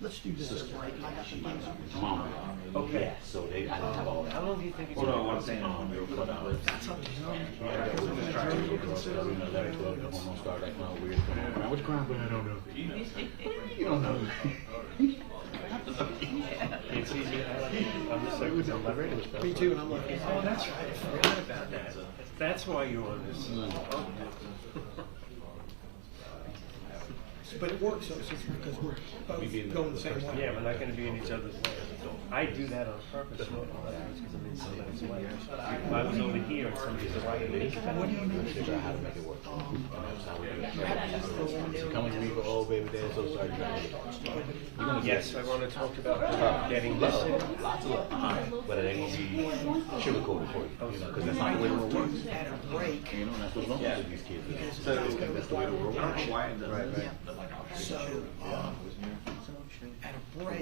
let's do this. Mama. Okay. Yeah, so they I don't have all that. How long do you think it's Hold on, going one second. That's up to him. Start acting all weird. Which crime? But I don't know. You don't know. It's easy. I'm just like, I'm not ready with that. Me too, and I'm like, Oh, that's right. I forgot about that. That's why you're on this. but it works though, because we're both going the same way. Yeah, we're not going to be in each other's way. I do that on purpose, not on purpose, because I'm in somebody's way. If I was over here and somebody's right in this, What do you need to Figure out how to make it work. Coming to me for old baby dad, so sorry. yes, I want to talk about getting this in. Lots of love. But it ain't gonna be sugarcoated for you, because that's not the way it works. at a break. You know, that's what's wrong with these kids. So, That's the way it works. So, at a break,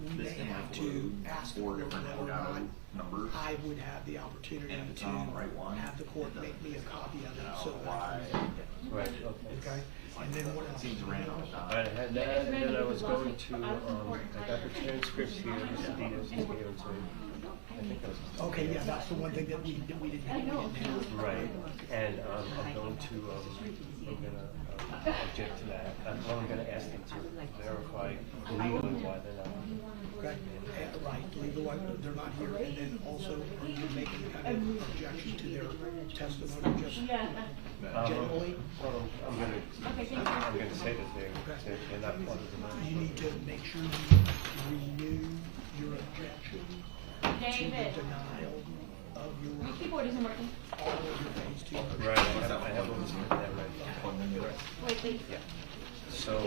we may have to ask the court whether or not I would have the opportunity to have the court make me a copy of it, so that Right, okay? And then what else? I had that, and then I was going to, I got the transcripts here, Mr. Diaz is here, and so I think that's. Okay, yeah, that's the one thing that we didn't have. Right, and I'm going to, I'm gonna object to that. I'm gonna ask them to verify legally why they're not. Okay, right, legal, they're not here, and then also, are you making kind of objection to their testimony just generally? Well, I'm gonna say that they're not part of the matter. You need to make sure you renew your objection to the denial of your, My keyboard isn't working. all of your phase two. Right, I have almost got that right. Wait, please. Yeah. So,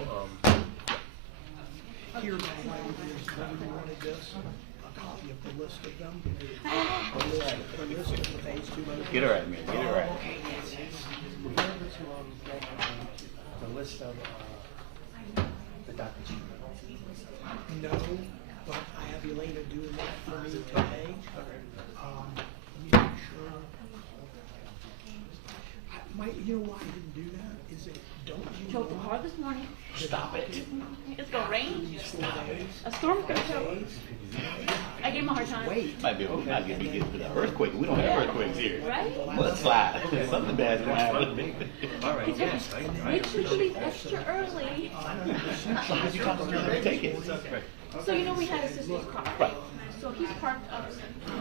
Here, my language is, whether you wanted this, a copy of the list of them, a list of the phase two. Get it right, man. Get it right. we're able to get the list of the docket sheet. No, but I have Elena doing that for me today. Let me make sure. You know why I didn't do that? Is it, don't you Drove the want car this morning. Stop it. It's gonna rain. Stop it. A storm's gonna show. I gave him a hard time. wait? Might be able to get me get to the earthquake. We don't have earthquakes here. Right? Mudslide. Something bad's gonna happen. All right, yes, Make sure you leave extra early. Sometimes you talk to them, take it. So you know we had his sister's car. Right. So he's parked up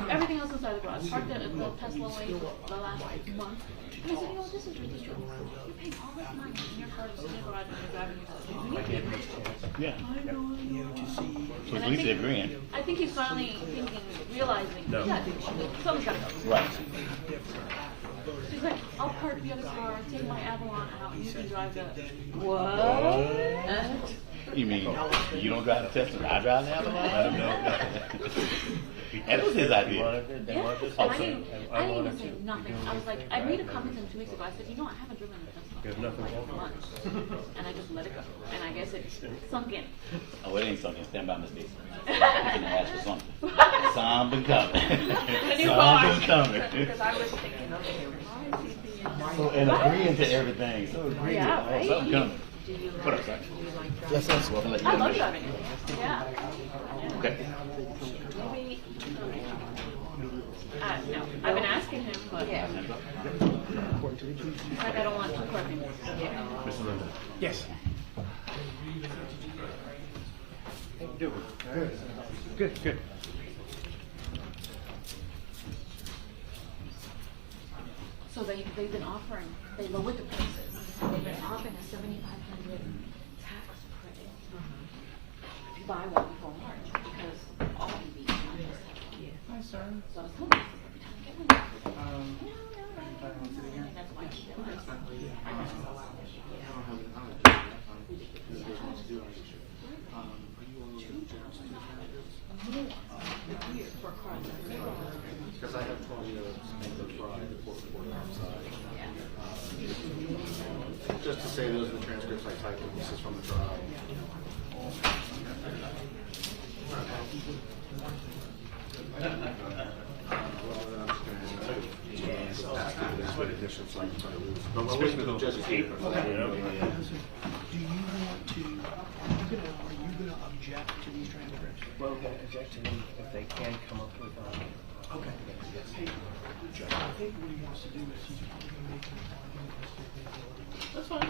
everything else inside the garage. Parked the Tesla away the last month. And I said, you know, this is ridiculous. You're paying all this money and your car is in the garage and you're driving yourself. You need to get rid of it. Yeah. So at least they're agreeing. I think he's finally realizing, yeah, something's gotta go. Right. He's like, I'll park the other car, take my Avalon out, and you can drive the. What? You mean you don't drive the Tesla? I drive the Avalon? I don't know. That was his idea. Yeah, and I didn't even say nothing. I was like, I made a comment to him 2 weeks ago. I said, you know, I haven't driven a Tesla You have nothing for months. And I just let it go. And I guess it sunk in. Oh, it ain't something. Stand by mistake. I'm gonna ask for something. Something coming. A new car. Something coming. Because I was thinking, okay, why is he being... So, and agreeing to everything. So agreeing. Yeah, right. Something coming. What up, son? Yes, that's Well, let you I know. love driving it. Yeah. Okay. Maybe, no, I've been asking him, but like I don't want to court him. Mr. Linda. Yes. Good, good. So they've been offering, they lowered the prices. They've been offering a $7,500 tax credit if you buy one before March, because all EVs not just have one. Hi, sir. So I was told every time I get one, that's why she does it. Because I have Claudia make the Frye, the court reporter outside. Just to say those are the transcripts I typed, and this is from the trial. Do you want to object to them if they can come up with, Okay. Hey, Joe, I think what he wants to do is he's probably going to make an argument as to availability. That's fine.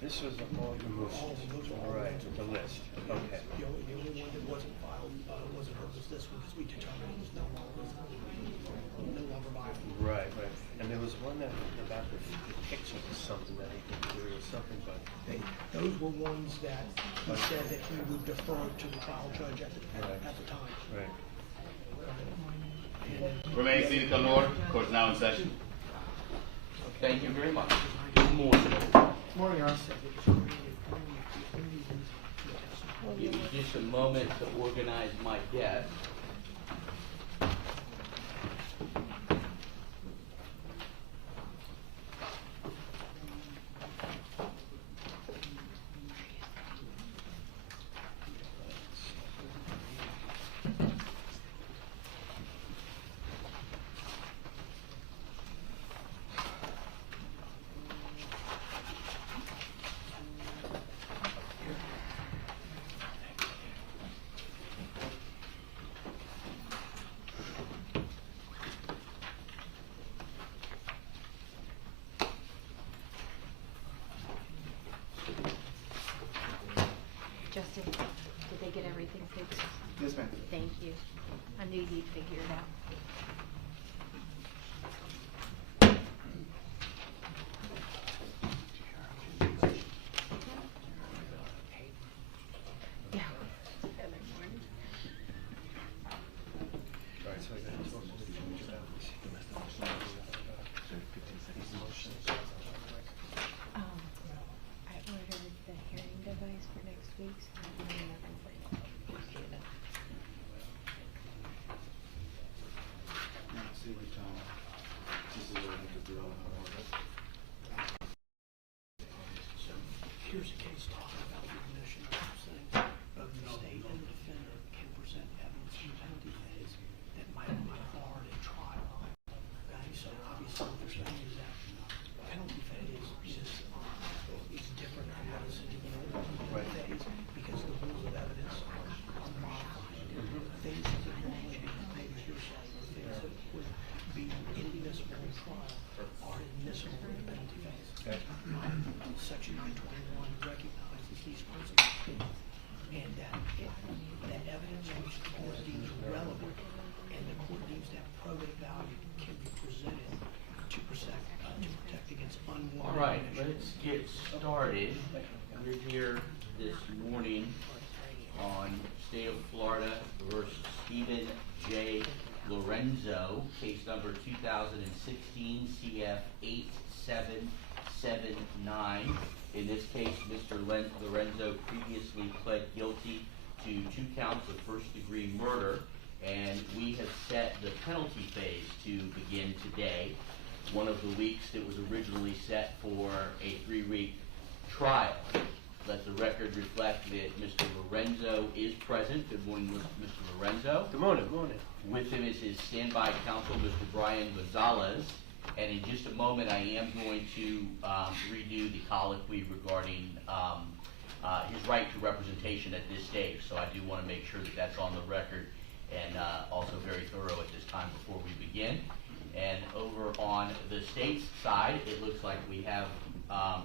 This was all your motions. All right, the list. Okay. The only one that wasn't filed, wasn't heard was this one, because we determined it was no longer viable. Right. And there was one that about the picture was something that he could do or something, but Those were ones that he said that he would defer to the trial judge at the time. right. Remain seated, come to order. Court's now in session. Thank you very much. Good morning. Morning, Your Honor. Give me just a moment to organize my desk. Justin, did they get everything fixed? Yes, ma'am. Thank you. I knew you'd figure it out. Yeah. All right, so I got to talk to the judge about this. These motions. I ordered the hearing device for next week, so I'm going to So here's a case talking about the admission of saying both the state and the defendant can present evidence in penalty phase that might be barred at trial. Okay, so obviously what they're saying is that penalty phase is different from what is in the ordinary phase because the rules of evidence are modified. Things that would normally be maybe hearsay or things that would be inadmissible in trial are admissible in the penalty phase. Section 921 recognizes these principles and that evidence which the court deems relevant and the court deems to have probative value can be presented to protect against unwarranted. All right, admission. let's get started. We're here this morning on State of Florida versus Steven J. Lorenzo, case number 2016 CF 8779. In this case, Mr. Lorenzo previously pled guilty to 2 counts of first-degree murder, and we have set the penalty phase to begin today, one of the weeks that was originally set for a 3-week trial. Let the record reflect that Mr. Lorenzo is present. Good morning, Mr. Lorenzo. Good morning, good morning. With him is his standby counsel, Mr. Brian Gonzalez. And in just a moment, I am going to redo the colloquy regarding his right to representation at this stage. So I do want to make sure that that's on the record and also very thorough at this time before we begin. And over on the state's side, it looks like we have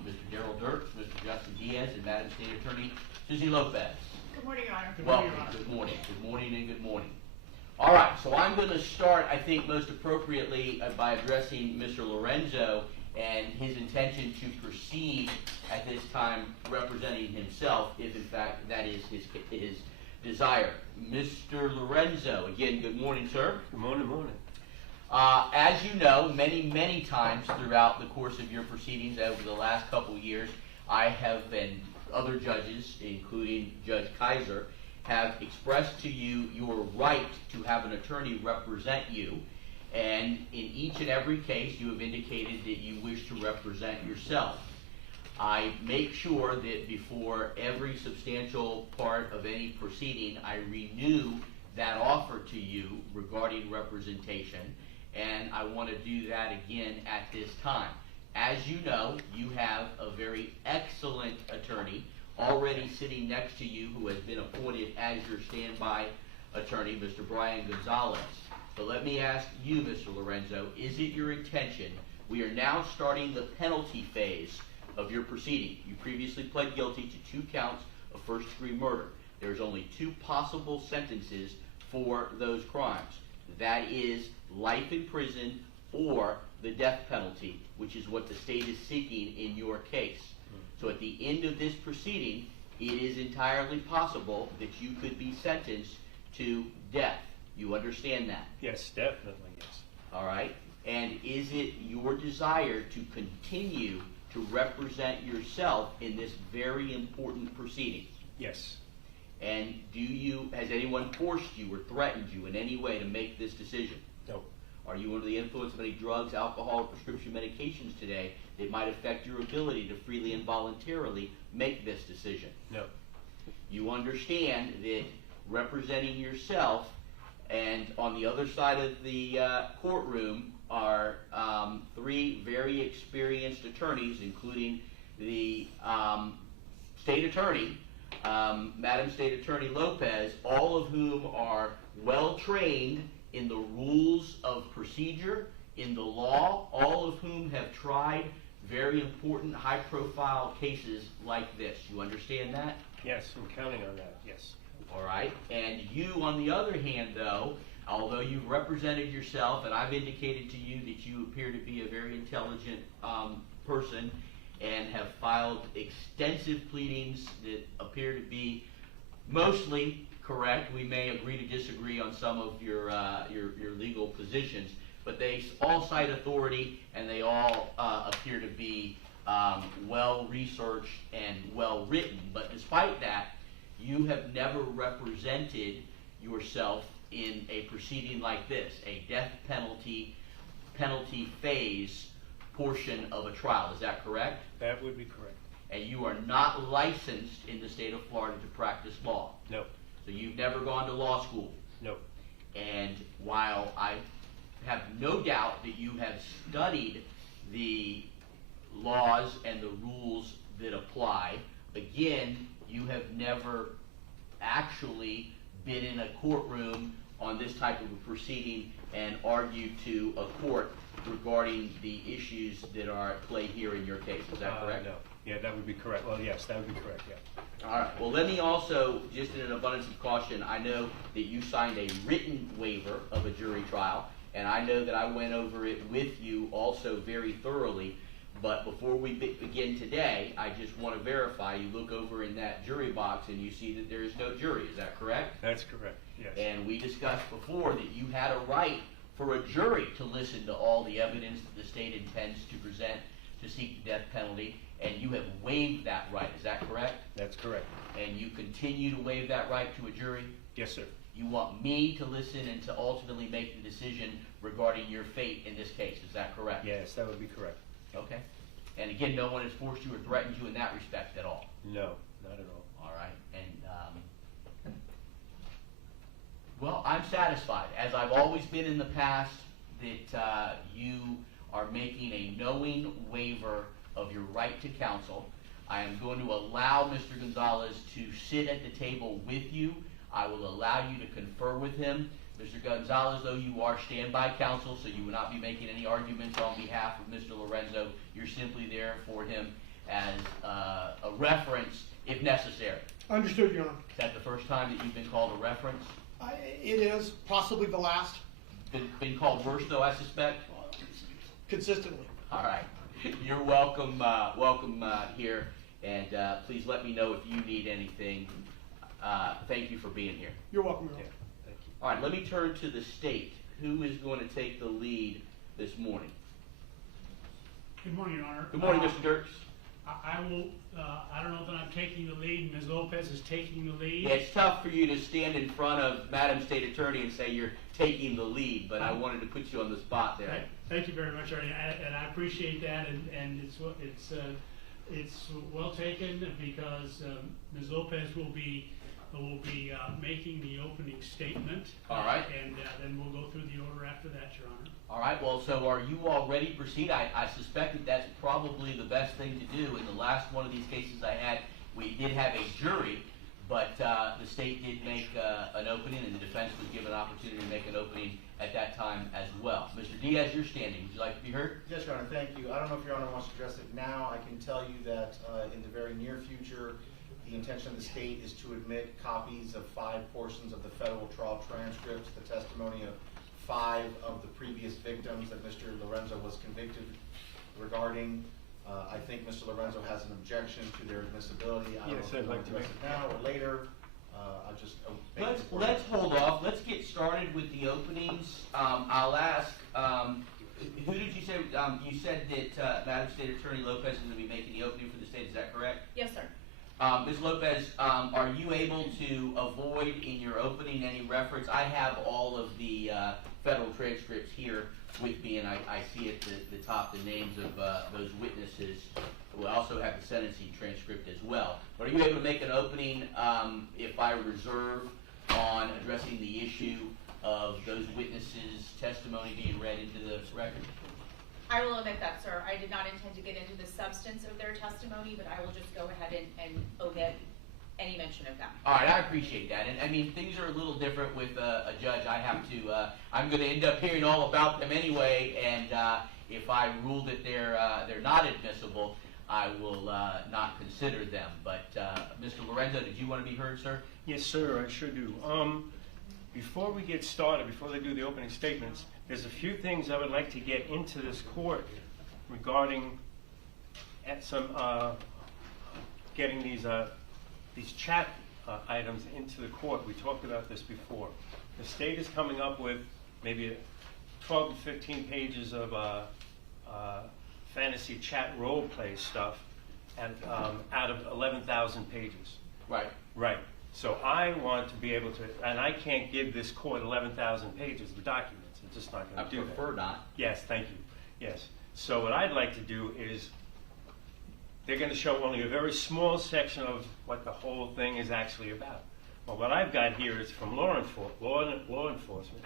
Mr. Darrell Dirks, Mr. Justin Diaz, and Madam State Attorney Susie Lopez. Good morning, Your Honor. Welcome. Good morning. Good morning and good morning. All right, so I'm going to start, I think, most appropriately by addressing Mr. Lorenzo and his intention to proceed at this time representing himself, if in fact that is his desire. Mr. Lorenzo, again, good morning, sir. Good morning, morning. As you know, many times throughout the course of your proceedings over the last couple years, I have been, other judges, including Judge Kaiser, have expressed to you your right to have an attorney represent you, and in each and every case you have indicated that you wish to represent yourself. I make sure that before every substantial part of any proceeding, I renew that offer to you regarding representation, and I want to do that again at this time. As you know, you have a very excellent attorney already sitting next to you who has been appointed as your standby attorney, Mr. Brian Gonzalez. So let me ask you, Mr. Lorenzo, is it your intention, we are now starting the penalty phase of your proceeding. You previously pled guilty to 2 counts of first-degree murder. There's only 2 possible sentences for those crimes. That is life in prison or the death penalty, which is what the state is seeking in your case. So at the end of this proceeding, it is entirely possible that you could be sentenced to death. You understand that? Yes, definitely, yes. All right? And is it your desire to continue to represent yourself in this very important proceeding? Yes. And has anyone forced you or threatened you in any way to make this decision? No. Are you under the influence of any drugs, alcohol, or prescription medications today that might affect your ability to freely and voluntarily make this decision? No. You understand that representing yourself, and on the other side of the courtroom are 3 very experienced attorneys, including the state attorney, Madam State Attorney Lopez, all of whom are well trained in the rules of procedure, in the law, all of whom have tried very important high-profile cases like this. You understand that? Yes, I'm counting on that, yes. All right. And you, on the other hand, though, although you've represented yourself, and I've indicated to you that you appear to be a very intelligent person and have filed extensive pleadings that appear to be mostly correct. We may agree to disagree on some of your legal positions, but they all cite authority, and they all appear to be well-researched and well-written. But despite that, you have never represented yourself in a proceeding like this, a death penalty phase portion of a trial. Is that correct? That would be correct. And you are not licensed in the state of Florida to practice law. No. So you've never gone to law school. No. And while I have no doubt that you have studied the laws and the rules that apply, again, you have never actually been in a courtroom on this type of a proceeding and argued to a court regarding the issues that are at play here in your case. Is that correct? No. Yeah, that would be correct. Well, yes, that would be correct, yeah. All right. Well, let me also, just in an abundance of caution, I know that you signed a written waiver of a jury trial, and I know that I went over it with you also very thoroughly. But before we begin today, I just want to verify, you look over in that jury box and you see that there is no jury. Is that correct? That's correct, yes. And we discussed before that you had a right for a jury to listen to all the evidence that the state intends to present to seek the death penalty, and you have waived that right. Is that correct? That's correct. And you continue to waive that right to a jury? Yes, sir. You want me to listen and to ultimately make the decision regarding your fate in this case. Is that correct? Yes, that would be correct. Okay. And again, no one has forced you or threatened you in that respect at all? No, not at all. All right. And, well, I'm satisfied, as I've always been in the past, that you are making a knowing waiver of your right to counsel. I am going to allow Mr. Gonzalez to sit at the table with you. I will allow you to confer with him. Mr. Gonzalez, though, you are standby counsel, so you will not be making any arguments on behalf of Mr. Lorenzo. You're simply there for him as a reference if necessary. Understood, Your Honor. Is that the first time that you've been called a reference? It is possibly the last, Been called worse, though, I suspect? consistently. All right. You're welcome, here, and please let me know if you need anything. Thank you for being here. You're welcome, Your Honor. Yeah, thank you. All right, let me turn to the state. Who is going to take the lead this morning? Good morning, Your Honor. Good morning, Mr. Dirks. I will, I don't know that I'm taking the lead. Ms. Lopez is taking the lead. Yeah, it's tough for you to stand in front of Madam State Attorney and say you're taking the lead, but I wanted to put you on the spot there. Thank you very much, Ernie, and I appreciate that, and it's it's well taken because Ms. Lopez will be making the opening statement. All right. And then we'll go through the order after that, Your Honor. All right, well, so are you all ready to proceed? I suspect that that's probably the best thing to do. In the last one of these cases I had, we did have a jury, but the state did make an opening, and the defense was given an opportunity to make an opening at that time as well. Mr. Diaz, you're standing. Would you like to be heard? Yes, Your Honor, thank you. I don't know if Your Honor wants to address it now. I can tell you that in the very near future, the intention of the state is to admit copies of 5 portions of the federal trial transcripts, the testimony of 5 of the previous victims that Mr. Lorenzo was convicted regarding. I think Mr. Lorenzo has an objection to their admissibility. I don't know if you want to address it now or later. I'll just Let's hold off. Let's get started with the openings. I'll ask, who did you say, you said that Madam State Attorney Lopez is going to be making the opening for the state, is that correct? Yes, sir. Ms. Lopez, are you able to avoid in your opening any reference? I have all of the federal transcripts here with me, and I see at the top the names of those witnesses. We'll also have the sentencing transcript as well. But are you able to make an opening if I reserve on addressing the issue of those witnesses' testimony being read into the record? I will omit that, sir. I did not intend to get into the substance of their testimony, but I will just go ahead and omit any mention of them. All right, I appreciate that. And I mean, things are a little different with a judge. I have to, I'm going to end up hearing all about them anyway, and if I rule that they're not admissible, I will not consider them. But Mr. Lorenzo, did you want to be heard, sir? Yes, sir, I sure do. Before we get started, before they do the opening statements, there's a few things I would like to get into this court regarding some getting these chat items into the court. We talked about this before. The state is coming up with maybe 12 to 15 pages of fantasy chat role play stuff, and out of 11,000 pages. Right. Right. So I want to be able to, and I can't give this court 11,000 pages of documents. It's just not going to do that. I prefer not. Yes, thank you. Yes. So what I'd like to do is, they're going to show only a very small section of what the whole thing is actually about. Well, what I've got here is from law enforcement,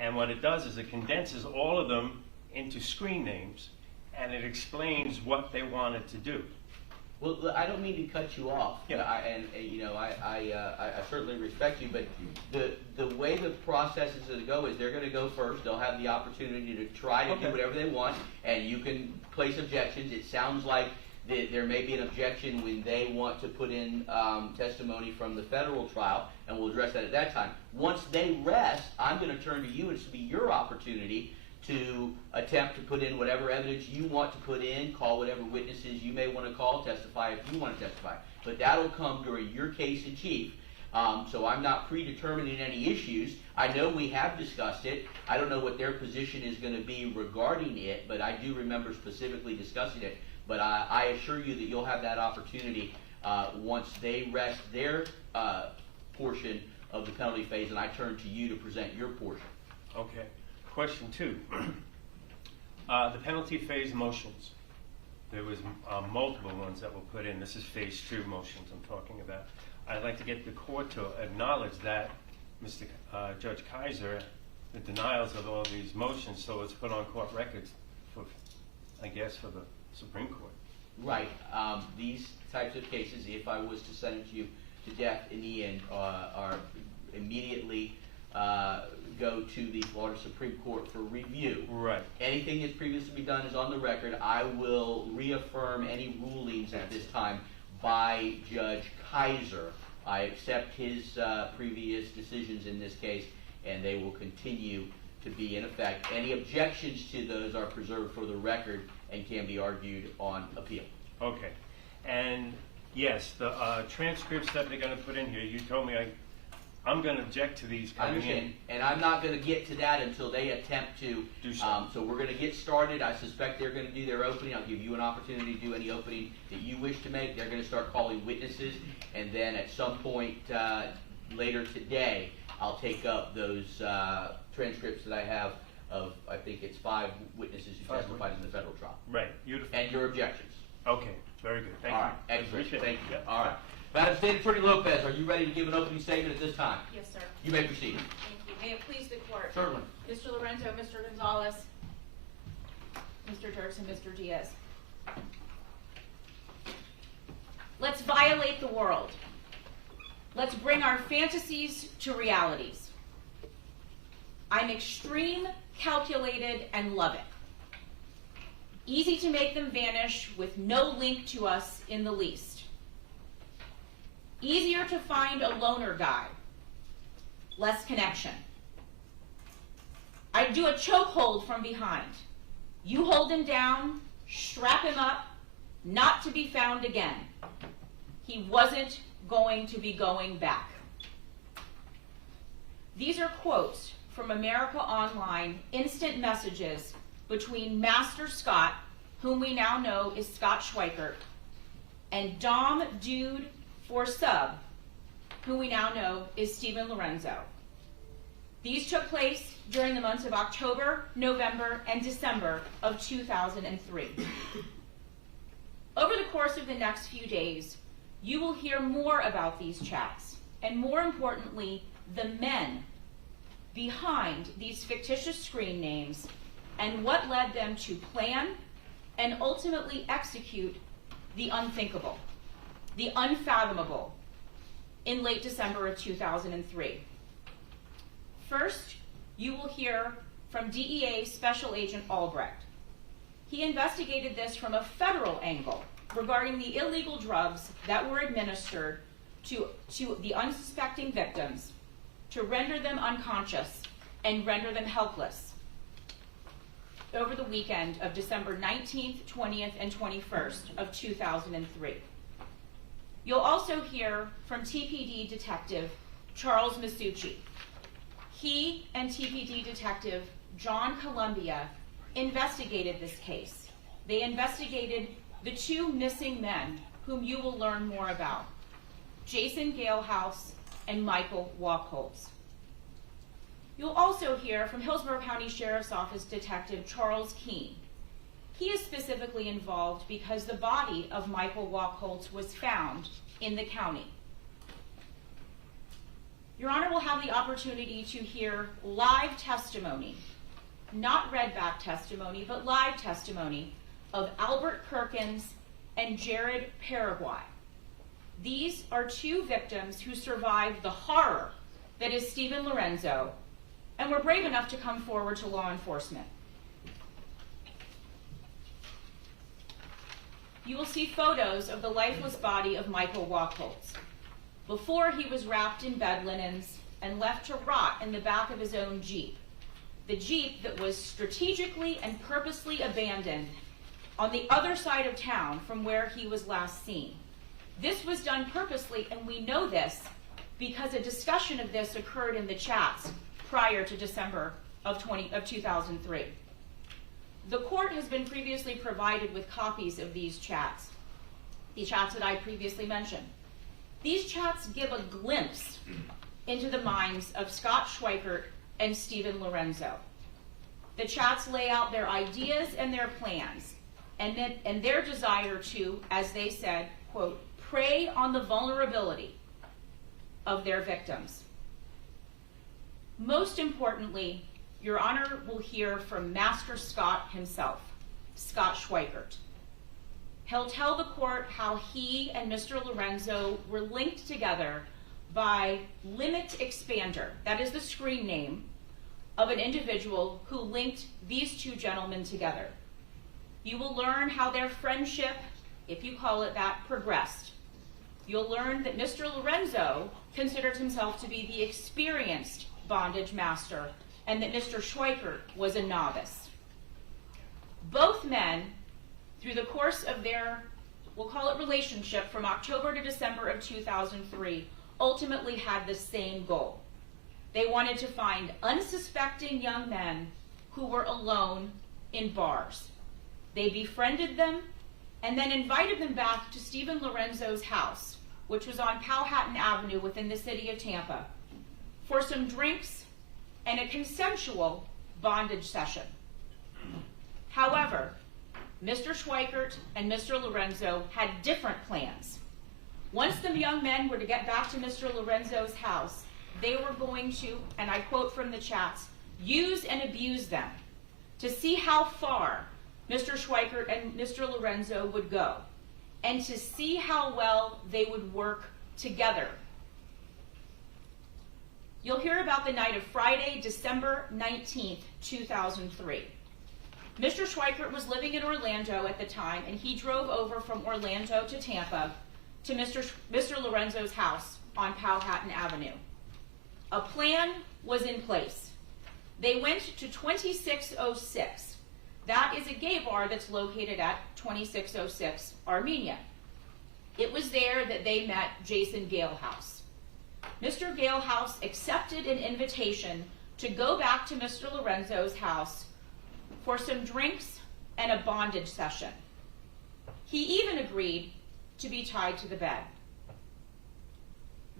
and what it does is it condenses all of them into screen names, and it explains what they wanted to do. Well, I don't mean to cut you off, Yeah. I certainly respect you, but the way the process is going to go is they're going to go first. They'll have the opportunity to try to do whatever they want, and you can place objections. It sounds like there may be an objection when they want to put in testimony from the federal trial, and we'll address that at that time. Once they rest, I'm going to turn to you, and it's to be your opportunity to attempt to put in whatever evidence you want to put in, call whatever witnesses you may want to call, testify if you want to testify. But that'll come during your case in chief. So I'm not predetermining any issues. I know we have discussed it. I don't know what their position is going to be regarding it, but I do remember specifically discussing it. But I assure you that you'll have that opportunity once they rest their portion of the penalty phase, and I turn to you to present your portion. Okay. Question 2. The penalty phase motions. There was multiple ones that were put in. This is phase 2 motions I'm talking about. I'd like to get the court to acknowledge that, Mr. Judge Kaiser, the denials of all these motions, so it's put on court records for, I guess, for the Supreme Court. Right. These types of cases, if I was to sentence you to death in the end, are immediately go to the Florida Supreme Court for review. Right. Anything that's previously been done is on the record. I will reaffirm any rulings at this time by Judge Kaiser. I accept his previous decisions in this case, and they will continue to be in effect. Any objections to those are preserved for the record and can be argued on appeal. Okay. And yes, the transcripts that they're going to put in here, you told me I'm going to object to these I coming understand, and I'm not going to get to that until they attempt to Do so. So we're going to get started. I suspect they're going to do their opening. I'll give you an opportunity to do any opening that you wish to make. They're going to start calling witnesses, and then at some point later today, I'll take up those transcripts that I have of, I think it's 5 witnesses who testified in the federal trial. Right. Beautiful. And your objections. Okay. Very good, thank All you. right, excellent, Appreciate it. thank you. Yeah. All right. Madam State Attorney Lopez, are you ready to give an opening statement at this time? Yes, sir. You may proceed. Thank you. May it please the court. Certainly. Mr. Lorenzo, Mr. Gonzalez, Mr. Dirks, and Mr. Diaz. Let's violate the world. Let's bring our fantasies to realities. I'm extreme, calculated, and love it. Easy to make them vanish with no link to us in the least. Easier to find a loner guy. Less connection. I do a chokehold from behind. You hold him down, strap him up, not to be found again. He wasn't going to be going back. These are quotes from America Online instant messages between Master Scott, whom we now know is Scott Schweikert, and Dom Dude for Sub, who we now know is Steven Lorenzo. These took place during the months of October, November, and December of 2003. Over the course of the next few days, you will hear more about these chats, and more importantly, the men behind these fictitious screen names and what led them to plan and ultimately execute the unthinkable, the unfathomable, in late December of 2003. First, you will hear from DEA Special Agent Albrecht. He investigated this from a federal angle regarding the illegal drugs that were administered to the unsuspecting victims to render them unconscious and render them helpless over the weekend of December 19th, 20th, and 21st of 2003. You'll also hear from TPD Detective Charles Masucci. He and TPD Detective John Columbia investigated this case. They investigated the two missing men whom you will learn more about, Jason Galehouse and Michael Wachholtz. You'll also hear from Hillsborough County Sheriff's Office Detective Charles Keene. He is specifically involved because the body of Michael Wachholtz was found in the county. Your Honor will have the opportunity to hear live testimony, not readback testimony, but live testimony of Albert Perkins and Jared Paraguay. These are two victims who survived the horror that is Steven Lorenzo and were brave enough to come forward to law enforcement. You will see photos of the lifeless body of Michael Wachholtz before he was wrapped in bed linens and left to rot in the back of his own Jeep, the Jeep that was strategically and purposely abandoned on the other side of town from where he was last seen. This was done purposely, and we know this because a discussion of this occurred in the chats prior to December of 2003. The court has been previously provided with copies of these chats, the chats that I previously mentioned. These chats give a glimpse into the minds of Scott Schweikert and Steven Lorenzo. The chats lay out their ideas and their plans, and their desire to, as they said, quote, prey on the vulnerability of their victims. Most importantly, Your Honor will hear from Master Scott himself, Scott Schweikert. He'll tell the court how he and Mr. Lorenzo were linked together by Limit Expander, that is the screen name of an individual who linked these two gentlemen together. You will learn how their friendship, if you call it that, progressed. You'll learn that Mr. Lorenzo considered himself to be the experienced bondage master and that Mr. Schweikert was a novice. Both men, through the course of their, we'll call it relationship, from October to December of 2003, ultimately had the same goal. They wanted to find unsuspecting young men who were alone in bars. They befriended them and then invited them back to Steven Lorenzo's house, which was on Powhatan Avenue within the city of Tampa, for some drinks and a consensual bondage session. However, Mr. Schweikert and Mr. Lorenzo had different plans. Once the young men were to get back to Mr. Lorenzo's house, they were going to, and I quote from the chats, use and abuse them to see how far Mr. Schweikert and Mr. Lorenzo would go, and to see how well they would work together. You'll hear about the night of Friday, December 19th, 2003. Mr. Schweikert was living in Orlando at the time, and he drove over from Orlando to Tampa to Mr. Lorenzo's house on Powhatan Avenue. A plan was in place. They went to 2606. That is a gay bar that's located at 2606 Armenia. It was there that they met Jason Galehouse. Mr. Galehouse accepted an invitation to go back to Mr. Lorenzo's house for some drinks and a bondage session. He even agreed to be tied to the bed.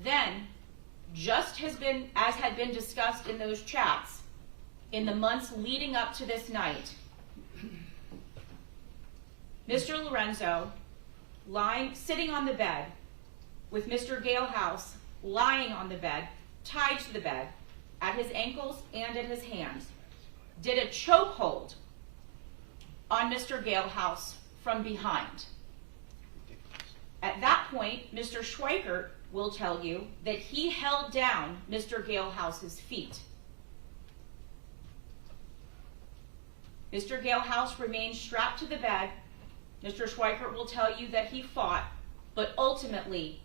Then, just as had been discussed in those chats, in the months leading up to this night, Mr. Lorenzo, sitting on the bed, with Mr. Galehouse lying on the bed, tied to the bed, at his ankles and at his hands, did a chokehold on Mr. Galehouse from behind. At that point, Mr. Schweikert will tell you that he held down Mr. Galehouse's feet. Mr. Galehouse remained strapped to the bed. Mr. Schweikert will tell you that he fought, but ultimately,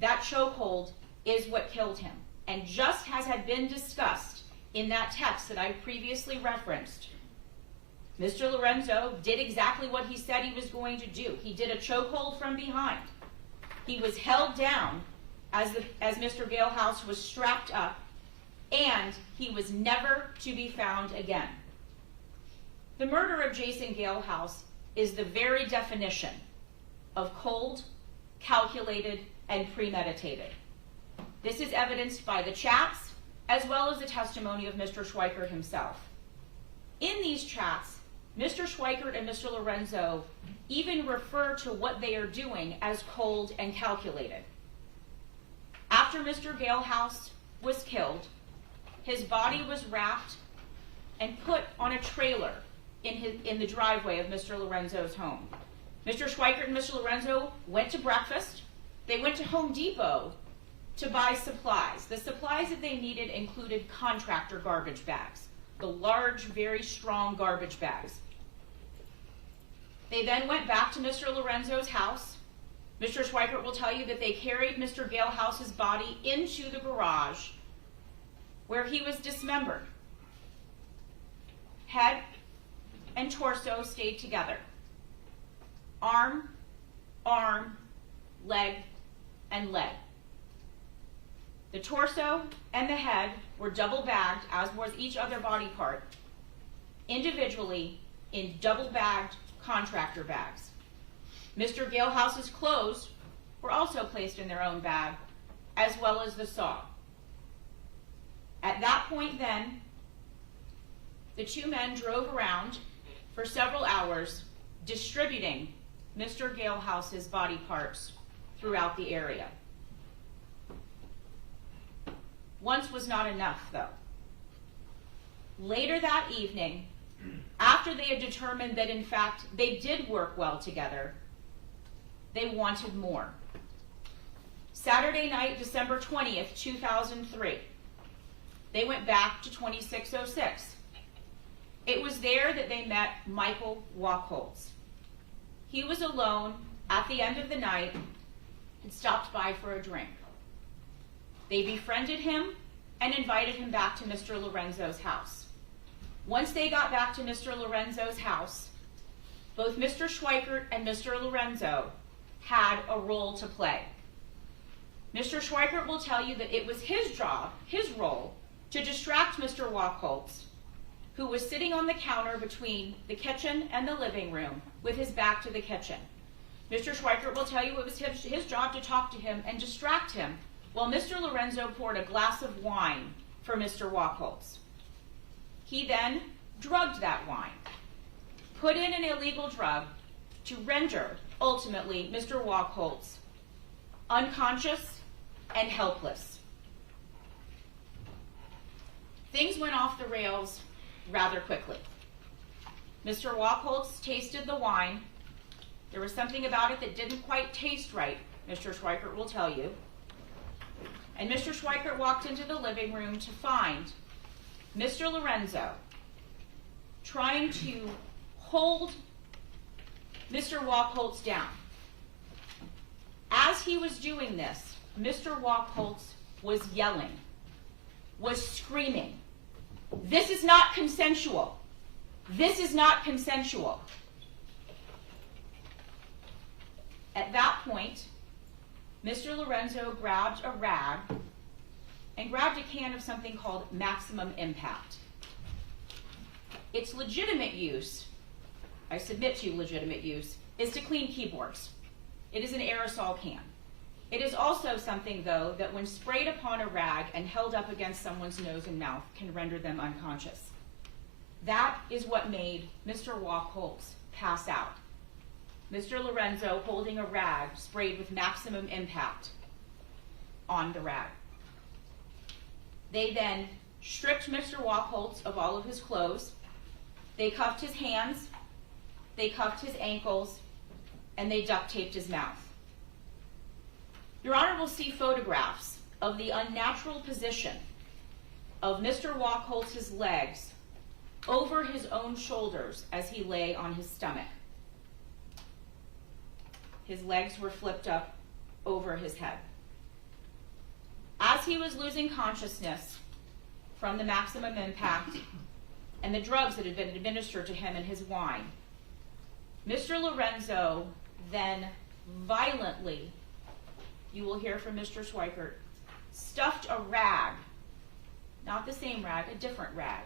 that chokehold is what killed him. And just as had been discussed in that text that I previously referenced, Mr. Lorenzo did exactly what he said he was going to do. He did a chokehold from behind. He was held down as Mr. Galehouse was strapped up, and he was never to be found again. The murder of Jason Galehouse is the very definition of cold, calculated, and premeditated. This is evidenced by the chats, as well as the testimony of Mr. Schweikert himself. In these chats, Mr. Schweikert and Mr. Lorenzo even refer to what they are doing as cold and calculated. After Mr. Galehouse was killed, his body was wrapped and put on a trailer in the driveway of Mr. Lorenzo's home. Mr. Schweikert and Mr. Lorenzo went to breakfast. They went to Home Depot to buy supplies. The supplies that they needed included contractor garbage bags, the large, very strong garbage bags. They then went back to Mr. Lorenzo's house. Mr. Schweikert will tell you that they carried Mr. Galehouse's body into the garage where he was dismembered. Head and torso stayed together. Arm, leg, and leg. The torso and the head were double bagged, as was each other body part, individually in double bagged contractor bags. Mr. Galehouse's clothes were also placed in their own bag, as well as the saw. At that point then, the two men drove around for several hours, distributing Mr. Galehouse's body parts throughout the area. Once was not enough, though. Later that evening, after they had determined that in fact they did work well together, they wanted more. Saturday night, December 20th, 2003, they went back to 2606. It was there that they met Michael Wachholtz. He was alone at the end of the night and stopped by for a drink. They befriended him and invited him back to Mr. Lorenzo's house. Once they got back to Mr. Lorenzo's house, both Mr. Schweikert and Mr. Lorenzo had a role to play. Mr. Schweikert will tell you that it was his job, his role, to distract Mr. Wachholtz, who was sitting on the counter between the kitchen and the living room with his back to the kitchen. Mr. Schweikert will tell you it was his job to talk to him and distract him while Mr. Lorenzo poured a glass of wine for Mr. Wachholtz. He then drugged that wine. put in an illegal drug to render, ultimately, Mr. Wachholtz unconscious and helpless. Things went off the rails rather quickly. Mr. Wachholtz tasted the wine. There was something about it that didn't quite taste right, Mr. Schweikert will tell you. And Mr. Schweikert walked into the living room to find Mr. Lorenzo trying to hold Mr. Wachholtz down. As he was doing this, Mr. Wachholtz was yelling, was screaming, "This is not consensual. This is not consensual." At that point, Mr. Lorenzo grabbed a rag and grabbed a can of something called maximum impact. Its legitimate use, I submit to you legitimate use, is to clean keyboards. It is an aerosol can. It is also something, though, that when sprayed upon a rag and held up against someone's nose and mouth can render them unconscious. That is what made Mr. Wachholtz pass out. Mr. Lorenzo holding a rag sprayed with maximum impact on the rag. They then stripped Mr. Wachholtz of all of his clothes. They cuffed his hands, they cuffed his ankles, and they duct taped his mouth. Your Honor will see photographs of the unnatural position of Mr. Wachholtz's legs over his own shoulders as he lay on his stomach. His legs were flipped up over his head. As he was losing consciousness from the maximum impact and the drugs that had been administered to him in his wine, Mr. Lorenzo then violently, you will hear from Mr. Schweikert, stuffed a rag, not the same rag, a different rag,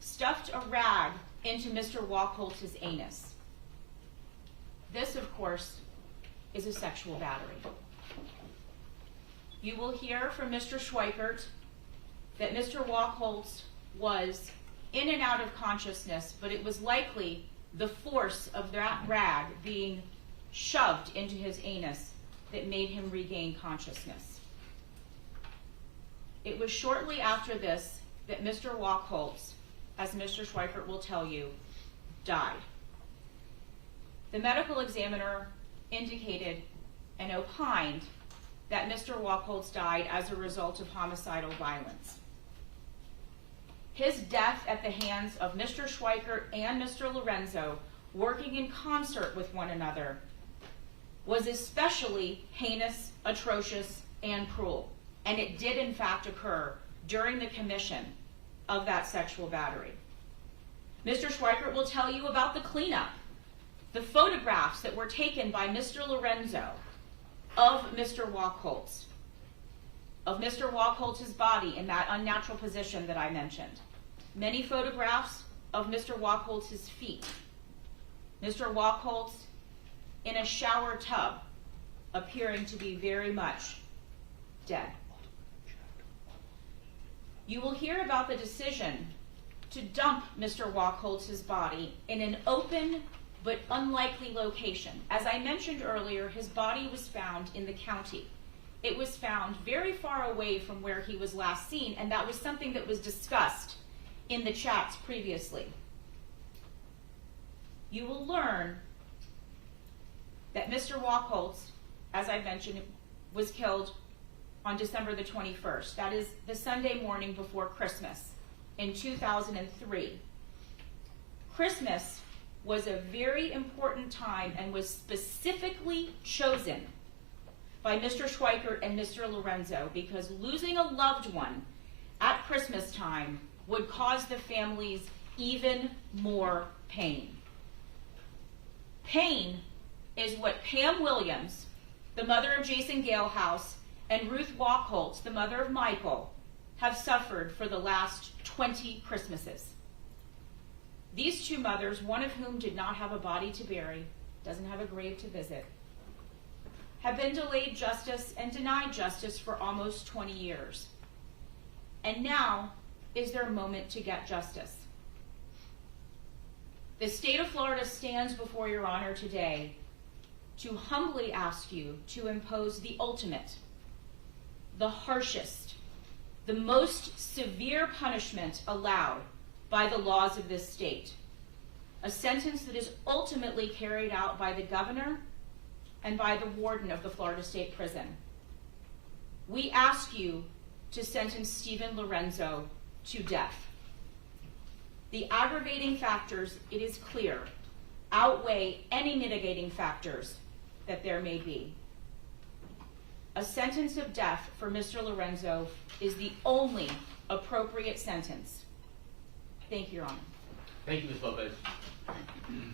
stuffed a rag into Mr. Wachholtz's anus. This, of course, is a sexual battery. You will hear from Mr. Schweikert that Mr. Wachholtz was in and out of consciousness, but it was likely the force of that rag being shoved into his anus that made him regain consciousness. It was shortly after this that Mr. Wachholtz, as Mr. Schweikert will tell you, died. The medical examiner indicated and opined that Mr. Wachholtz died as a result of homicidal violence. His death at the hands of Mr. Schweikert and Mr. Lorenzo, working in concert with one another, was especially heinous, atrocious, and cruel. And it did in fact occur during the commission of that sexual battery. Mr. Schweikert will tell you about the cleanup, the photographs that were taken by Mr. Lorenzo of Mr. Wachholtz, of Mr. Wachholtz's body in that unnatural position that I mentioned. Many photographs of Mr. Wachholtz's feet. Mr. Wachholtz in a shower tub, appearing to be very much dead. You will hear about the decision to dump Mr. Wachholtz's body in an open but unlikely location. As I mentioned earlier, his body was found in the county. It was found very far away from where he was last seen, and that was something that was discussed in the chats previously. You will learn that Mr. Wachholtz, as I mentioned, was killed on December the 21st. That is the Sunday morning before Christmas in 2003. Christmas was a very important time and was specifically chosen by Mr. Schweikert and Mr. Lorenzo because losing a loved one at Christmas time would cause the families even more pain. Pain is what Pam Williams, the mother of Jason Galehouse, and Ruth Wachholtz, the mother of Michael, have suffered for the last 20 Christmases. These two mothers, one of whom did not have a body to bury, doesn't have a grave to visit, have been delayed justice and denied justice for almost 20 years. And now is their moment to get justice. The state of Florida stands before your honor today to humbly ask you to impose the ultimate, the harshest, the most severe punishment allowed by the laws of this state. A sentence that is ultimately carried out by the governor and by the warden of the Florida State Prison. We ask you to sentence Steven Lorenzo to death. The aggravating factors, it is clear, outweigh any mitigating factors that there may be. A sentence of death for Mr. Lorenzo is the only appropriate sentence. Thank you, Your Honor. Thank you, Ms. Lopez.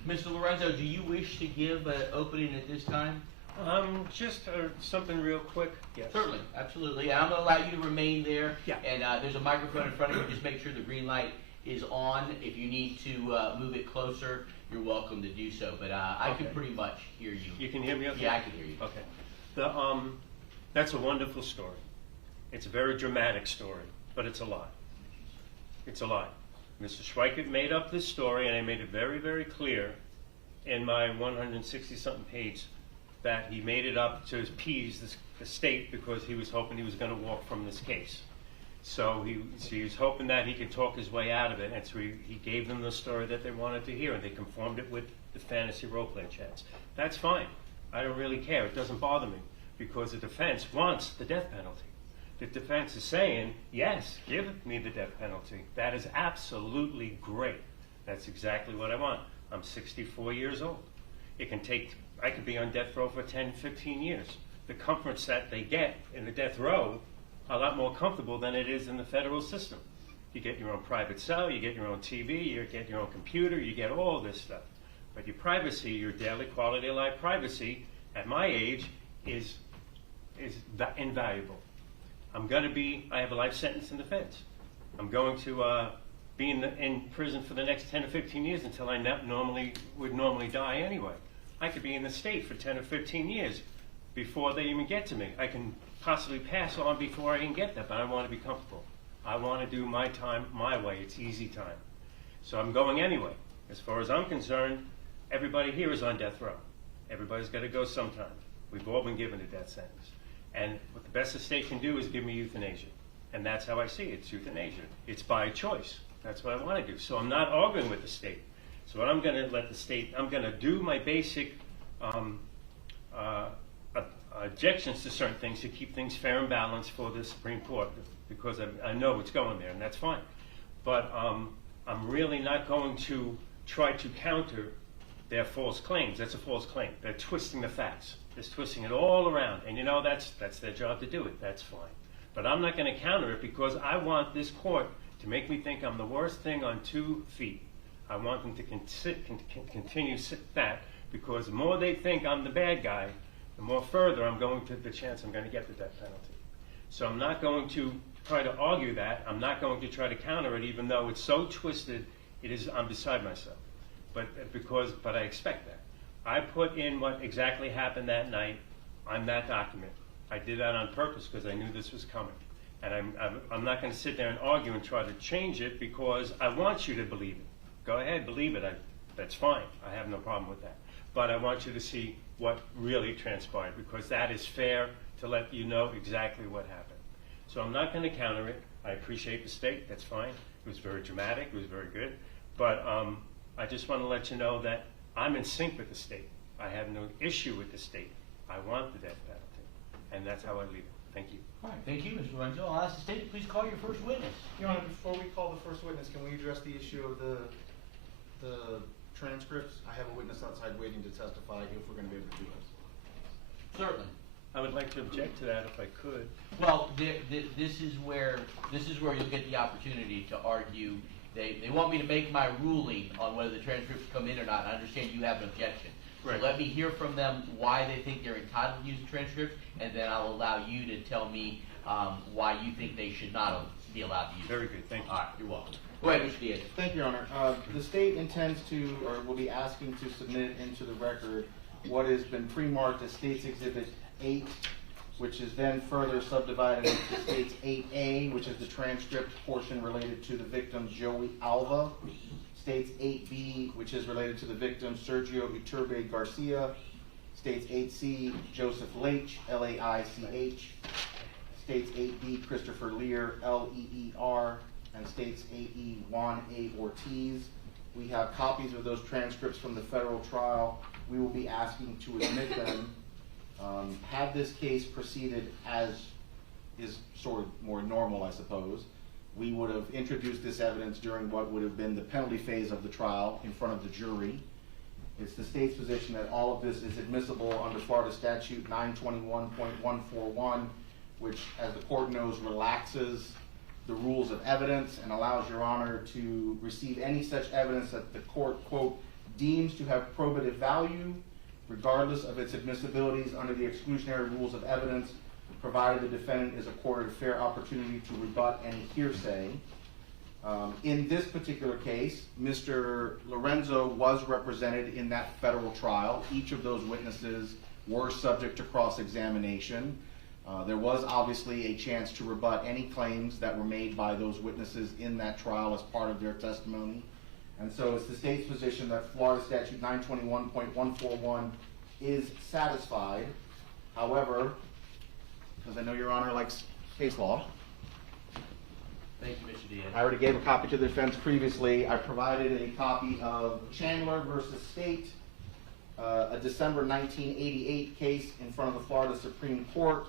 Mr. Lorenzo, do you wish to give an opening at this time? Just something real quick. Yes. Certainly, absolutely. And I'm going to allow you to remain there. Yeah. And there's a microphone in front of you. Just make sure the green light is on. If you need to move it closer, you're welcome to do so. But I can pretty much hear you. You can hear me okay? Yeah, I can hear you. Okay. That's a wonderful story. It's a very dramatic story, but it's a lie. It's a lie. Mr. Schweikert made up this story, and I made it very, very clear in my 160-something page that he made it up to appease the state because he was hoping he was going to walk from this case. So he was hoping that he could talk his way out of it, and so he gave them the story that they wanted to hear, and they conformed it with the fantasy role-play chats. That's fine. I don't really care. It doesn't bother me because the defense wants the death penalty. The defense is saying, yes, give me the death penalty. That is absolutely great. That's exactly what I want. I'm 64 years old. I could be on death row for 10, 15 years. The comforts that they get in the death row are a lot more comfortable than it is in the federal system. You get your own private cell, you get your own TV, you get your own computer, you get all this stuff. But your privacy, your daily quality of life privacy, at my age, is invaluable. I have a life sentence in the feds. I'm going to be in prison for the next 10 or 15 years until I would normally die anyway. I could be in the state for 10 or 15 years before they even get to me. I can possibly pass on before I even get there, but I want to be comfortable. I want to do my time my way. It's easy time. So I'm going anyway. As far as I'm concerned, everybody here is on death row. Everybody's got to go sometime. We've all been given a death sentence. And what the best the state can do is give me euthanasia. And that's how I see it. It's euthanasia. It's by choice. That's what I want to do. So I'm not arguing with the state. So what I'm going to let the state, I'm going to do my basic objections to certain things to keep things fair and balanced for the Supreme Court because I know it's going there, and that's fine. But I'm really not going to try to counter their false claims. That's a false claim. They're twisting the facts. They're twisting it all around, and you know that's their job to do it. That's fine. But I'm not going to counter it because I want this court to make me think I'm the worst thing on 2 feet. I want them to continue to sit back because the more they think I'm the bad guy, the more further I'm going to the chance I'm going to get the death penalty. So I'm not going to try to argue that. I'm not going to try to counter it, even though it's so twisted. I'm beside myself. But I expect that. I put in what exactly happened that night on that document. I did that on purpose because I knew this was coming. And I'm not going to sit there and argue and try to change it because I want you to believe it. Go ahead, believe it. That's fine. I have no problem with that. But I want you to see what really transpired because that is fair to let you know exactly what happened. So I'm not going to counter it. I appreciate the state. That's fine. It was very dramatic. It was very good. But I just want to let you know that I'm in sync with the state. I have no issue with the state. I want the death penalty. And that's how I leave it. Thank you. All right, thank you, Mr. Lorenzo. I'll ask the state to please call your first witness. Your Honor, before we call the first witness, can we address the issue of the transcripts? I have a witness outside waiting to testify if we're going to be able to do this. Certainly. I would like to object to that if I could. Well, this is where you'll get the opportunity to argue. They want me to make my ruling on whether the transcripts come in or not. I understand you have an objection. Right. So let me hear from them why they think they're entitled to use the transcripts, and then I'll allow you to tell me why you think they should not be allowed to use it. Very good. Thank you. All right, you're welcome. Go ahead, Mr. Diaz. Thank you, Your Honor. The state intends to, or will be asking to submit into the record what has been pre-marked as State's Exhibit 8, which is then further subdivided into State's 8A, which is the transcript portion related to the victim, Joey Alva. States 8B, which is related to the victim, Sergio Iturbe Garcia. States 8C, Joseph Laich, L-A-I-C-H. States 8B, Christopher Lear, L-E-E-R. And States 8E, Juan A. Ortiz. We have copies of those transcripts from the federal trial. We will be asking to admit them. Had this case proceeded as is sort of more normal, I suppose, we would have introduced this evidence during what would have been the penalty phase of the trial in front of the jury. It's the state's position that all of this is admissible under Florida Statute 921.141, which, as the court knows, relaxes the rules of evidence and allows Your Honor to receive any such evidence that the court, quote, deems to have probative value, regardless of its admissibilities under the exclusionary rules of evidence, provided the defendant is accorded a fair opportunity to rebut any hearsay. In this particular case, Mr. Lorenzo was represented in that federal trial. Each of those witnesses were subject to cross-examination. There was obviously a chance to rebut any claims that were made by those witnesses in that trial as part of their testimony. And so it's the state's position that Florida Statute 921.141 is satisfied. However, because I know Your Honor likes case law, Thank you, Mr. Diaz. I already gave a copy to the defense previously. I provided a copy of Chandler versus State, a December 1988 case in front of the Florida Supreme Court.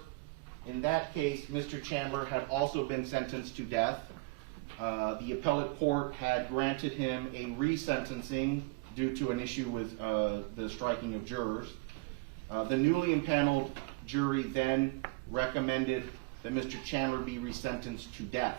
In that case, Mr. Chandler had also been sentenced to death. The appellate court had granted him a resentencing due to an issue with the striking of jurors. The newly impaneled jury then recommended that Mr. Chandler be resentenced to death.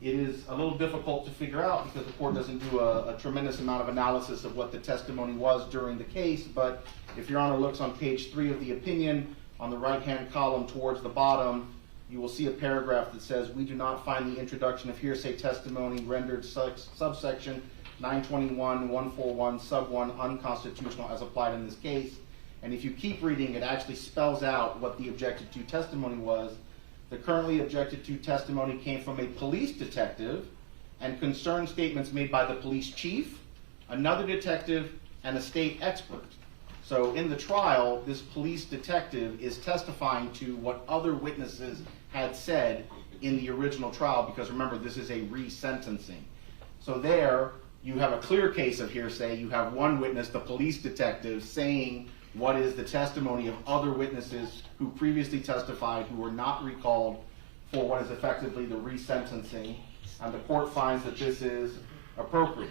It is a little difficult to figure out because the court doesn't do a tremendous amount of analysis of what the testimony was during the case, but if Your Honor looks on page 3 of the opinion, on the right-hand column towards the bottom, you will see a paragraph that says, we do not find the introduction of hearsay testimony rendered subsection 921.141 sub 1 unconstitutional as applied in this case. And if you keep reading, it actually spells out what the objected to testimony was. The currently objected to testimony came from a police detective and concerned statements made by the police chief, another detective, and a state expert. So in the trial, this police detective is testifying to what other witnesses had said in the original trial, because remember, this is a resentencing. So there, you have a clear case of hearsay. You have one witness, the police detective, saying what is the testimony of other witnesses who previously testified who were not recalled for what is effectively the resentencing, and the court finds that this is appropriate.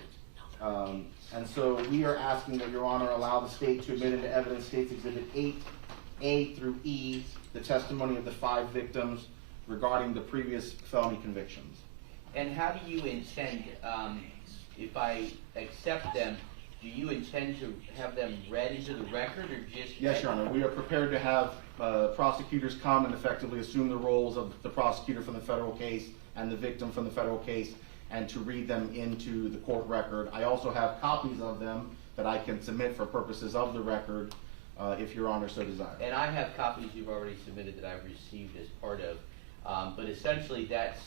And so we are asking that Your Honor allow the state to admit into evidence States Exhibit 8A through E, the testimony of the 5 victims regarding the previous felony convictions. And how do you intend, if I accept them, do you intend to have them read into the record or just? Yes, Your Honor. We are prepared to have prosecutors come and effectively assume the roles of the prosecutor from the federal case and the victim from the federal case, and to read them into the court record. I also have copies of them that I can submit for purposes of the record, if Your Honor so desires. And I have copies you've already submitted that I've received as part of, but essentially that's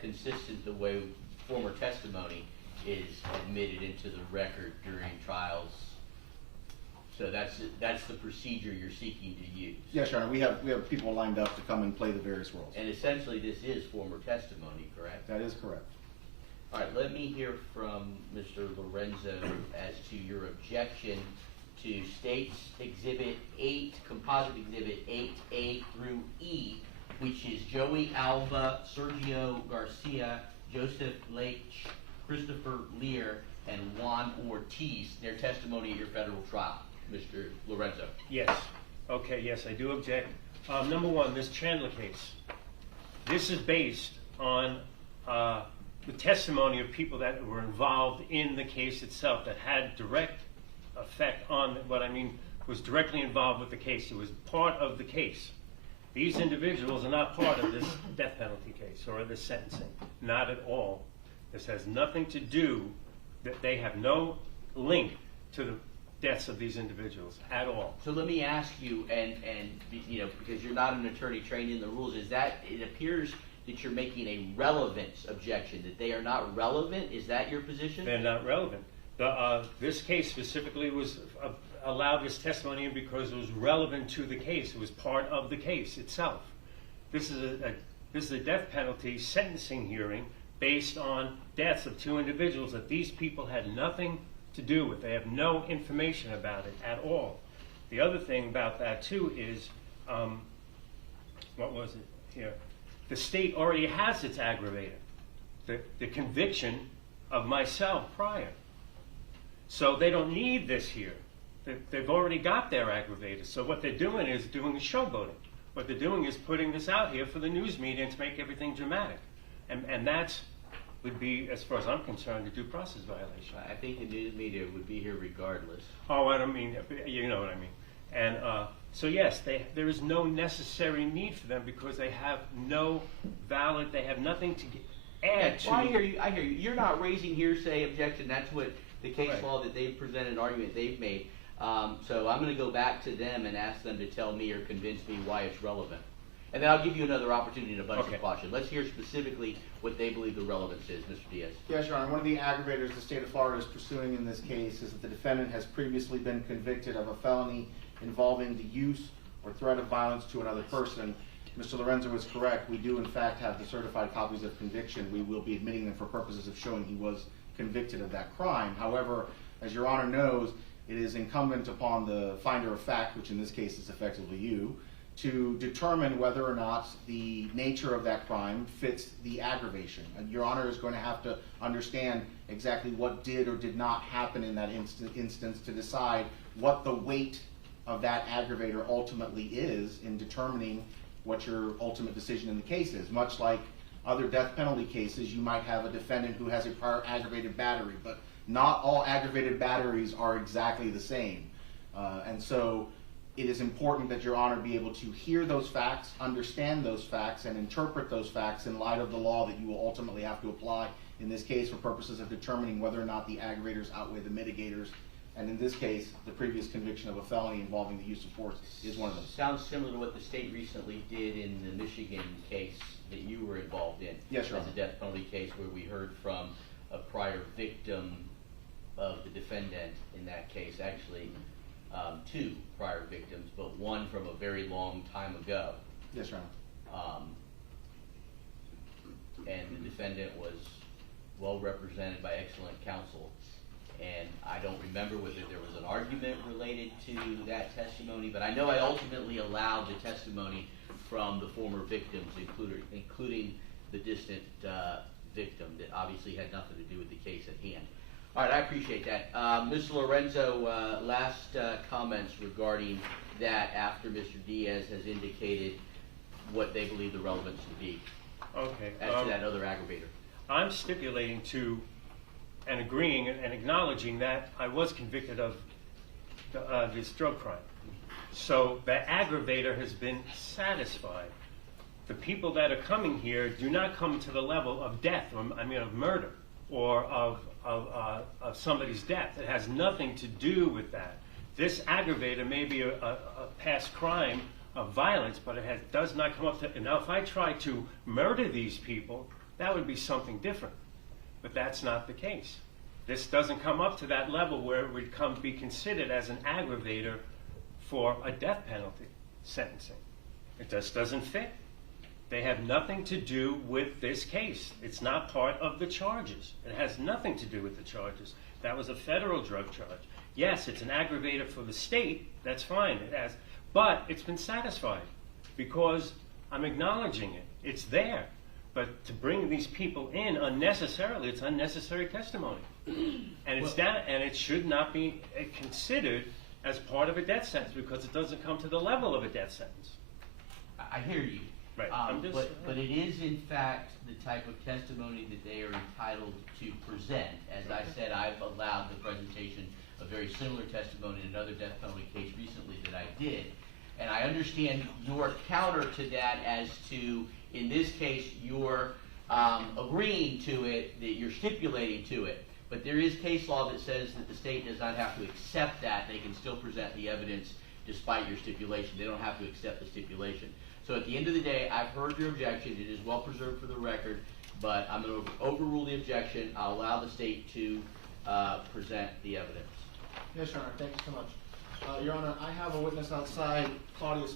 consistent the way former testimony is admitted into the record during trials. So that's the procedure you're seeking to use. Yes, Your Honor. We have people lined up to come and play the various roles. And essentially this is former testimony, correct? That is correct. All right, let me hear from Mr. Lorenzo as to your objection to States Exhibit 8, Composite Exhibit 8A through E, which is Joey Alva, Sergio Garcia, Joseph Laich, Christopher Lear, and Juan Ortiz, their testimony at your federal trial. Mr. Lorenzo. Yes. Okay, yes, I do object. Number one, this Chandler case. This is based on the testimony of people that were involved in the case itself, that had direct effect on what I mean, was directly involved with the case. It was part of the case. These individuals are not part of this death penalty case or this sentencing. Not at all. This has nothing to do, that they have no link to the deaths of these individuals at all. So let me ask you, and you know, because you're not an attorney trained in the rules, is that it appears that you're making a relevance objection, that they are not relevant? Is that your position? They're not relevant. This case specifically was allowed this testimony in because it was relevant to the case. It was part of the case itself. This is a death penalty sentencing hearing based on deaths of two individuals that these people had nothing to do with. They have no information about it at all. The other thing about that too is, what was it here? The state already has its aggravator, the conviction of myself prior. So they don't need this here. They've already got their aggravator. So what they're doing is doing showboating. What they're doing is putting this out here for the news media to make everything dramatic. And that would be, as far as I'm concerned, a due process violation. I think the news media would be here regardless. Oh, I don't mean, you know what I mean. And so yes, there is no necessary need for them because they have no valid, they have nothing to add to. Well, I hear you. You're not raising hearsay objection. That's what the case Right. law that they've presented, an argument they've made. So I'm going to go back to them and ask them to tell me or convince me why it's relevant. And then I'll give you another opportunity in a bunch Okay. of caution. Let's hear specifically what they believe the relevance is, Mr. Diaz. Yes, Your Honor. One of the aggravators the state of Florida is pursuing in this case is that the defendant has previously been convicted of a felony involving the use or threat of violence to another person. Mr. Lorenzo is correct. We do, in fact, have the certified copies of conviction. We will be admitting them for purposes of showing he was convicted of that crime. However, as Your Honor knows, it is incumbent upon the finder of fact, which in this case is effectively you, to determine whether or not the nature of that crime fits the aggravation. And Your Honor is going to have to understand exactly what did or did not happen in that instance to decide what the weight of that aggravator ultimately is in determining what your ultimate decision in the case is. Much like other death penalty cases, you might have a defendant who has a prior aggravated battery, but not all aggravated batteries are exactly the same. And so it is important that Your Honor be able to hear those facts, understand those facts, and interpret those facts in light of the law that you will ultimately have to apply in this case for purposes of determining whether or not the aggravators outweigh the mitigators. And in this case, the previous conviction of a felony involving the use of force is one of those. Sounds similar to what the state recently did in the Michigan case that you were involved in. Yes, Your As Honor. a death penalty case where we heard from a prior victim of the defendant in that case, actually two prior victims, but one from a very long time ago. Yes, Your Honor. And the defendant was well represented by excellent counsel. And I don't remember whether there was an argument related to that testimony, but I know I ultimately allowed the testimony from the former victims, including the distant victim that obviously had nothing to do with the case at hand. All right, I appreciate that. Mr. Lorenzo, last comments regarding that after Mr. Diaz has indicated what they believe the relevance to be Okay. as to that other aggravator. I'm stipulating to and agreeing and acknowledging that I was convicted of this drug crime. So the aggravator has been satisfied. The people that are coming here do not come to the level of death, or I mean of murder, or of somebody's death. It has nothing to do with that. This aggravator may be a past crime of violence, but it does not come up to, now if I try to murder these people, that would be something different. But that's not the case. This doesn't come up to that level where it would be considered as an aggravator for a death penalty sentencing. It just doesn't fit. They have nothing to do with this case. It's not part of the charges. It has nothing to do with the charges. That was a federal drug charge. Yes, it's an aggravator for the state. That's fine. It has, but it's been satisfied because I'm acknowledging it. It's there. But to bring these people in unnecessarily, it's unnecessary testimony. And it's that, and it should not be considered as part of a death sentence because it doesn't come to the level of a death sentence. I hear you. Right. But it is in fact the type of testimony that they are entitled to present. As I said, I've allowed the presentation of very similar testimony in another death penalty case recently that I did. And I understand your counter to that as to, in this case, you're agreeing to it, that you're stipulating to it. But there is case law that says that the state does not have to accept that. They can still present the evidence despite your stipulation. They don't have to accept the stipulation. So at the end of the day, I've heard your objection. It is well preserved for the record, but I'm going to overrule the objection. I'll allow the state to present the evidence. Yes, Your Honor, thank you so much. Your Honor, I have a witness outside, Claudia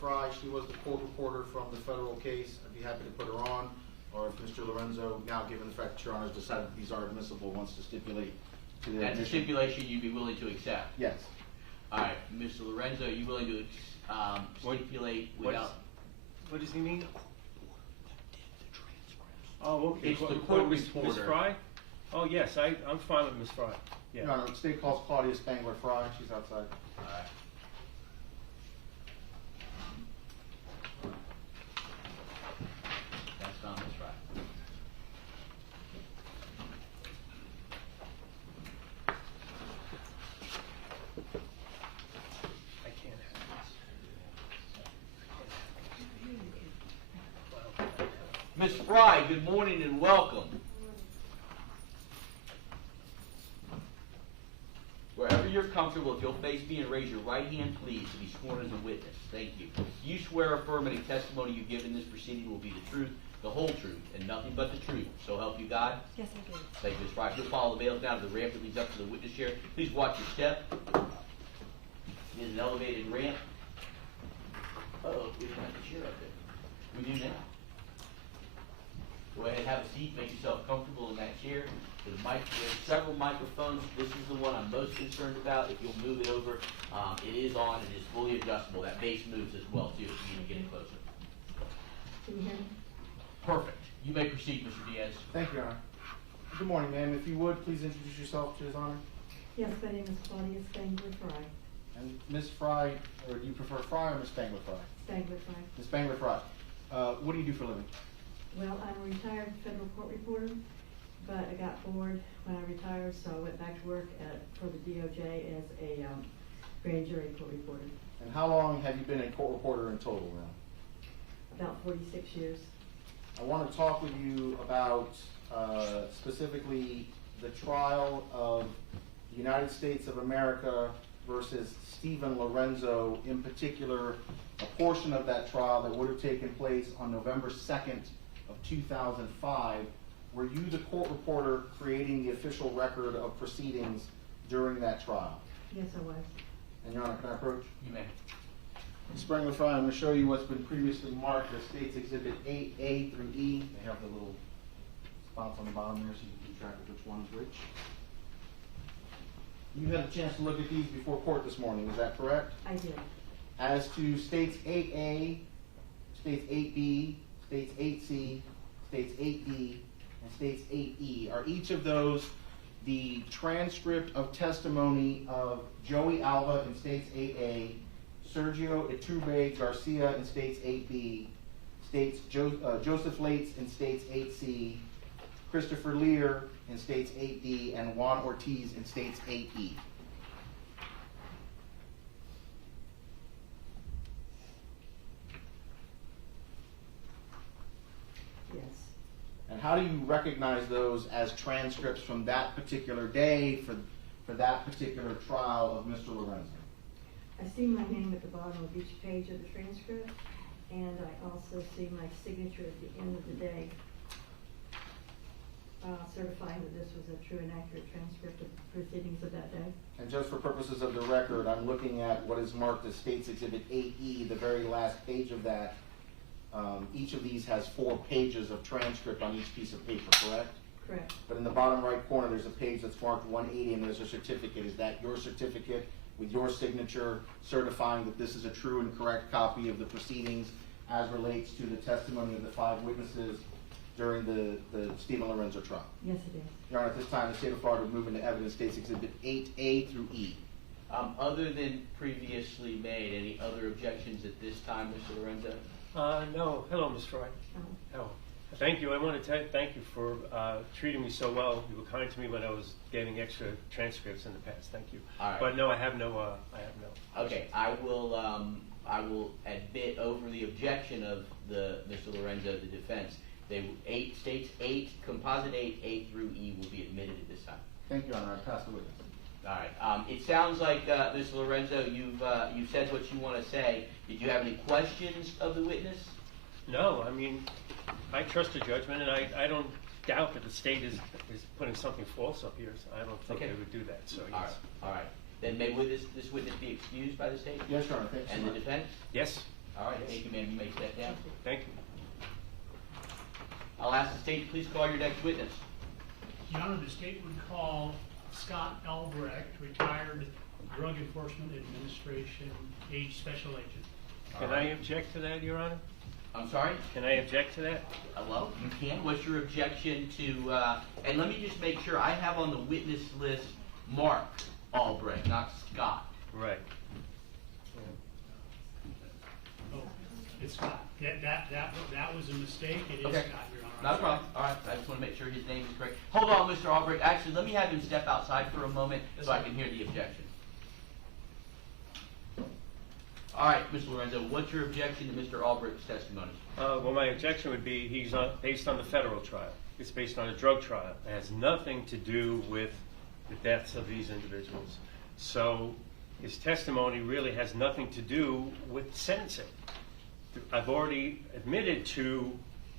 Frye. She was the court reporter from the federal case. I'd be happy to put her on, or if Mr. Lorenzo, now given the fact that Your Honor's decided these are admissible, wants to stipulate to the That's a admission. stipulation you'd be willing to accept. Yes. All right, Mr. Lorenzo, are you willing to stipulate without? What does he mean? Oh, okay. It's the What, court Ms. reporter. Frye? Oh, yes, I'm fine with Ms. Frye. Yeah. Your Honor, the state calls Claudia Frye. She's outside. All right. That's not Ms. Frye. I can't have this. Ms. Frye, good morning and welcome. Wherever you're comfortable, if you'll face me and raise your right hand, please, to be sworn as a witness. Thank you. You swear or affirm any testimony you give in this proceeding will be the truth, the whole truth, and nothing but the truth. So help you God? Yes, I do. Thank you, Ms. Frye. If you'll follow the bailiff down to the ramp that leads up to the witness chair, please watch your step. There's an elevated ramp. Uh-oh, we don't have the chair up there. We do now. Go ahead and have a seat, make yourself comfortable in that chair. There's several microphones. This is the one I'm most concerned about. If you'll move it over, it is on, it is fully adjustable. That base moves as well too, if you need to get it closer. Can you hear me? Perfect. You may proceed, Mr. Diaz. Thank you, Your Honor. Good morning, ma'am. If you would, please introduce yourself to His Honor. Yes, my name is Claudia Frye. And Ms. Frye, or do you prefer Frye or Ms. Frye? Frye. Ms. Frye. What do you do for a living? Well, I'm a retired federal court reporter, but I got bored when I retired, so I went back to work for the DOJ as a grand jury court reporter. And how long have you been a court reporter in total now? About 46 years. I want to talk with you about specifically the trial of the United States of America versus Steven Lorenzo, in particular, a portion of that trial that would have taken place on November 2nd of 2005. Were you the court reporter creating the official record of proceedings during that trial? Yes, I was. And Your Honor, can I approach? You may. Ms. Frye, I'm going to show you what's been previously marked as States Exhibit 8A through E. They have the little spots on the bottom there so you can keep track of which one's which. You had a chance to look at these before court this morning, is that correct? I did. As to States 8A, States 8B, States 8C, States 8D, and States 8E, are each of those the transcript of testimony of Joey Alva in States 8A, Sergio Iturbe Garcia in States 8B, Joseph Lates in States 8C, Christopher Lear in States 8D, and Juan Ortiz in States 8E. Yes. And how do you recognize those as transcripts from that particular day for that particular trial of Mr. Lorenzo? I see my name at the bottom of each page of the transcript, and I also see my signature at the end of the day, certifying that this was a true and accurate transcript of the proceedings of that day. And just for purposes of the record, I'm looking at what is marked as States Exhibit 8E, the very last page of that. Each of these has 4 pages of transcript on each piece of paper, correct? Correct. But in the bottom right corner, there's a page that's marked 180, and there's a certificate. Is that your certificate with your signature certifying that this is a true and correct copy of the proceedings as relates to the testimony of the 5 witnesses during the Steven Lorenzo trial? Yes, it is. Your Honor, at this time, the state of Florida would move into evidence States Exhibit 8A through E. Other than previously made, any other objections at this time, Mr. Lorenzo? No. Hello, Ms. Frye. Oh. Thank you. I want to thank you for treating me so well. You were kind to me when I was getting extra transcripts in the past. Thank you. All right. But no, I have no. Okay, I will admit over the objection of Mr. Lorenzo, the defense. States 8, composite 8, A through E will be admitted at this time. Thank you, Your Honor. I pass the witness. All right. It sounds like, Mr. Lorenzo, you've said what you want to say. Did you have any questions of the witness? No, I mean, I trust the judgment, and I don't doubt that the state is putting something false up here. So I don't think Okay. they would do that. So All yes. right. All right. Then may this witness be excused by the state? Yes, Your Honor, thanks so And the much. defense? Yes. All right. Thank you, ma'am. You may step down. Thank you. I'll ask the state to please call your next witness. Your Honor, the state would call Scott Albrecht, retired Drug Enforcement Administration, age special agent. Can I object to that, Your Honor? I'm sorry? Can I object to that? Well, you can. What's your objection to, and let me just make sure, I have on the witness list Mark Albrecht, not Scott. Right. Oh, it's Scott. That was a mistake. It is Okay. Scott, Your Honor. Not a problem. All right. I just want to make sure his name is correct. Hold on, Mr. Albrecht. Actually, let me have him step outside for a moment so I can hear the objection. All right, Mr. Lorenzo, what's your objection to Mr. Albrecht's testimony? Well, my objection would be he's based on the federal trial. It's based on a drug trial. It has nothing to do with the deaths of these individuals. So his testimony really has nothing to do with sentencing. I've already admitted to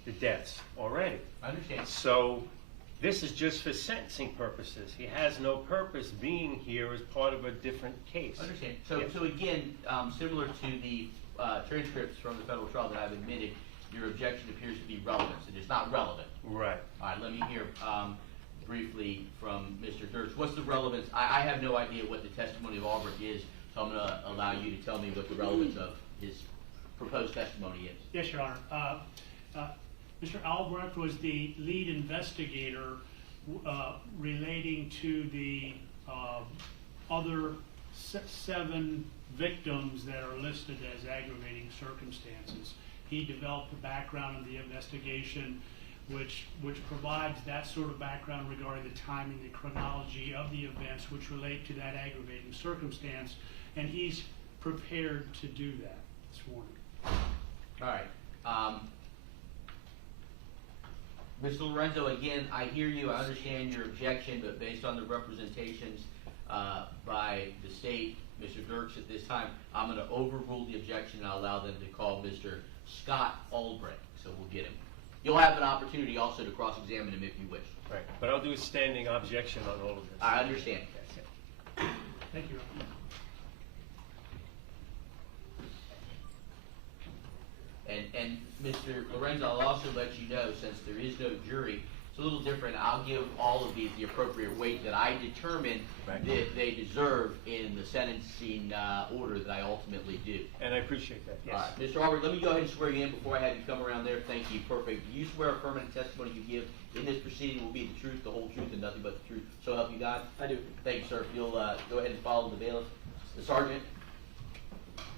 the deaths already. I understand. So this is just for sentencing purposes. He has no purpose being here as part of a different case. I understand. So, Yes. so again, similar to the transcripts from the federal trial that I've admitted, your objection appears to be relevant. So it's not relevant. Right. All right, let me hear briefly from Mr. Dirks. What's the relevance? I have no idea what the testimony of Albrecht is, so I'm going to allow you to tell me what the relevance of his proposed testimony is. Yes, Your Honor. Mr. Albrecht was the lead investigator relating to the other 7 victims that are listed as aggravating circumstances. He developed the background of the investigation, which provides that sort of background regarding the timing, the chronology of the events which relate to that aggravating circumstance, and he's prepared to do that this morning. All right. Mr. Lorenzo, again, I hear you, I understand your objection, but based on the representations by the state, Mr. Dirks at this time, I'm going to overrule the objection and I'll allow them to call Mr. Scott Albrecht, so we'll get him. You'll have an opportunity also to cross-examine him if you wish. Right. But I'll do a standing objection on all of this. I understand. Thank you, Your Honor. And Mr. Lorenzo, I'll also let you know, since there is no jury, it's a little different. I'll give all of these the appropriate weight that I determine that they deserve in the sentencing order that I ultimately do. And I appreciate that, yes. All right, Mr. Albrecht, let me go ahead and swear you in before I have you come around there. Thank you, perfect. Do you swear affirmative testimony you give in this proceeding will be the truth, the whole truth, and nothing but the truth? So help you God? I do. Thank you, sir. If you'll go ahead and follow the bailiff. The sergeant,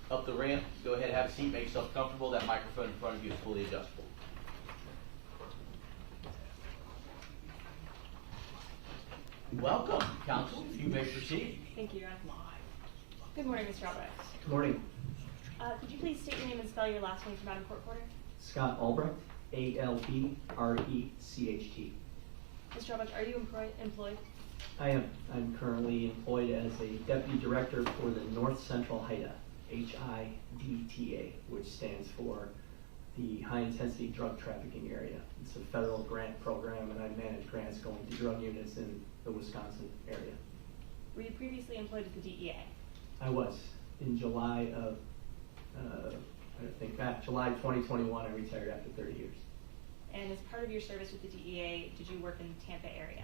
up the ramp. Go ahead, have a seat, make yourself comfortable. That microphone in front of you is fully adjustable. Welcome, counsel. You may proceed. Thank you, Your Honor. Good morning, Mr. Albrecht. Good morning. Could you please state your name and spell your last name for Madam Court Reporter? Scott Albrecht, A-L-B-R-E-C-H-T. Mr. Albrecht, are you employed? I am. I'm currently employed as a deputy director for the North Central HIDTA, H-I-D-T-A, which stands for the High Intensity Drug Trafficking Area. It's a federal grant program, and I manage grants going to drug units in the Wisconsin area. Were you previously employed at the DEA? I was. In July of, July 2021, I retired after 30 years. And as part of your service with the DEA, did you work in the Tampa area?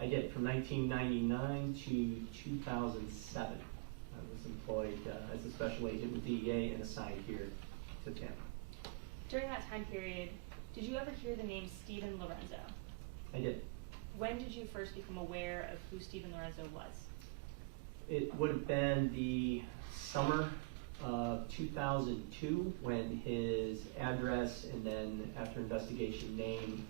I did. From 1999 to 2007, I was employed as a special agent with DEA and assigned here to Tampa. During that time period, did you ever hear the name Steven Lorenzo? I did. When did you first become aware of who Steven Lorenzo was? It would have been the summer of 2002 when his address and then after investigation name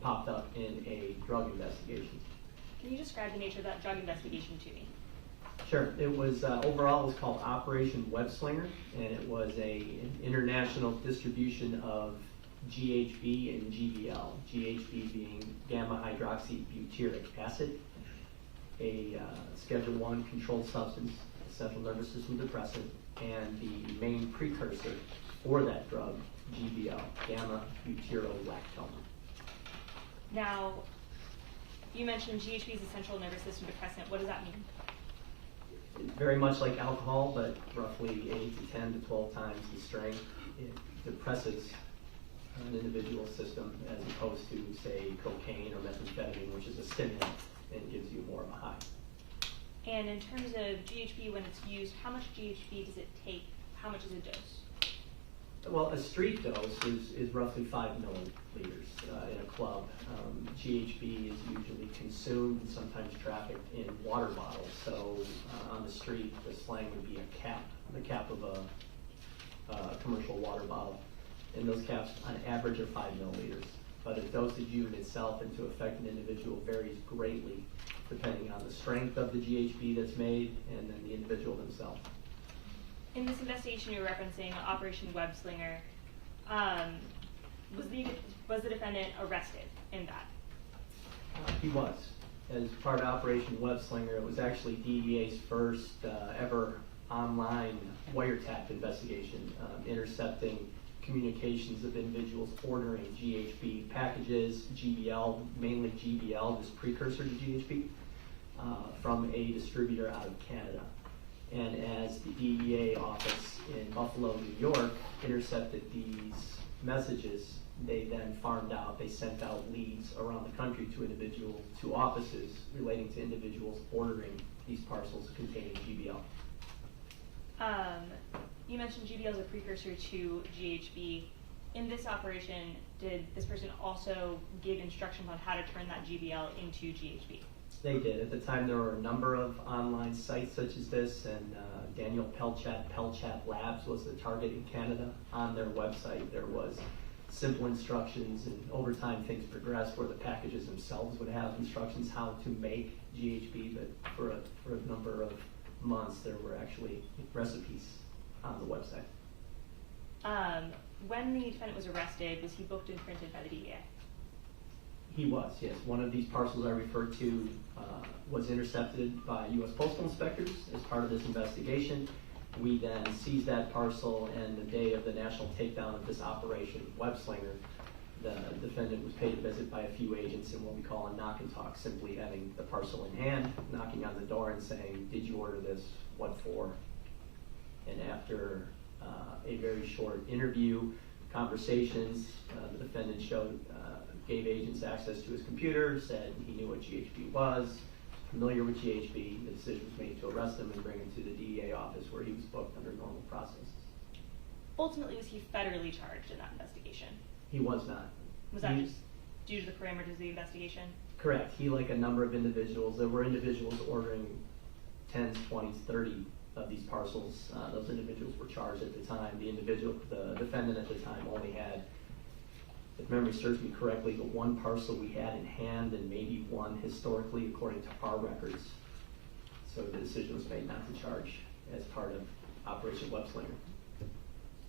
popped up in a drug investigation. Can you describe the nature of that drug investigation to me? Sure. It was overall it was called Operation Web Slinger, and it was an international distribution of GHB and GBL. GHB being gamma hydroxybutyric acid, a Schedule I controlled substance, a central nervous system depressant, and the main precursor for that drug, GBL, gamma-butyrolactone. Now, you mentioned GHB is a central nervous system depressant. What does that mean? Very much like alcohol, but roughly 8 to 10 to 12 times the strength. It depresses an individual's system as opposed to, say, cocaine or methamphetamine, which is a stimulant and gives you more of a high. And in terms of GHB, when it's used, how much GHB does it take? How much is a dose? Well, a street dose is roughly 5 milliliters in a club. GHB is usually consumed and sometimes trafficked in water bottles. So on the street, the slang would be the cap of a commercial water bottle. And those caps, on average, are 5 milliliters. But a dosage unit itself and to affect an individual varies greatly depending on the strength of the GHB that's made and then the individual themselves. In this investigation you're referencing, Operation Web Slinger, was the defendant arrested in that? He was. As part of Operation Web Slinger, it was actually DEA's first ever online wiretap investigation, intercepting communications of individuals ordering GHB packages, GBL, mainly GBL, this precursor to GHB, from a distributor out of Canada. And as the DEA office in Buffalo, New York, intercepted these messages, they then they sent out leads around the country to offices relating to individuals ordering these parcels containing GBL. You mentioned GBL as a precursor to GHB. In this operation, did this person also give instructions on how to turn that GBL into GHB? They did. At the time, there were a number of online sites such as this, and Daniel Pelchat Labs was the target in Canada. On their website, there was simple instructions, and over time things progressed where the packages themselves would have instructions how to make GHB, but for a number of months there were actually recipes on the website. When the defendant was arrested, was he booked and printed by the DEA? He was, yes. One of these parcels I referred to was intercepted by U.S. Postal Inspectors as part of this investigation. We then seized that parcel, and the day of the national takedown of this operation, Web Slinger, the defendant was paid a visit by a few agents in what we call a knock and talk, simply having the parcel in hand, knocking on the door and saying, "Did you order this? What for?" And after a very short interview, conversations, the defendant gave agents access to his computer, said he knew what GHB was, familiar with GHB. The decision was made to arrest him and bring him to the DEA office where he was booked under normal processes. Ultimately, was he federally charged in that investigation? He was not. Was that just due to the parameters of the investigation? Correct. He, like a number of individuals, there were individuals ordering 10s, 20s, 30 of these parcels. Those individuals were charged at the time. The defendant at the time only had, if memory serves me correctly, the one parcel we had in hand and maybe one historically according to our records. So the decision was made not to charge as part of Operation Web Slinger.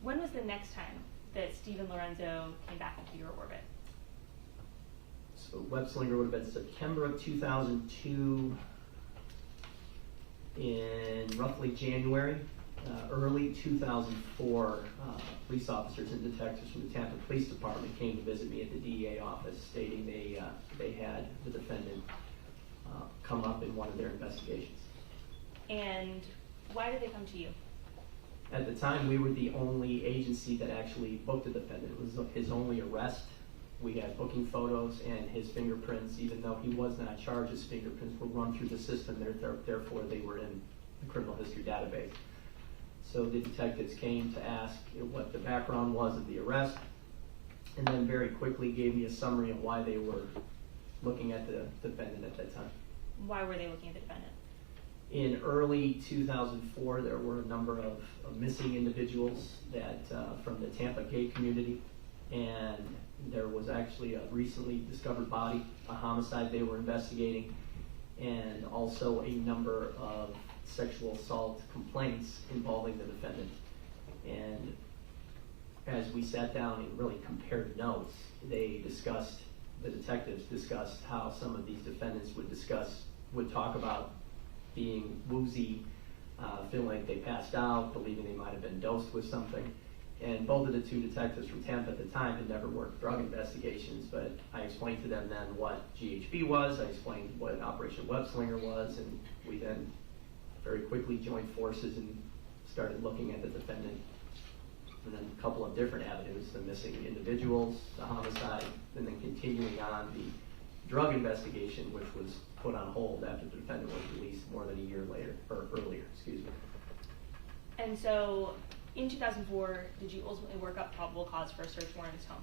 When was the next time that Steven Lorenzo came back into your orbit? So Web Slinger would have been September of 2002. In roughly January, early 2004, police officers and detectives from the Tampa Police Department came to visit me at the DEA office, stating they had the defendant come up in one of their investigations. And why did they come to you? At the time, we were the only agency that actually booked the defendant. It was his only arrest. We had booking photos and his fingerprints. Even though he was not charged, his fingerprints were run through the system. Therefore, they were in the criminal history database. So the detectives came to ask what the background was of the arrest, and then very quickly gave me a summary of why they were looking at the defendant at that time. Why were they looking at the defendant? In early 2004, there were a number of missing individuals that from the Tampa gay community, and there was actually a recently discovered body, a homicide they were investigating, and also a number of sexual assault complaints involving the defendant. And as we sat down and really compared notes, the detectives discussed how some of these defendants would discuss would talk about being woozy, feeling like they passed out, believing they might have been dosed with something. And both of the two detectives from Tampa at the time had never worked drug investigations, but I explained to them then what GHB was, I explained what Operation Web Slinger was, and we then very quickly joined forces and started looking at the defendant, and then a couple of different avenues, the missing individuals, the homicide, and then continuing on the drug investigation, which was put on hold after the defendant was released more than a year later, or earlier, excuse me. And so, in 2004, did you ultimately work up probable cause for a search warrant in his home?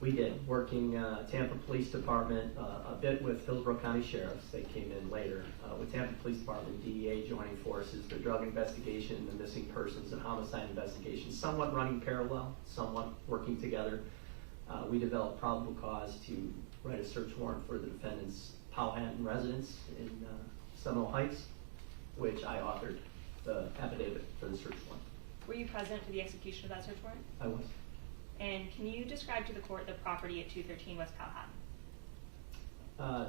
We did, working Tampa Police Department, a bit with Hillsborough County Sheriffs, they came in later. With Tampa Police Department, DEA joining forces, the drug investigation, the missing persons and homicide investigation, somewhat running parallel, somewhat working together. We developed probable cause to write a search warrant for the defendant's Powhatan residence in Seminole Heights, which I authored the affidavit for the search warrant. Were you present for the execution of that search warrant? I was. And can you describe to the court the property at 213 West Powhatan?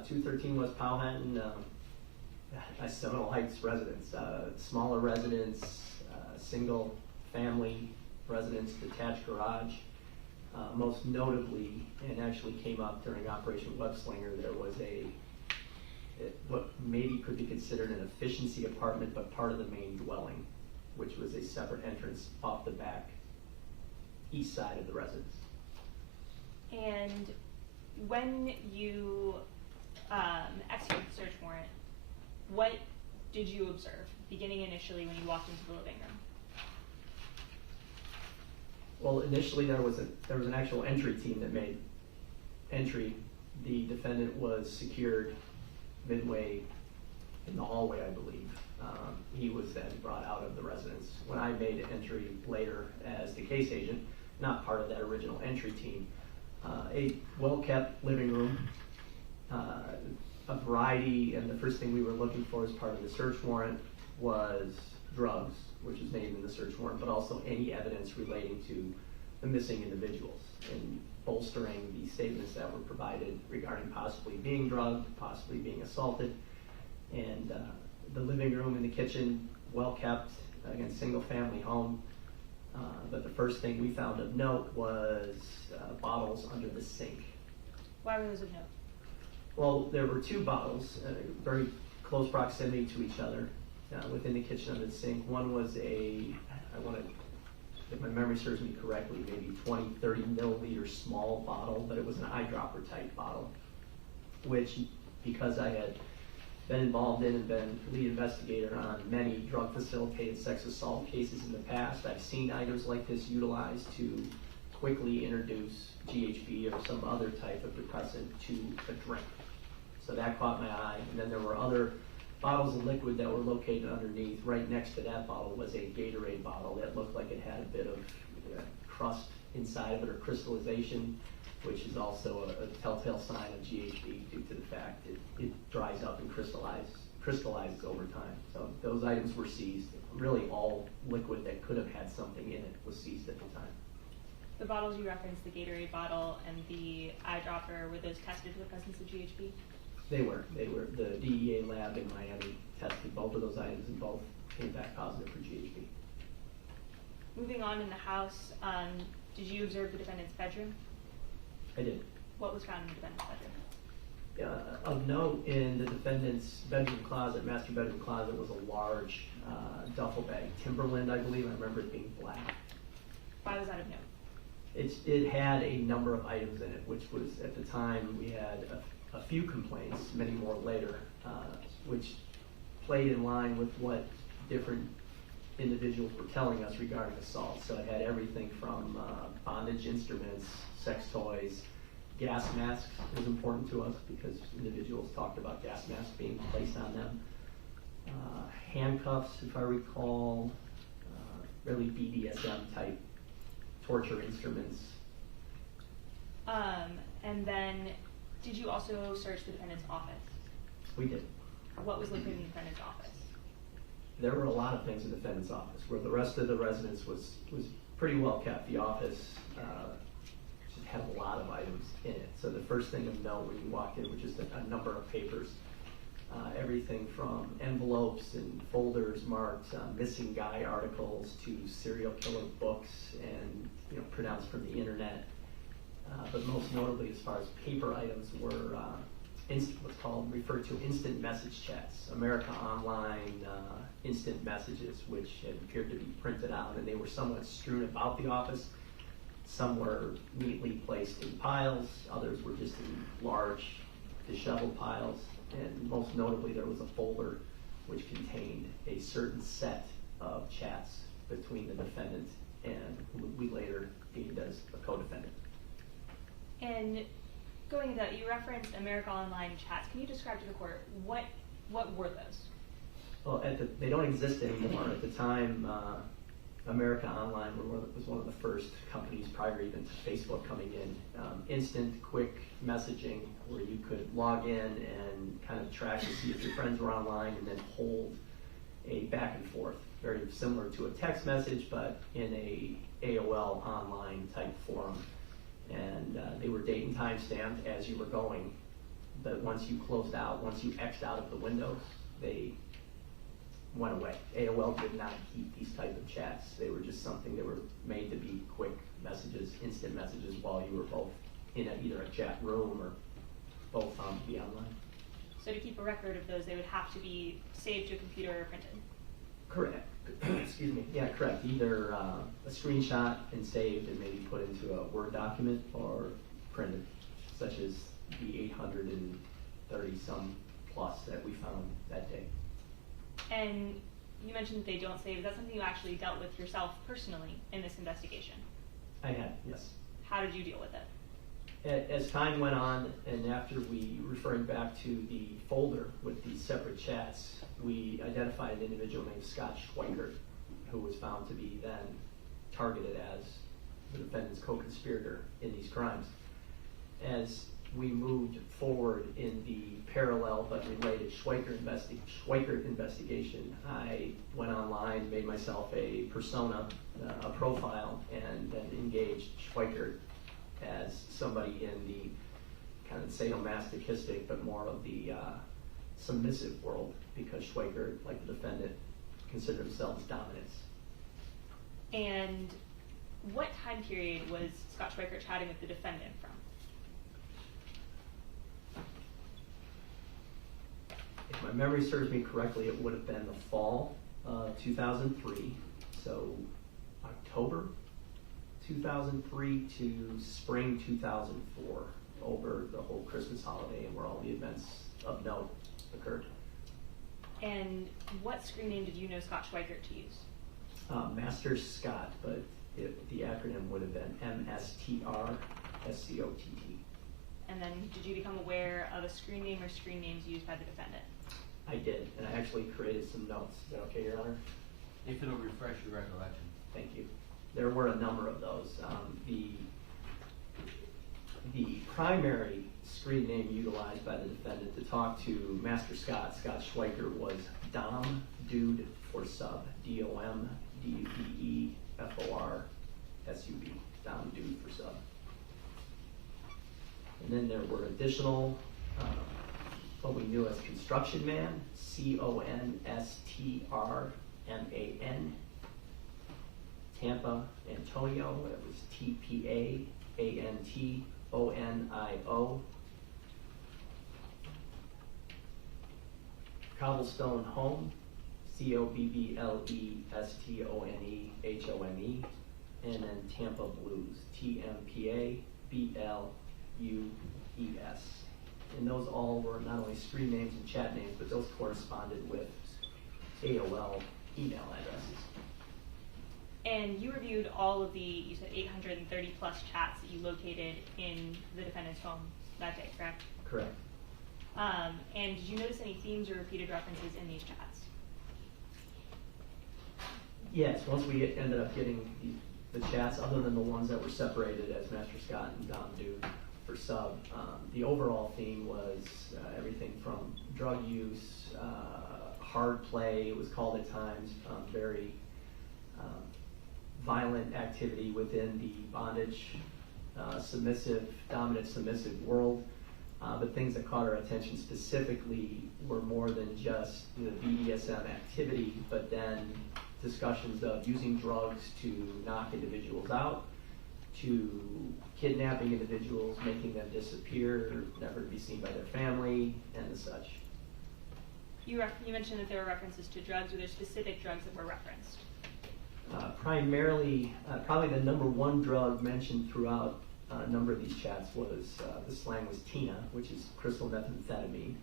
213 West Powhatan, a Seminole Heights residence, smaller residence, single family residence, detached garage. Most notably, and actually came up during Operation Web Slinger, there was what maybe could be considered an efficiency apartment, but part of the main dwelling, which was a separate entrance off the back east side of the residence. And when you executed the search warrant, what did you observe, beginning initially when you walked into the living room? Well, initially there was an actual entry team that made entry. The defendant was secured midway in the hallway, I believe. He was then brought out of the residence. When I made entry later as the case agent, not part of that original entry team, a well-kept living room, a variety, and the first thing we were looking for as part of the search warrant was drugs, which is named in the search warrant, but also any evidence relating to the missing individuals and bolstering the statements that were provided regarding possibly being drugged, possibly being assaulted. And the living room and the kitchen, well kept, again, single family home. But the first thing we found of note was bottles under the sink. Why were those of note? Well, there were two bottles, very close proximity to each other, within the kitchen under the sink. One was I want to, if my memory serves me correctly, maybe 20, 30 milliliter small bottle, but it was an eyedropper type bottle, which, because I had been involved in and been lead investigator on many drug facilitated sex assault cases in the past, I've seen items like this utilized to quickly introduce GHB or some other type of depressant to a drink. So that caught my eye. And then there were other bottles of liquid that were located underneath. Right next to that bottle was a Gatorade bottle that looked like it had a bit of crust inside of it, or crystallization, which is also a telltale sign of GHB due to the fact it dries up and crystallizes over time. So those items were seized. Really all liquid that could have had something in it was seized at the time. The bottles you referenced, the Gatorade bottle and the eyedropper, were those tested for the presence of GHB? They were. The DEA lab in Miami tested both of those items and both came back positive for GHB. Moving on in the house, did you observe the defendant's bedroom? I did. What was found in the defendant's bedroom? Of note, in the defendant's bedroom closet, master bedroom closet, was a large duffel bag, Timberland, I believe. I remember it being black. Why was that of note? It had a number of items in it, which was, at the time, we had a few complaints, many more later, which played in line with what different individuals were telling us regarding assault. So it had everything from bondage instruments, sex toys, gas masks was important to us because individuals talked about gas masks being placed on them. Handcuffs, if I recall, really BDSM type torture instruments. And then, did you also search the defendant's office? We did. What was located in the defendant's office? There were a lot of things in the defendant's office, where the rest of the residence was pretty well kept. The office just had a lot of items in it. So the first thing of note when you walked in was just a number of papers. everything from envelopes and folders marked missing guy articles to serial killer books and printouts from the internet. But most notably, as far as paper items, were what's referred to instant message chats, America Online instant messages, which had appeared to be printed out, and they were somewhat strewn about the office. Some were neatly placed in piles, others were just in large, disheveled piles, and most notably there was a folder which contained a certain set of chats between the defendant and who we later deemed as a co-defendant. And going into that, you referenced America Online chats. Can you describe to the court what were those? Well, they don't exist anymore. At the time, America Online was one of the first companies prior even to Facebook coming in. Instant, quick messaging where you could log in and kind of track to see if your friends were online and then hold a back and forth, very similar to a text message, but in a AOL online type forum. And they were date and time stamped as you were going. But once you closed out, once you X'd out of the windows, they went away. AOL did not keep these type of chats. They were just something that were made to be quick messages, instant messages while you were both in either a chat room or both be online. So to keep a record of those, they would have to be saved to a computer or printed? Correct. Excuse me. Yeah, correct. Either a screenshot and saved and maybe put into a Word document or printed, such as the 830 some plus that we found that day. And you mentioned that they don't save. Is that something you actually dealt with yourself personally in this investigation? I had, yes. How did you deal with it? As time went on, and after referring back to the folder with the separate chats, we identified an individual named Scott Schweikert, who was found to be then targeted as the defendant's co-conspirator in these crimes. As we moved forward in the parallel but related Schweikert investigation, I went online, made myself a persona, a profile, and then engaged Schweikert as somebody in the kind of sadomasochistic but more of the submissive world, because Schweikert, like the defendant, considered themselves dominants. And what time period was Scott Schweikert chatting with the defendant from? If my memory serves me correctly, it would have been the fall of 2003, so October 2003 to spring 2004, over the whole Christmas holiday and where all the events of note occurred. And what screen name did you know Scott Schweikert to use? Master Scott, but the acronym would have been MSTR SCOTT. And then did you become aware of a screen name or screen names used by the defendant? I did, and I actually created some notes. Is that okay, Your Honor? If it'll refresh your recollection. Thank you. There were a number of those. The primary screen name utilized by the defendant to talk to Master Scott Schweikert, was Dom Dude for Sub, DOM DUDE FOR SUB, Dom Dude for Sub. And then there were additional, what we knew as Construction Man, CONSTRMAN. Tampa Antonio, it was TPAANTONIO. Cobblestone Home, COBBLESTONEHOME, and then Tampa Blues, TMPABLUES. And those all were not only screen names and chat names, but those corresponded with AOL email addresses. And you reviewed all of the, you said 830 plus chats that you located in the defendant's home that day, correct? Correct. And did you notice any themes or repeated references in these chats? Yes, once we ended up getting the chats, other than the ones that were separated as Master Scott and Dom Dude for sub, the overall theme was everything from drug use, hard play, it was called at times, very violent activity within the bondage, dominant submissive world. But things that caught our attention specifically were more than just the BDSM activity, but then discussions of using drugs to knock individuals out, to kidnapping individuals, making them disappear, never to be seen by their family, and the such. You mentioned that there were references to drugs. Were there specific drugs that were referenced? Primarily, probably the number one drug mentioned throughout a number of these chats was, the slang was TINA, which is crystal methamphetamine.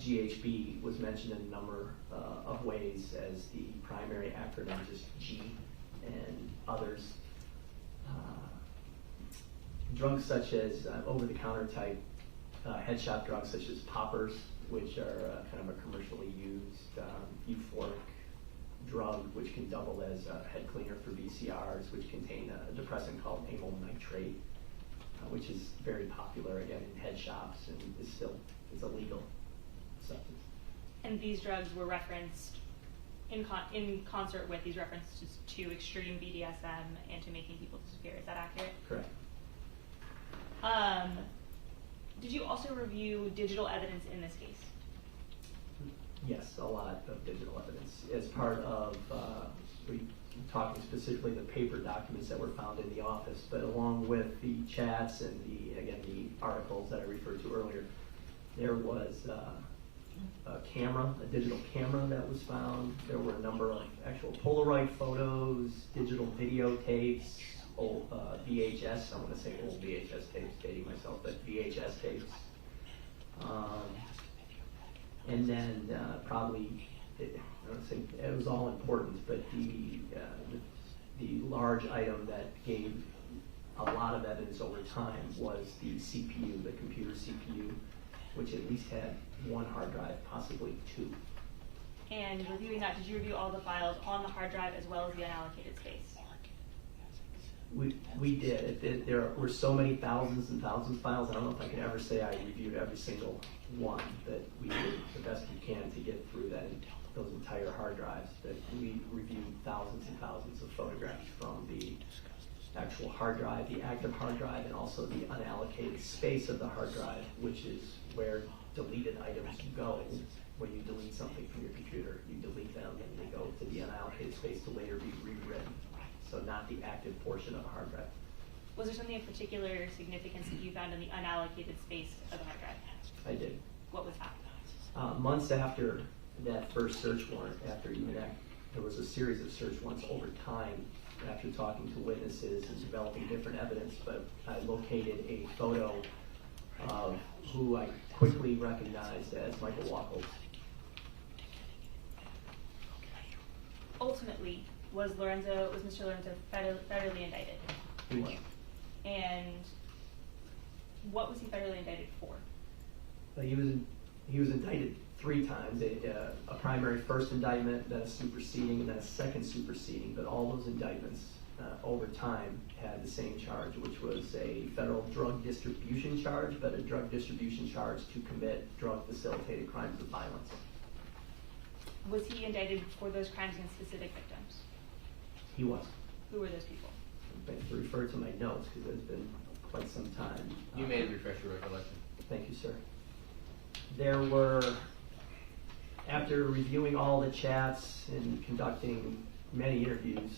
GHB was mentioned in a number of ways as the primary acronym, just G, and others. Drugs such as over-the-counter type headshot drugs such as poppers, which are kind of a commercially used euphoric drug, which can double as a head cleaner for VCRs, which contain a depressant called amyl nitrate, which is very popular again in head shops and is a legal substance. And these drugs were referenced in concert with these references to extreme BDSM and to making people disappear. Is that accurate? Correct. Did you also review digital evidence in this case? Yes, a lot of digital evidence. As part of, we talking specifically the paper documents that were found in the office, but along with the chats and the articles that I referred to earlier, there was a digital camera that was found. There were a number of actual Polaroid photos, digital videotapes, old VHS, I'm going to say old VHS tapes, dating myself, but VHS tapes. And then probably, I don't think it was all important, but the large item that gave a lot of evidence over time was the CPU, the computer CPU, which at least had one hard drive, possibly two. And reviewing that, did you review all the files on the hard drive as well as the unallocated space? We did. There were so many thousands and thousands of files. I don't know if I can ever say I reviewed every single one, but we did the best we can to get through those entire hard drives. But we reviewed thousands and thousands of photographs from the actual hard drive, the active hard drive, and also the unallocated space of the hard drive, which is where deleted items go. When you delete something from your computer, you delete them and they go to the unallocated space to later be rewritten. So not the active portion of a hard drive. Was there something of particular significance that you found in the unallocated space of the hard drive? I did. What was that? Months after that first search warrant, there was a series of search warrants over time after talking to witnesses and developing different evidence, but I located a photo of who I quickly recognized as Michael Wachholtz. Ultimately, was Mr. Lorenzo federally indicted? He was. And what was he federally indicted for? He was indicted 3 times, a primary first indictment, then a superseding, and then a second superseding, but all those indictments over time had the same charge, which was a federal drug distribution charge, but a drug distribution charge to commit drug-facilitated crimes of violence. Was he indicted for those crimes against specific victims? He was. Who were those people? I have to refer to my notes because it's been quite some time. You may refresh your recollection. Thank you, sir. There were, after reviewing all the chats and conducting many interviews,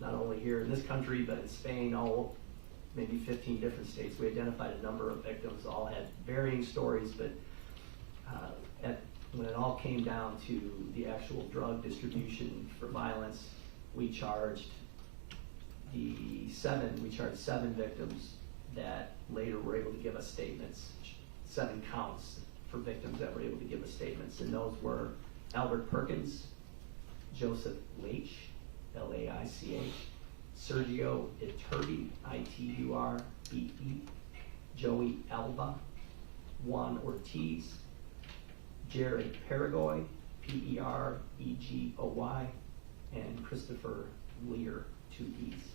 not only here in this country, but in Spain, maybe 15 different states, we identified a number of victims, all had varying stories, but when it all came down to the actual drug distribution for violence, we charged 7 victims that later were able to give us statements, 7 counts for victims that were able to give us statements, and those were Albert Perkins, Joseph Leitch, L-A-I-C-H, Sergio Iturbe, I-T-U-R-B-E, Joey Alba, Juan Ortiz, Jared Perigoy, P-E-R-E-G-O-Y, and Christopher Lear, 2 E's.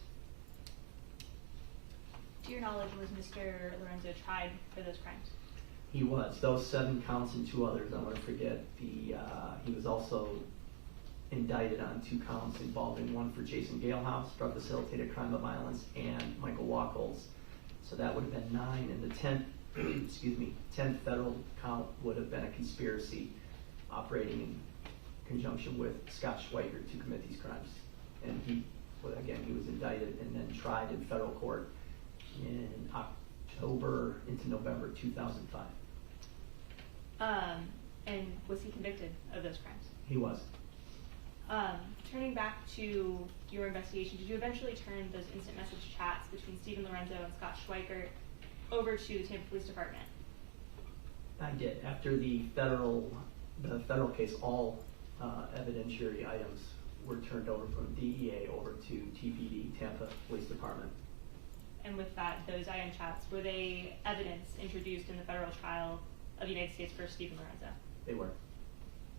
To your knowledge, was Mr. Lorenzo tried for those crimes? He was. Those 7 counts and 2 others, I'm going to forget. He was also indicted on 2 counts involving one for Jason Galehouse, drug-facilitated crime of violence, and Michael Wachholtz. So that would have been 9, and the 10th excuse me, 10th federal count would have been a conspiracy operating in conjunction with Scott Schweiger to commit these crimes. And he, well, again, he was indicted and then tried in federal court in October into November 2005. And was he convicted of those crimes? He was. Turning back to your investigation, did you eventually turn those instant message chats between Steven Lorenzo and Scott Schweiger over to the Tampa Police Department? I did. After the federal case, all evidentiary items were turned over from DEA over to TPD, Tampa Police Department. And with that, those IM chats, were they evidence introduced in the federal trial of United States v. Steven Lorenzo? They were.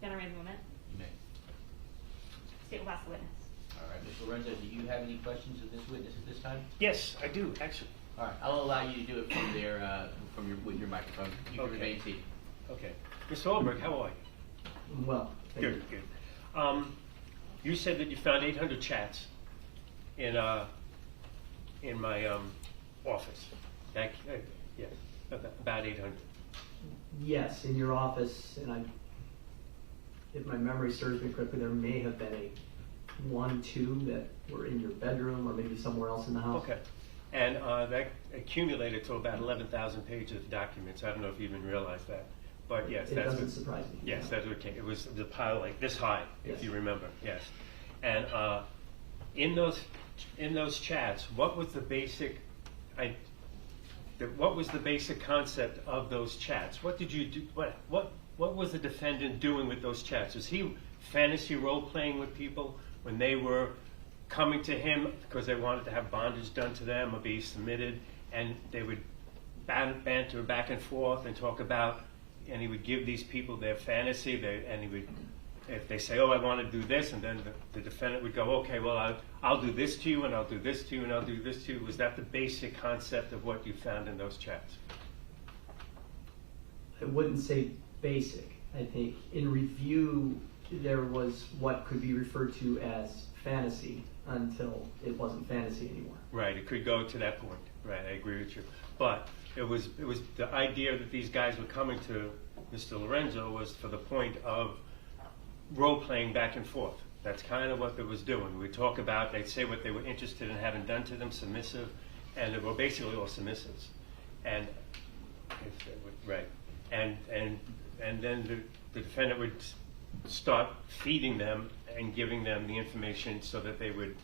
Can I raise a moment? You may. State will ask the witness. All right, Mr. Lorenzo, do you have any questions of this witness at this time? Yes, I do, actually. All right, I'll allow you to do it from there, with your microphone. You can Okay. remain seated. Okay. Mr. Albrecht, how are you? Well, thank you. Good, good. You said that you found 800 chats in my office. Yes, about 800. Yes, in your office, and if my memory serves me correctly, there may have been a 1, 2 that were in your bedroom or maybe somewhere else in the house. Okay. And that accumulated to about 11,000 pages of documents. I don't know if you even realized that. But yes, It that's doesn't what, surprise me. yes, no. that's what came. It was the pile like this high, Yes. if you remember. Yes. And in those chats, what was the basic concept of those chats? What did you do? What was the defendant doing with those chats? Was he fantasy role playing with people when they were coming to him because they wanted to have bondage done to them or be submitted, and they would banter back and forth and talk about, and he would give these people their fantasy, and he would, if they say, oh, I want to do this, and then the defendant would go, okay, well, I'll do this to you, and I'll do this to you, and I'll do this to you. Was that the basic concept of what you found in those chats? I wouldn't say basic. I think in review, there was what could be referred to as fantasy until it wasn't fantasy anymore. Right, it could go to that point. Right, I agree with you. But it was the idea that these guys were coming to Mr. Lorenzo was for the point of role-playing back and forth. That's kind of what they was doing. We talk about, they'd say what they were interested in having done to them, submissive, and they were basically all submissives. And if they would, right, and then the defendant would start feeding them and giving them the information so that they would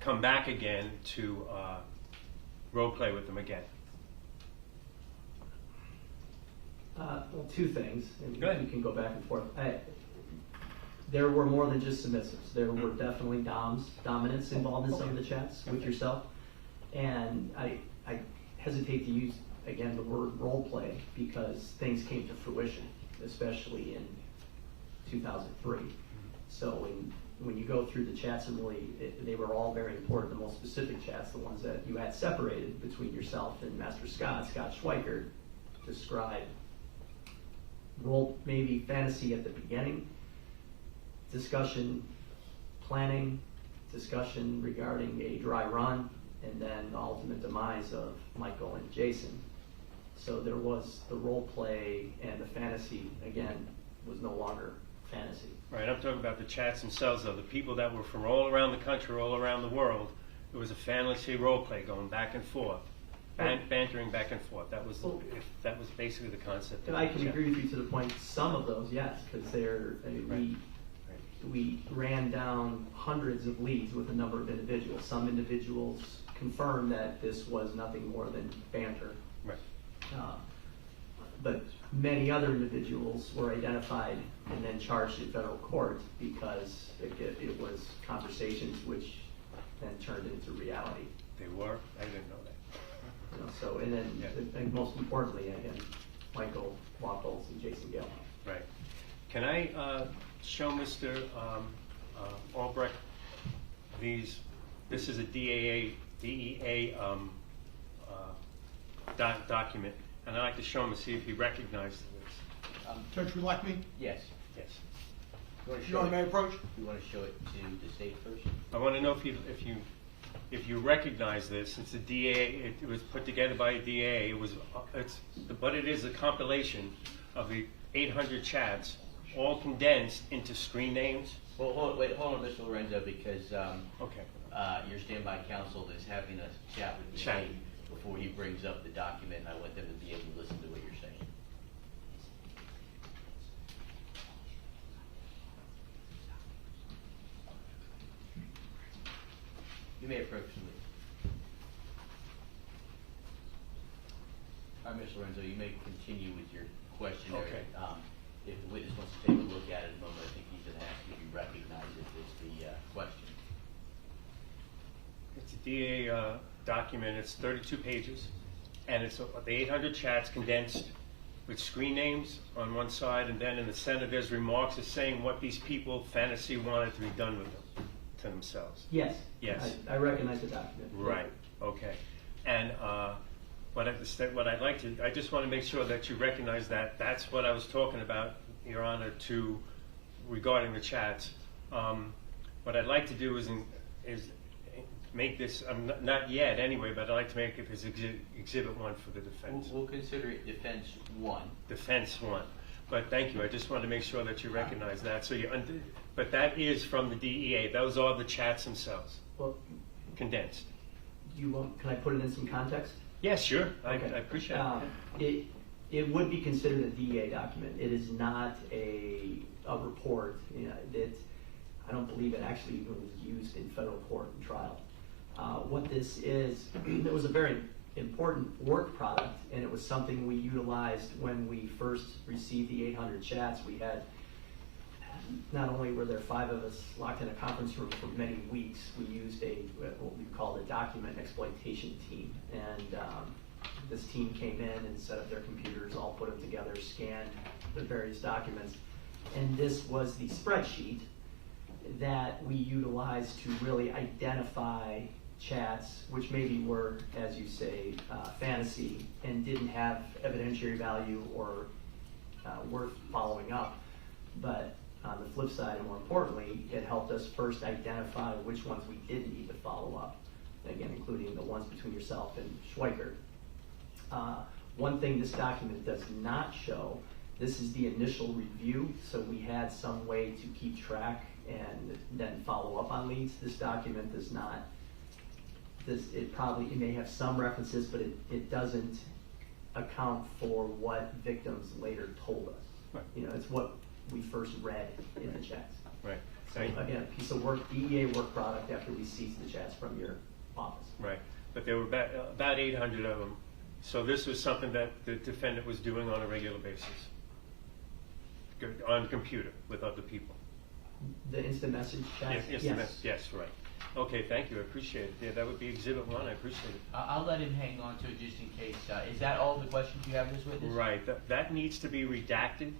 come back again to role-play with them again. Well, two things, and Go ahead. we can go back and forth. There were more than just submissives. There were definitely dominants involved in some of the chats with yourself. And I hesitate to use, again, the word role play because things came to fruition, especially in 2003. So when you go through the chats, and really, they were all very important. The most specific chats, the ones that you had separated between yourself and Master Scott Schweiger, describe role, maybe fantasy at the beginning, discussion, planning, discussion regarding a dry run, and then the ultimate demise of Michael and Jason. So there was the role play, and the fantasy, again, was no longer fantasy. Right, I'm talking about the chats themselves, though. The people that were from all around the country, all around the world, it was a fantasy role play going back and forth, bantering back and forth. That was basically the concept. And I can agree with you to the point, some of those, yes, because we ran down hundreds of leads with a number of individuals. Some individuals confirmed that this was nothing more than banter. Right. But many other individuals were identified and then charged in federal court because it was conversations which then turned into reality. They were? I didn't know that. You know, so, and then, and most importantly, again, Michael Wachholtz and Jason Galehouse. Right. Can I show Mr. Albrecht this is a DEA document, and I'd like to show him to see if he recognizes this. Judge, would you like me? Yes. Yes. You want to You show want it? me to approach? You want to show it to the state first? I want to know if you if you recognize this, since the DA, it was put together by a DA, but it is a compilation of the 800 chats, all condensed into screen names. Well, hold on, Mr. Lorenzo, because Okay. your standby counsel is having a chat with me before he brings up the document, and I want them to be able to listen to what you're saying. You may approach me. All right, Mr. Lorenzo, you may continue with your questionnaire. Okay. If the witness wants to take a look at it in a moment, I think he's going to ask if you recognize it as the question. It's a DA document. It's 32 pages, and it's the 800 chats condensed with screen names on one side, and then in the center there's remarks of saying what these people fantasy wanted to be done with them, to themselves. Yes. Yes. I recognize the document. Right. Okay. And what I'd like to, I just want to make sure that you recognize that that's what I was talking about, Your Honor, regarding the chats. What I'd like to do is make this, not yet anyway, but I'd like to make it as exhibit 1 for the defense. We'll consider it defense 1. Defense 1. But thank you. I just want to make sure that you recognize that. So but that is from the DEA. Those are the chats themselves, Well, condensed. can I put it in some context? Yeah, sure. I Okay. appreciate It would be considered a DEA document. It is not a report. You know, I don't believe it actually even was used in federal court and trial. What this is, it was a very important work product, and it was something we utilized when we first received the 800 chats. We had, not only were there 5 of us locked in a conference room for many weeks, we used what we called a document exploitation team. And this team came in and set up their computers, all put them together, scanned the various documents. And this was the spreadsheet that we utilized to really identify chats, which maybe were, as you say, fantasy and didn't have evidentiary value or worth following up. But on the flip side, and more importantly, it helped us first identify which ones we didn't need to follow up. Again, including the ones between yourself and Schweiker. One thing this document does not show, this is the initial review, so we had some way to keep track and then follow up on leads. This document does not. It may have some references, but it doesn't account for what victims later told us. Right. You know, it's what we first read in the chats. Right. So again, a piece of work, DEA work product after we seized the chats from your office. Right. But there were about 800 of them. So this was something that the defendant was doing on a regular basis, on the computer with other people. The instant message chats? Yes, right. Okay, thank you. I appreciate it. Yeah, that would be exhibit 1. I appreciate it. I'll let him hang on to it just in case. Is that all the questions you have, Ms. Witness? Right. That needs to be redacted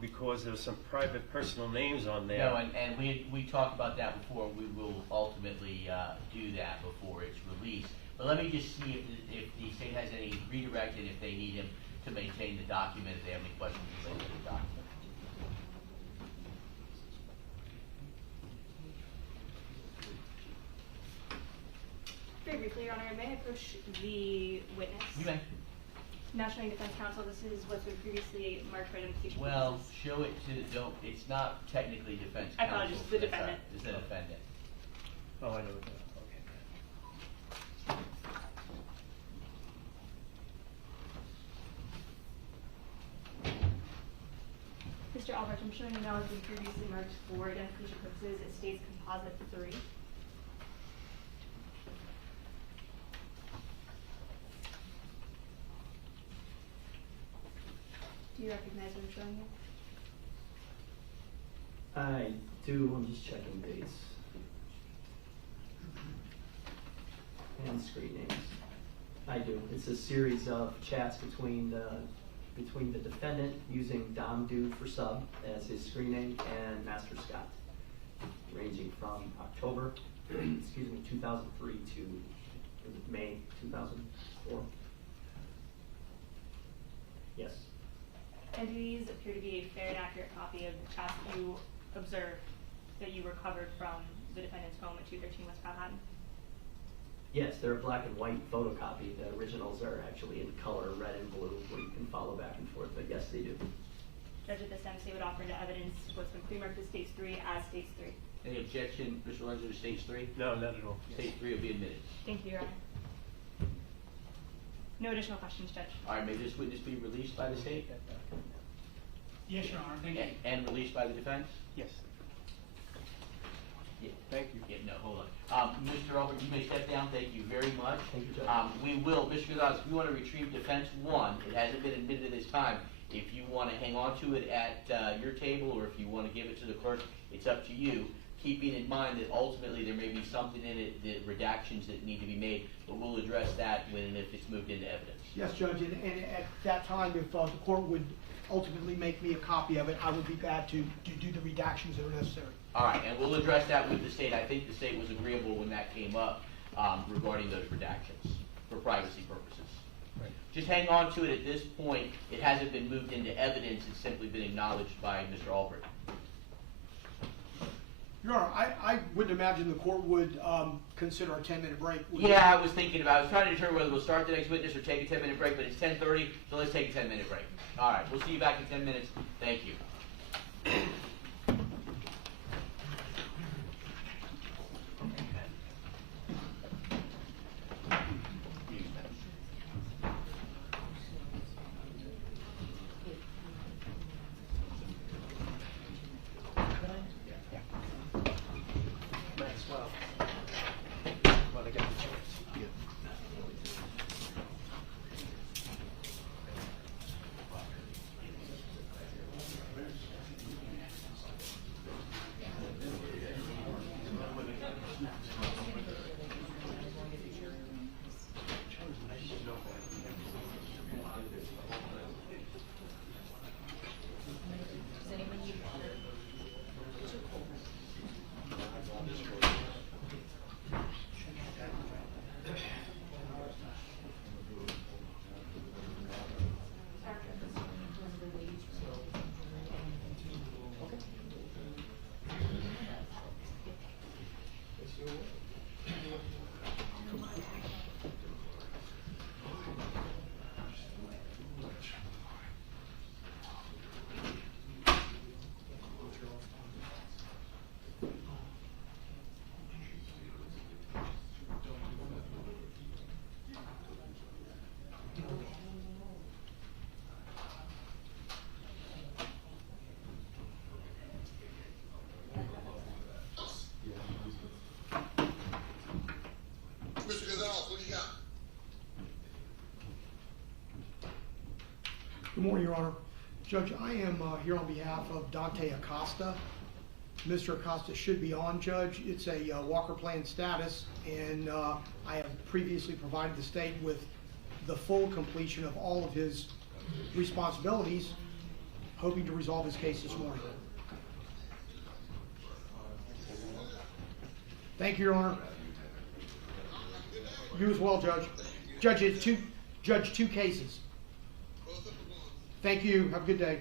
because there's some private personal names on there. No, and we talked about that before. We will ultimately do that before it's released. But let me just see if the state has any redirect and if they need him to maintain the document, if they have any questions related to the document. Very briefly, Your Honor, may I approach the witness? You may. National Defense Counsel, this is what's been previously marked for identification Well, purposes. show it to, it's not technically defense I counsel. apologize, the defendant. It's the defendant. Oh, I know what that. Okay. Mr. Albrecht, I'm showing you now has been previously marked for identification purposes. It states composite 3. Do you recognize what I'm showing you? I do. I'm just checking dates. And screen names. I do. It's a series of chats between the defendant using Dom Dude for sub as his screen name and Master Scott, ranging from October, 2003 to May 2004. Yes. And do these appear to be a fair and accurate copy of the chats you observed that you recovered from the defendant's home at 213 West Manhattan? Yes, they're a black and white photocopy. The originals are actually in color, red and blue, where you can follow back and forth, but yes, they do. Judge, at this time, state would offer into evidence what's been pre-marked as stage 3 as stage 3. Any objection, Mr. Lorenzo, to stage 3? No, not at all. Stage 3 will be admitted. Thank you, Your Honor. No additional questions, Judge. All right, may this witness be released by the state? Yes, Your Honor, thank you. And released by the defense? Yes. Yeah. Thank you. Yeah, no, hold on. Mr. Albrecht, you may step down. Thank you very much. Thank you, Judge. We will, Mr. Gonzalez, if you want to retrieve defense 1, it hasn't been admitted at this time. If you want to hang on to it at your table, or if you want to give it to the clerk, it's up to you. Keeping in mind that ultimately there may be something in it, the redactions that need to be made, but we'll address that when and if it's moved into evidence. Yes, Judge, and at that time, if the court would ultimately make me a copy of it, I would be glad to do the redactions that are necessary. All right, and we'll address that with the state. I think the state was agreeable when that came up regarding those redactions for privacy purposes. Right. Just hang on to it at this point. It hasn't been moved into evidence. It's simply been acknowledged by Mr. Albrecht. Your Honor, I wouldn't imagine the court would consider a 10-minute break. Yeah, I was thinking about it. I was trying to determine whether we'll start the next witness or take a 10-minute break, but it's 10:30, so let's take a 10-minute break. All right, we'll see you back in 10 minutes. Thank you. Good morning, Your Honor. Judge, I am here on behalf of Dante Acosta. Mr. Acosta should be on, Judge. It's a Walker Plan status, and I have previously provided the state with the full completion of all of his responsibilities, hoping to resolve his case this morning. Thank you, Your Honor. You as well, Judge. Judge, it's two cases. Thank you. Have a good day.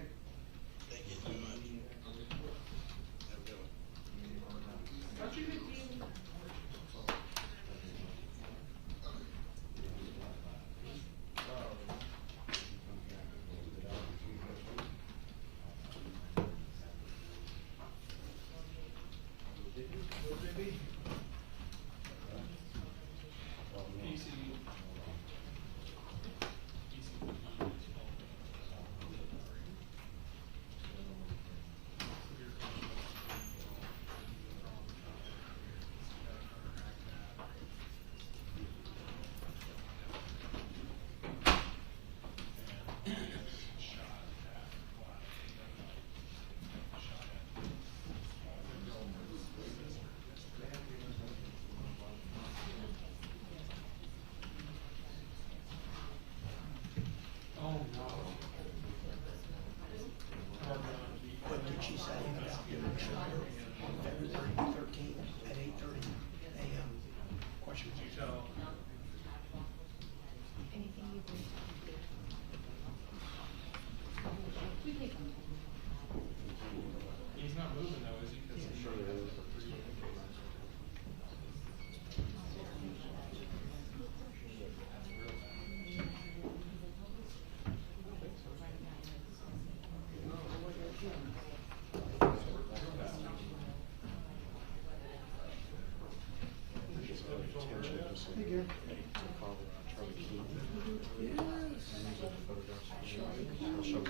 Yeah,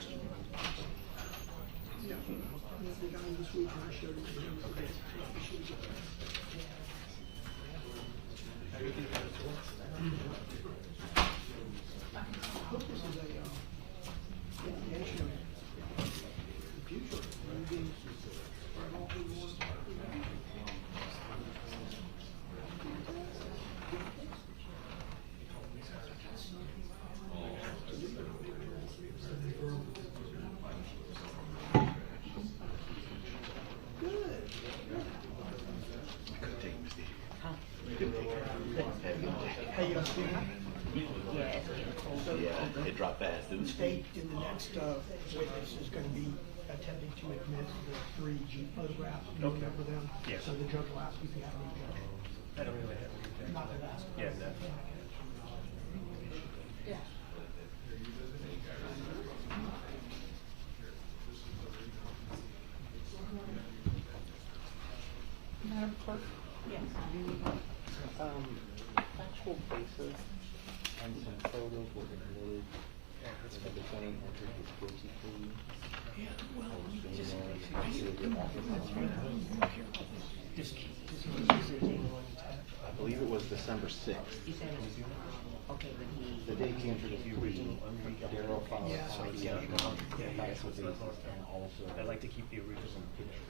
the guy this week, I showed him to him. Okay. I hope this is a indication of the future. Maybe spread all through one. It dropped fast, didn't The it? state in the next witness is going to be attempting to admit the 3 G photographs. Do you remember them? Yes. So the judge will ask if you have any objection. I don't really have any. Not that ask. Yeah, no. Yeah. Madam Clerk? Yes. Actual faces and some photos were admitted, and the defendant entered his guilty plea. Yeah, well, Just I believe it was December 6th. The day he entered his plea, Darrell filed Yeah, so ID yeah, and also I like to keep the original. some pictures.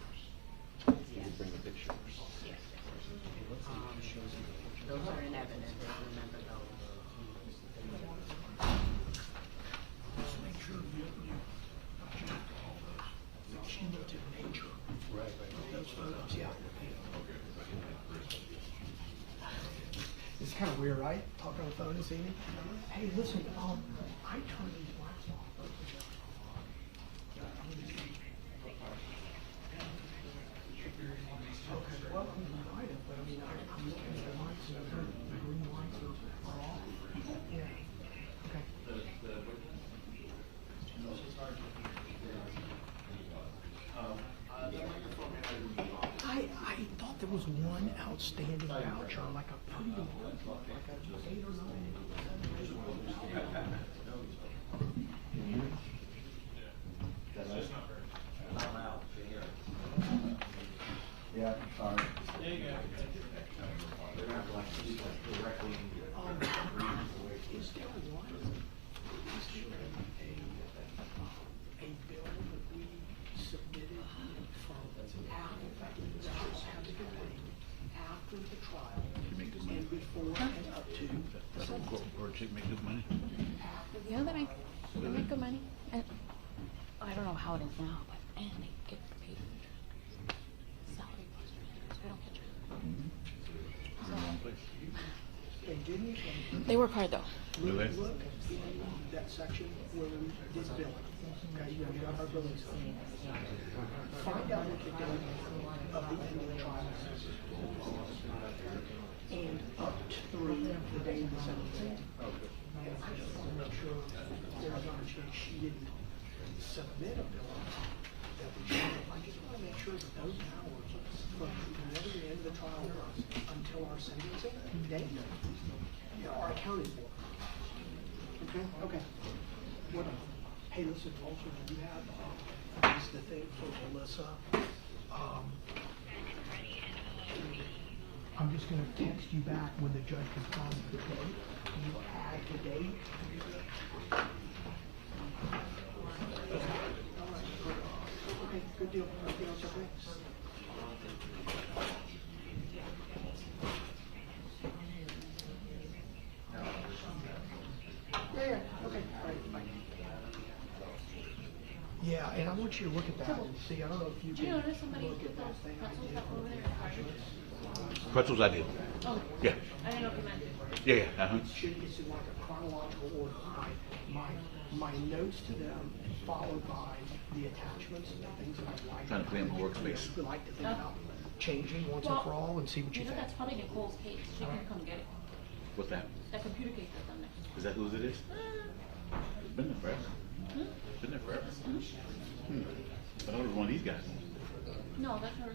He would bring the pictures. Those are in evidence, remember those. just make sure you check all those, the cumulative nature of those photos, yeah. It's kind of weird, right? Talking on the phone this evening. Hey, listen, I turned these lights off. Okay, well, you might have, but I mean, I'm looking at the lights and the green lights are off. Yeah, okay. I thought there was one outstanding voucher, like a pretty large one, like a 8 or 9. Yeah, sorry. Is there one? Is there a bill that we submitted from after the trial and before and up to the sentencing? Make good money. You know that I make good money? And I don't know how it is now, but and they get paid salary plus transcripts. I don't get They didn't. They work hard though. Look in that section where we did billing. Okay, you know, we got our billing stuff. Find out what the date of the end of the trial is. And up through the day of the sentencing. And I just want to make sure there's not a chance she didn't submit a bill. I just want to make sure that those hours from whenever the end of the trial was until our sentencing date are accounted for. Okay, okay. What, hey, listen, also, do you have, this is the thing for Melissa. I'm just gonna text you back when the judge confirms the date. You add the date. Okay, all right, good. Okay, good deal. Everything else okay? Yeah, okay, all right, bye. Yeah, and I want you to look at that and see, I don't know if you Did you can notice somebody look put at that those thing I pretzels did. up over there? Pretzels I did. Oh, Yeah. I didn't know if you meant. Yeah, yeah. Uh-huh. It's in like a chronological order. My notes to them, followed by the attachments and the things that I like. Trying to clean my workspace. We like to think about changing once and for all and see what you You know, think. that's probably Nicole's case. She can come get it. What's that? That computer case that's on there. Is that whose it is? It's been there forever. It's been there forever. I thought it was one of these guys. No, that's her.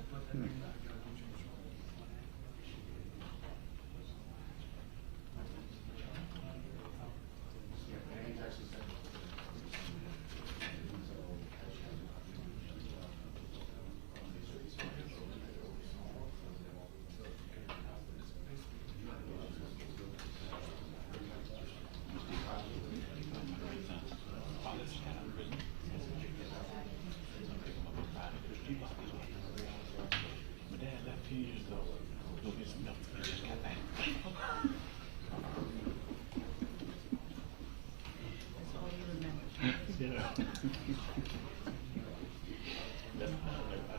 I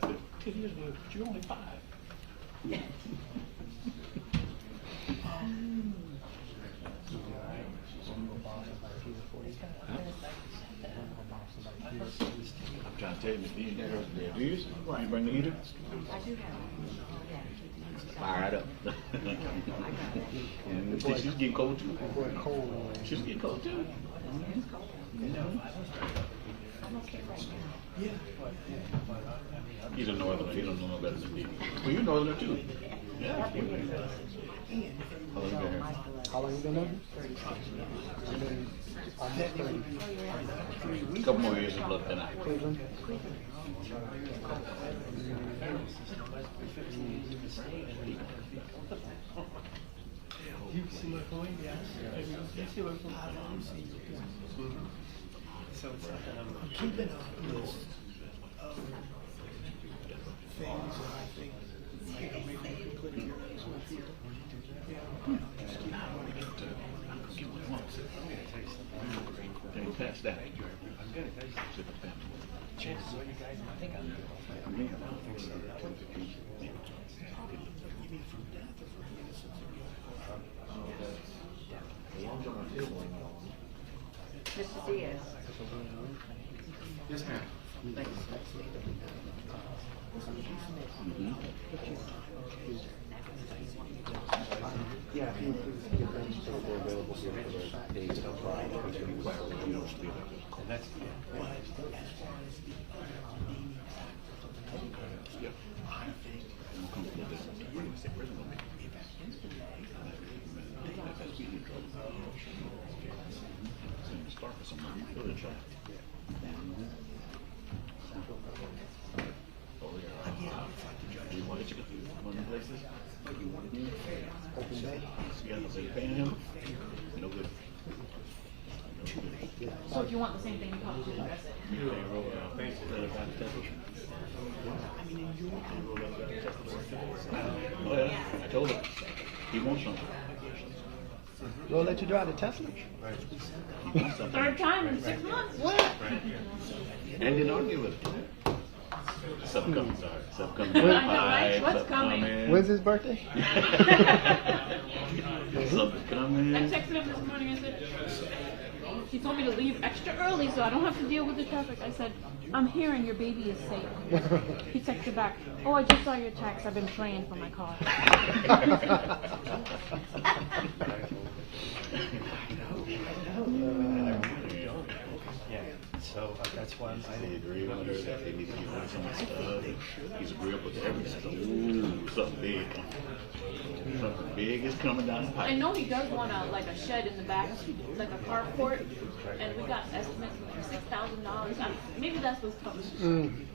said, 10 years ago, but you're only 5. I'm trying to tell you, Miss D, you bring the heater? I do have Fire it up. And see, she's getting cold too. She's getting cold too. I'm okay right now. He's a northerner. He don't know no better than me. Well, you're a northerner too. Yeah. How long you been here? How long you been there? Almost 30. A couple more years of left than I. Cleveland. You see my point? Yes. You see my point? I don't see your point. So it's not that I'm keeping a list of things that I think, maybe we can put here, with here. Yeah. Just keep going. Then pass that. chances are you guys, I think I'm good. I don't think so. Mr. Diaz. Yes, ma'am. Thanks. Yeah, if you please get them so they're available here for the days of Friday. And that's, So if you want the same thing, you probably do that's it. Oh yeah, I told him. He wants something. They'll let you drive the Tesla? He wants something. Third time in 6 months. What? And didn't argue with him. Something coming, sorry. Something coming. I know, right? What's coming? When's his birthday? Something coming. I texted him this morning, I said, he told me to leave extra early so I don't have to deal with the traffic. I said, I'm here and your baby is safe. He texted back, oh, I just saw your text. I've been praying for my car. yeah, so that's why I'm They agree with her that they need to get rid of some stuff. He's agreeable with everything. Ooh, something big. Something big is coming down the pipe. I know he does want like a shed in the back, like a carport, and we got estimates of like $6,000. Maybe that's what's coming.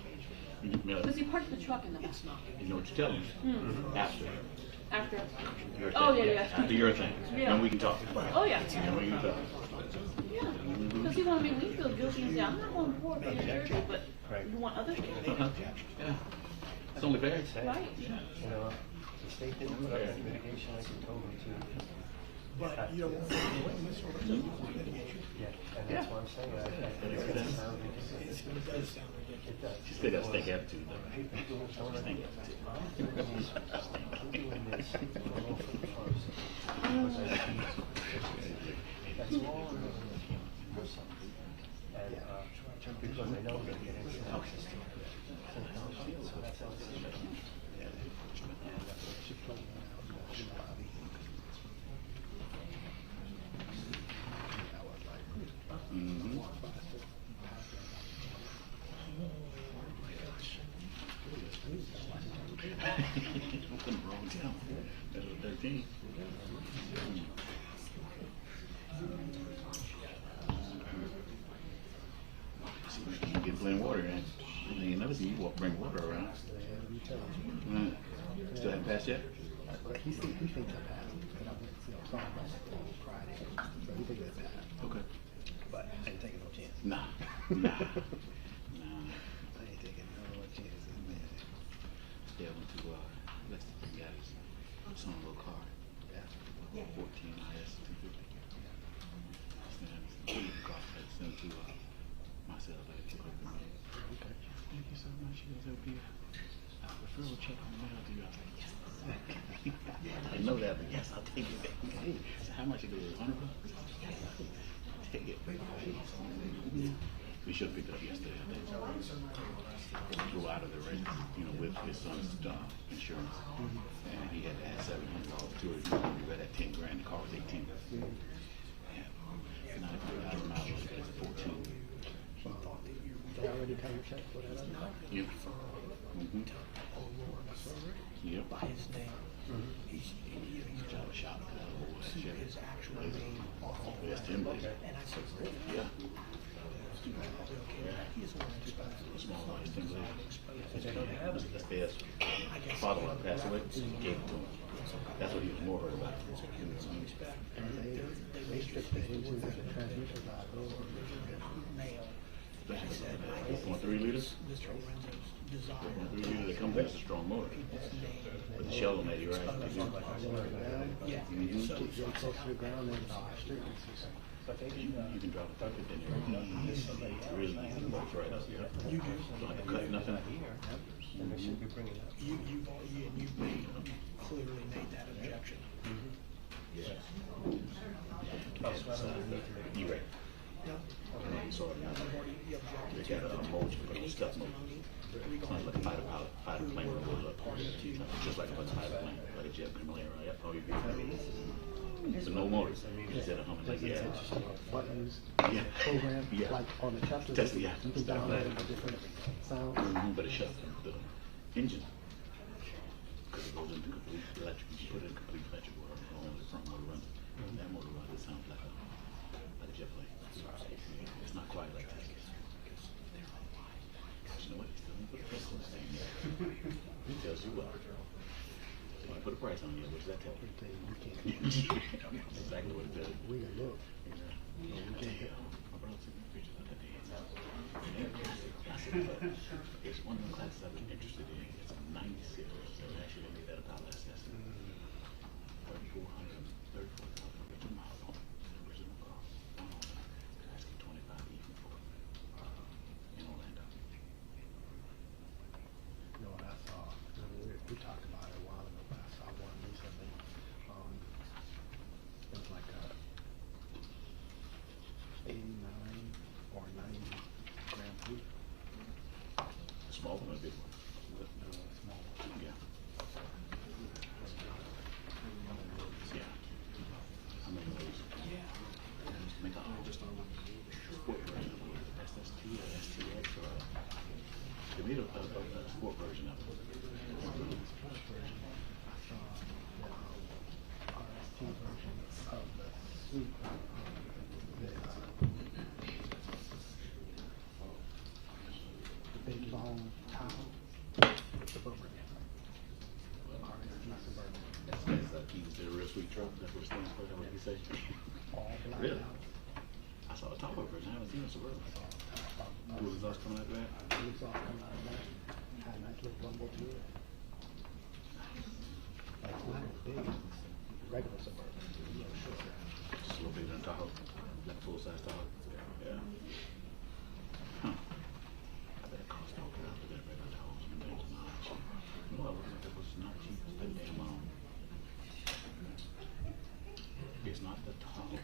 Because he parked the truck in the back. You know what you're telling me? After. After. Your Oh, thing. yeah, yeah. After your thing. Yeah. And we can talk. Oh, yeah. And we can talk. Yeah. Because he wanted me to feel guilty and say, I'm not going to court for New Jersey, but you want other things. Yeah. It's only fair. Right. You know, the state didn't put up any mitigation like you told them to. But you don't want to mitigation. Yeah, and that's what I'm saying. I think it's going to sound ridiculous. It does sound ridiculous. It does. You still got stink attitude though. Don't let Stink me- attitude. I'm doing this, I'm going for the first. That's all I'm doing. And, because I know that it is access to it. So that's how it's. Open the wrong town. That was 13. See, you get plain water in. And then another thing, you bring water around. Still haven't passed yet? He thinks I passed. But I went to saw him on Friday. So he thinks I passed. Okay. But I ain't taking no chance. Nah. I ain't taking no chances, man. Yeah, I went to Lexington. He got his son a little car. Yeah. 14 IS 250. Sent him to Marcel, but We should have picked it up yesterday, I think. He flew out of the race, you know, with his son's insurance. And he had to add $700 to it. We read at 10 grand, the car was 18. Yeah. 94,000 miles, it's 14. They already cut your check for that? Yep. Mm-hmm. Yep. By his name. He's trying to shop it out. his actual name off of West Timberlake. And I said, really? Yeah. Okay. He is the one who's exposed. Small West Timberlake. His dad's father passed away, so he gave it to him. That's what he was more hurt about. They stripped the engines and the transmission out of those. Especially 4.3 liters. Mr. Lorenzo's desire. 4.3 liters, they come with a strong motor. But the shell on that, you're right. Yeah. Keep getting close to the ground and street. You can drop a tuck it, then you're really easy to work right up here. You do. Don't have to cut nothing. And they should be bringing that. You've clearly made that objection. Yeah. Oh, so I don't need to make. You're right. No? I'm sorry. You objected They got a mold, you put on any stuff. testimony Sounds like a fighter plane will roll up. Just like a fighter plane, like a jet coming around. Yep, oh, you'd be so no motors. He said a humming like, yeah. Buttons, Yeah. program, Yeah. like on the chapter. Tesla, yeah. You can download the different sounds. But it shuts the engine. Because it goes into complete electric. You put in complete electric where only the front motor runs. That motor runs, it sounds like a jet plane. It's not quite like that. You know what? He still didn't put a price on the thing yet. He tells you what. When I put a price on you, what does that tell you? That's exactly what it does. We can look. My brother took me pictures of that day. I said, it's one of the classes I've been interested in. It's a 96. So actually, they made that about last lesson. 34,000 miles on the original car. Asking 25 even for it. In Orlando. You know what I saw? We talked about it a while ago, but I saw one recently. It was like a 89 or 90 Grand Prix. A small one or a big one? No, a small one. Yeah. Yeah. I remember those. Yeah. I used to make a sport version of it. SST or STX or they made a sport version of it. RST version of the suite. The big long towel. Suburban. RST Suburban. That's Keys to a real sweet truck. That's what it stands for. That's what he said. All black. Really? I saw the top of it version. I haven't seen a Suburban. Who was us coming out of that? It was all coming out of that. Had a nice little rumble to it. Like not as big as regular Suburban. Yeah, sure. Just a little bigger than Tahoe. Like a full size Tahoe. Yeah. Huh. I bet it cost all kinds of that regular Tahoe. It's not cheap. No, I wasn't. It was not cheap. It's that damn long. It's not the Tahoe.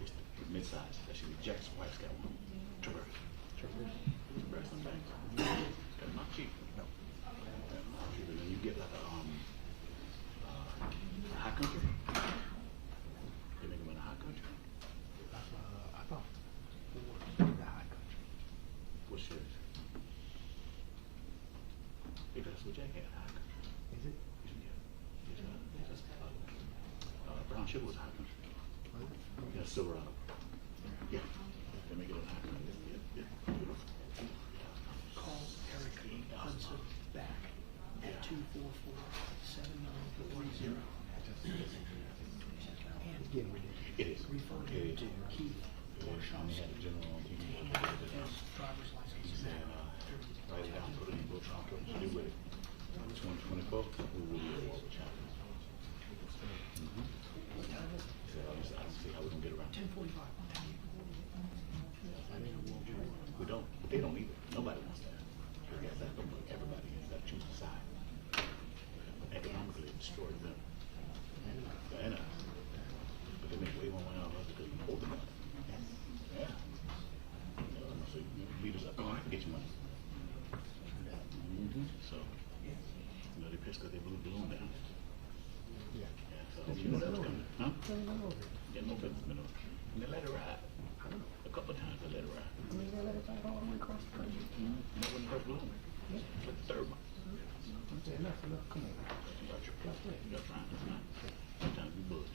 It's the mid-size. That should be Jack's wife's got one. Traverse. Traverse and Banks. They're not cheap. No. They're not cheap. And then you get like a high country. They make them in a high country. I thought Ford was the high country. What's yours? If that's what Jack had, high country. Is it? Brown sugar was a high country. Yeah, Silverado. Yeah. They make it in a high country. Yeah. Beautiful. Call Eric Hudson back at 244-7930. And Getting ridiculous. It is. refer It him is. to Keith Warshaw. Had a general on TV. His driver's license. He said, write it down, put it in your book, do with it. 2024, we will be a world champion. He said, I'll see how we can get around. 1045. We don't. They don't either. Nobody wants that. Because that don't put everybody in. Got to choose a side. Economically, it destroys them. And us. But they make way more money out of us because we hold them up. Come on. You're trying to not. Sometimes we budge.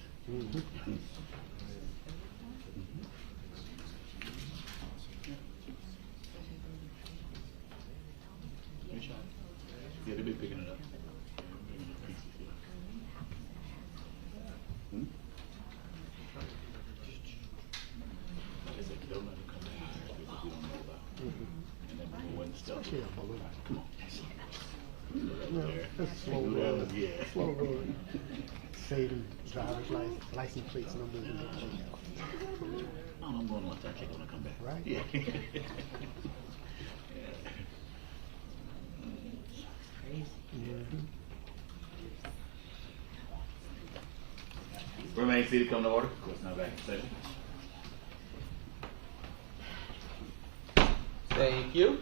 Yeah, they've been picking it up. Like I said, you don't let them come in here because we don't know about. And then when stuff. Come on. Slow roll. Yeah. Slow roll. Saving driver's license plates numbers and everything else. I don't know, I'm going to let that kid when I come back. Right? Yeah. Remain seated, come to order. Court's now back in session. Thank you.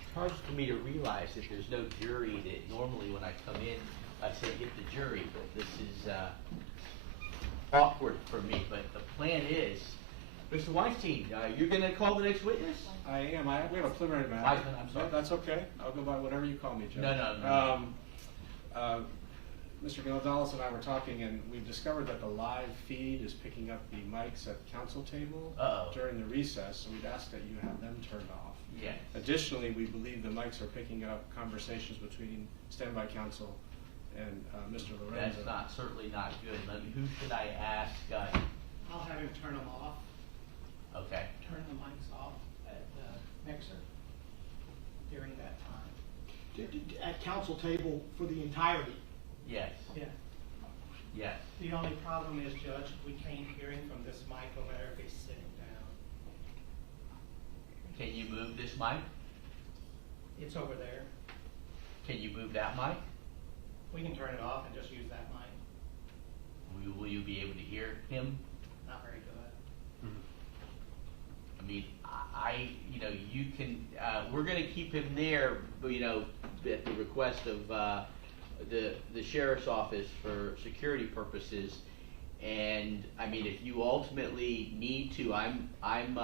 It's hard for me to realize that there's no jury, that normally when I come in, I say get the jury, but this is awkward for me. But the plan is, Mr. Weinstein, you're going to call the next witness? I am. We have a preliminary matter. Wiseman, I'm sorry. No, that's okay. I'll go by whatever you call me, Judge. No. Mr. Gonzalez and I were talking, and we've discovered that the live feed is picking up the mics at the council table during the recess, so we'd ask that you have them turned off. Yes. Additionally, we believe the mics are picking up conversations between standby counsel and Mr. Lorenzo. That's certainly not good. Who should I ask? I'll have him turn them off. Okay. Turn the mics off at the mixer during that time. At council table for the entirety. Yes. Yeah. Yes. The only problem is, Judge, we can't hear him from this mic no matter if he's sitting down. Can you move this mic? It's over there. Can you move that mic? We can turn it off and just use that mic. Will you be able to hear him? Not very good. I mean, you can, we're going to keep him there, at the request of the sheriff's office for security purposes. And I mean, if you ultimately need to, I'm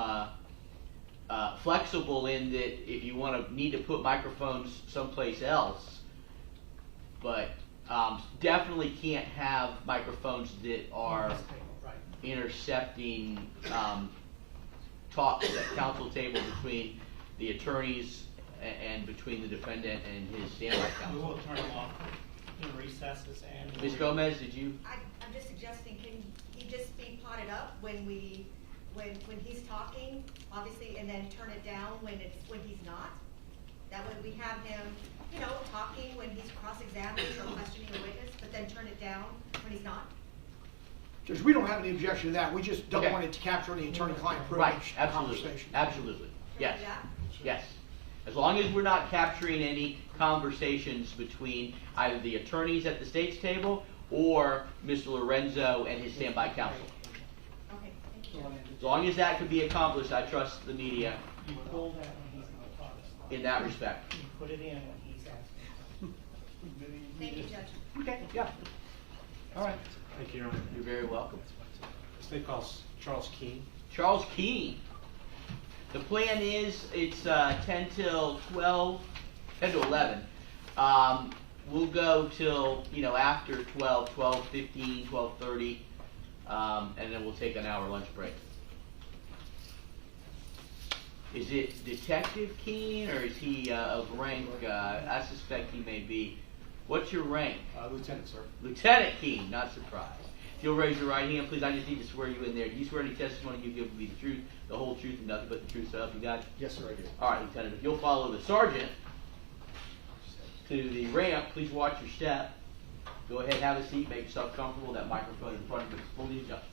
flexible in that if you need to put microphones someplace else, but definitely can't have microphones that are intercepting talks at council table between the attorneys and between the defendant and his standby counsel. We will turn them off in recesses and. Ms. Gomez, did you? I'm just suggesting, can he just be potted up when he's talking, obviously, and then turn it down when he's not? That way we have him, talking when he's cross-examining or questioning a witness, but then turn it down when he's not? Judge, we don't have any objection to that. We just don't Okay. want it to capture any attorney-client Right, privilege absolutely, conversation. absolutely, yes, Yeah? yes. As long as we're not capturing any conversations between either the attorneys at the state's table or Mr. Lorenzo and his standby counsel. Okay, thank you. As long as that could be accomplished, I trust the media You pull that when he's not talking. in that respect. You put it in when he's asking. Thank you, Judge. Okay, yeah. All right. Thank you, Your Honor. You're very welcome. State calls Charles Keene. Charles Keene. The plan is it's 10 till 12, 10 to 11. We'll go till, after 12, 12:15, 12:30, and then we'll take an hour lunch break. Is it Detective Keene or is he of rank? I suspect he may be. What's your rank? Lieutenant, sir. Lieutenant Keene, not surprised. If you'll raise your right hand, please, I just need to swear you in there. Do you swear any testimony you give will be the truth, the whole truth, and nothing but the truth, so help you God? Yes, sir, I do. All right, Lieutenant, if you'll follow the sergeant to the ramp, please watch your step. Go ahead, have a seat, make yourself comfortable. That microphone in front of you is fully adjusted.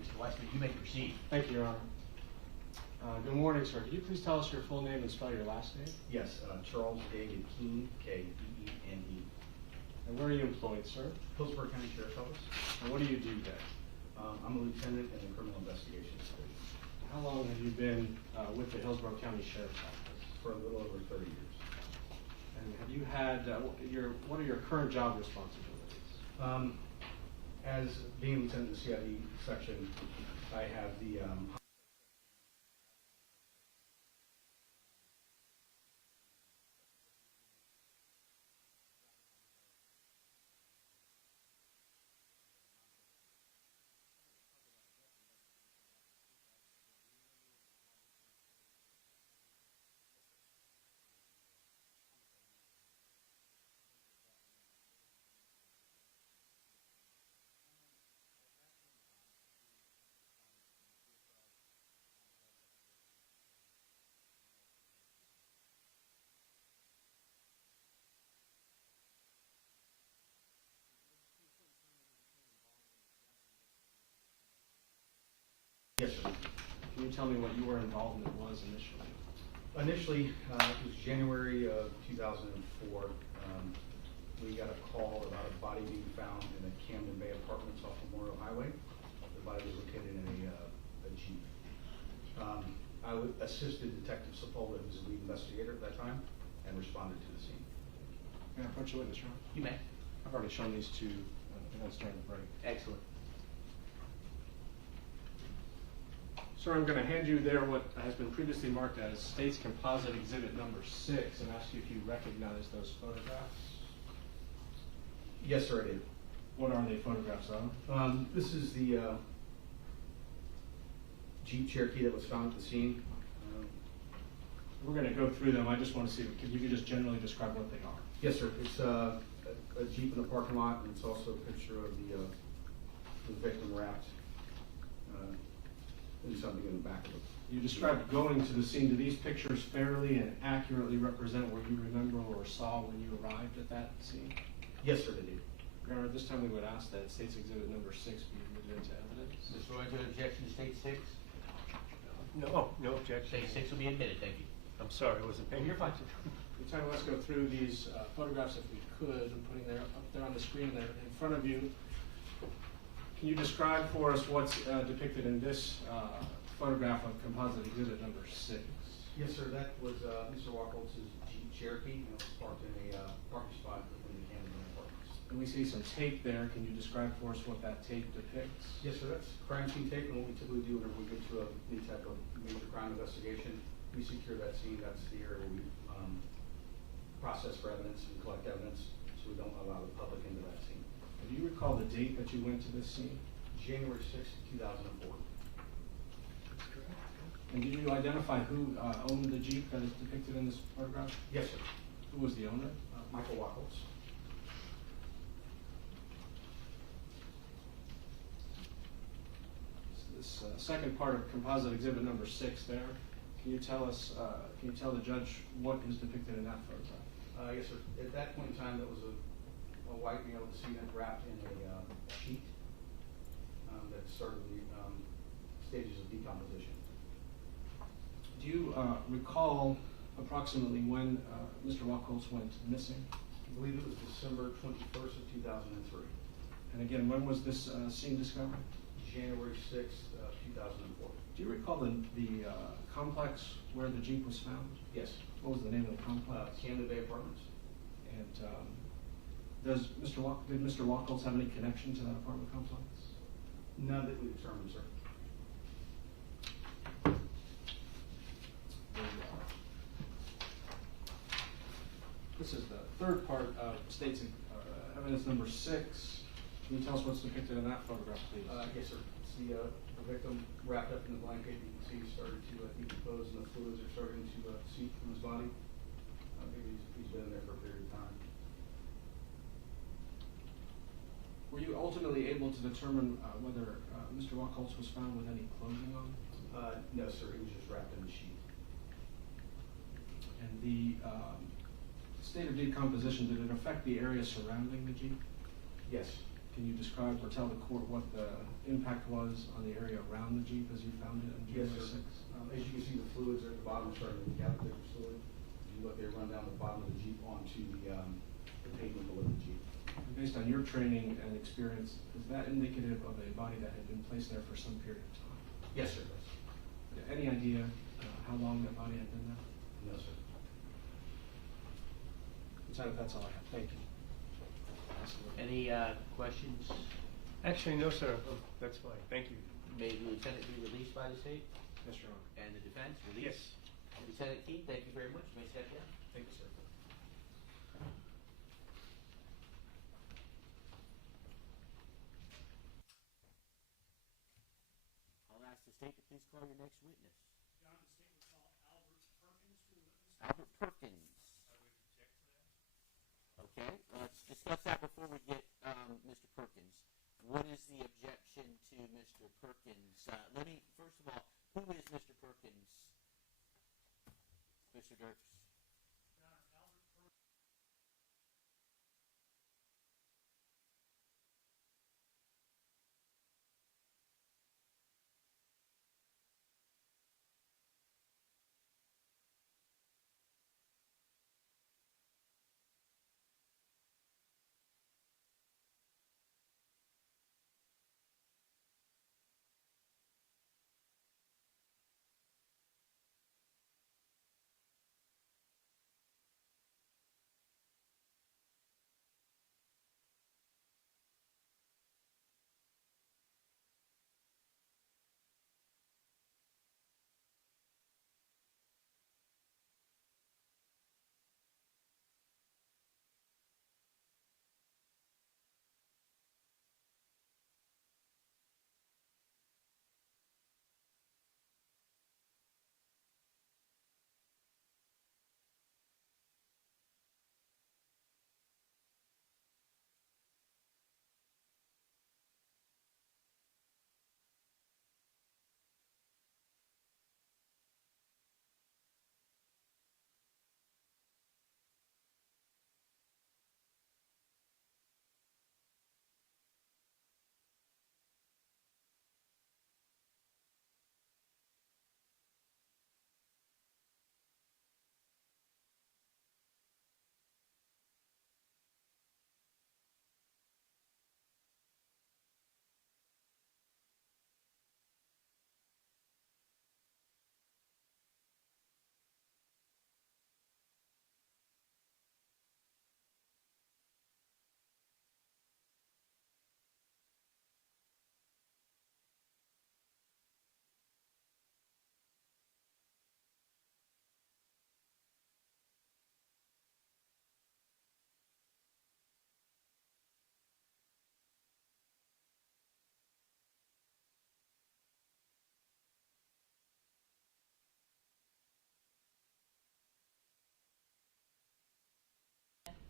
Mr. Weissman, you may proceed. Thank you, Your Honor. Good morning, sir. Could you please tell us your full name and spell your last name? Yes, Charles Dagan Keene, K-E-E-N-E. And where are you employed, sir? Hillsborough County Sheriff's Office. And what do you do there? I'm a lieutenant in the criminal investigations division. How long have you been with the Hillsborough County Sheriff's Office? For a little over 30 years. And have you had, what are your current job responsibilities? As being lieutenant in the CID section, I have the, Yes, sir. can you tell me what your involvement was initially? Initially, it was January of 2004. We got a call about a body being found in the Camden Bay Apartments off Memorial Highway. The body was located in a Jeep. I assisted Detective Sepulveda, who was the lead investigator at that time, and responded to the scene. Can I approach you with this, Ron? You may. I've already shown these to events during the break. Excellent. Sir, I'm going to hand you there what has been previously marked as State's Composite Exhibit number 6 and ask you if you recognize those photographs. Yes, sir, I did. What are they photographs of? This is the Jeep Cherokee that was found at the scene. We're going to go through them. I just want to see, if you could just generally describe what they are. Yes, sir. It's a Jeep in the parking lot, and it's also a picture of the victim wrapped in something in the back of it. You described going to the scene. Do these pictures fairly and accurately represent what you remember or saw when you arrived at that scene? Yes, sir, they do. Your Honor, at this time we would ask that State's Exhibit number 6 be admitted into evidence. Mr. Lorenzo, objection to State 6? No, no objection. State 6 will be admitted, thank you. I'm sorry, I wasn't paying. You're fine. Lieutenant, let's go through these photographs if we could. I'm putting them up there on the screen there in front of you. Can you describe for us what's depicted in this photograph of composite exhibit number 6? Yes, sir. That was Mr. Wachholtz's Jeep Cherokee, and it was parked in a parking spot within the Camden Apartments. And we see some tape there. Can you describe for us what that tape depicts? Yes, sir. That's crime scene tape, and what we typically do whenever we get to any type of major crime investigation, we secure that scene. That's the area where we process for evidence and collect evidence, so we don't allow the public into that scene. Do you recall the date that you went to this scene? January 6th, 2004. And did you identify who owned the Jeep that is depicted in this photograph? Yes, sir. Who was the owner? Michael Wachholtz. This second part of composite exhibit number 6 there, can you tell us, can you tell the judge what is depicted in that photograph? Yes, sir. At that point in time, that was a white male decedent wrapped in a sheet that started the stages of decomposition. Do you recall approximately when Mr. Wachholtz went missing? I believe it was December 21st of 2003. And again, when was this scene discovered? January 6th, 2004. Do you recall the complex where the Jeep was found? Yes. What was the name of the complex? Camden Bay Apartments. And did Mr. Wachholtz have any connection to that apartment complex? None that we determined, sir. This is the third part of state's evidence number 6. Can you tell us what's depicted in that photograph, please? Yes, sir. It's the victim wrapped up in the blanket. You can see he started to decompose, and the fluids are starting to seep from his body. I think he's been in there for a period of time. Were you ultimately able to determine whether Mr. Wachholtz was found with any clothing on? No, sir. He was just wrapped in the sheet. And the state of decomposition, did it affect the area surrounding the Jeep? Yes. Can you describe or tell the court what the impact was on the area around the Jeep as you found it on January 6th? As you can see, the fluids are at the bottom, starting to leak out. There's fluid. If you look, they run down the bottom of the Jeep onto the pavement below the Jeep. And based on your training and experience, is that indicative of a body that had been placed there for some period of time? Yes, sir. Any idea how long that body had been there? No, sir. Lieutenant, that's all I have. Thank you. Any questions? Actually, no, sir. That's fine. Thank you. May the lieutenant be released by the state? Yes, Your Honor. And the defense released? Yes. Lieutenant Key, thank you very much. You may step down. Thank you, sir. I'll ask the state to please call your next witness. Your Honor, the state will call Albert Perkins for the witness. Albert Perkins. I would object to that. Okay, let's discuss that before we get Mr. Perkins. What is the objection to Mr. Perkins? Let me, first of all, who is Mr. Perkins? Mr. Dirks. Your Honor, Albert Perkins.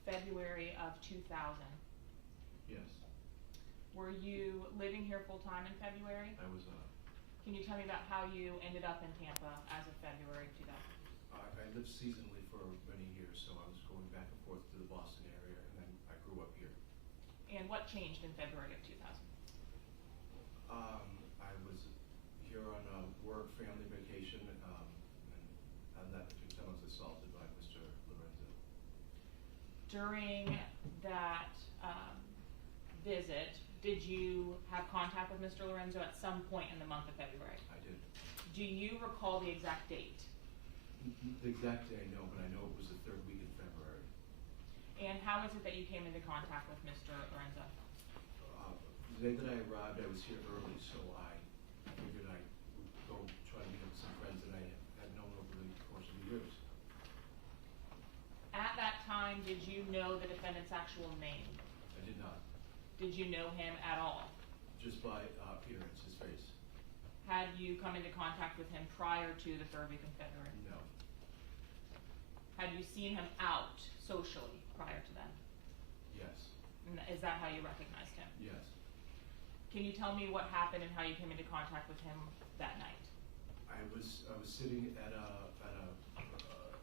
February of 2000. Yes, Were you living here full-time in February? I was, Can you tell me about how you ended up in Tampa as of February 2000? I lived seasonally for many years, so I was going back and forth to the Boston area, and then I grew up here. And what changed in February of 2000? I was here on a work family vacation, and on that particular time I was assaulted by Mr. Lorenzo. During that visit, did you have contact with Mr. Lorenzo at some point in the month of February? I did. Do you recall the exact date? The exact day I know, but I know it was the third week in February. And how is it that you came into contact with Mr. Lorenzo? The day that I arrived, I was here early, so I figured I would go try to meet up with some friends that I had known over the course of the years. At that time, did you know the defendant's actual name? I did not. Did you know him at all? Just by appearance, his face. Had you come into contact with him prior to the third week in February? No. Had you seen him out socially prior to then? Yes. And is that how you recognized him? Yes. Can you tell me what happened and how you came into contact with him that night? I was sitting at a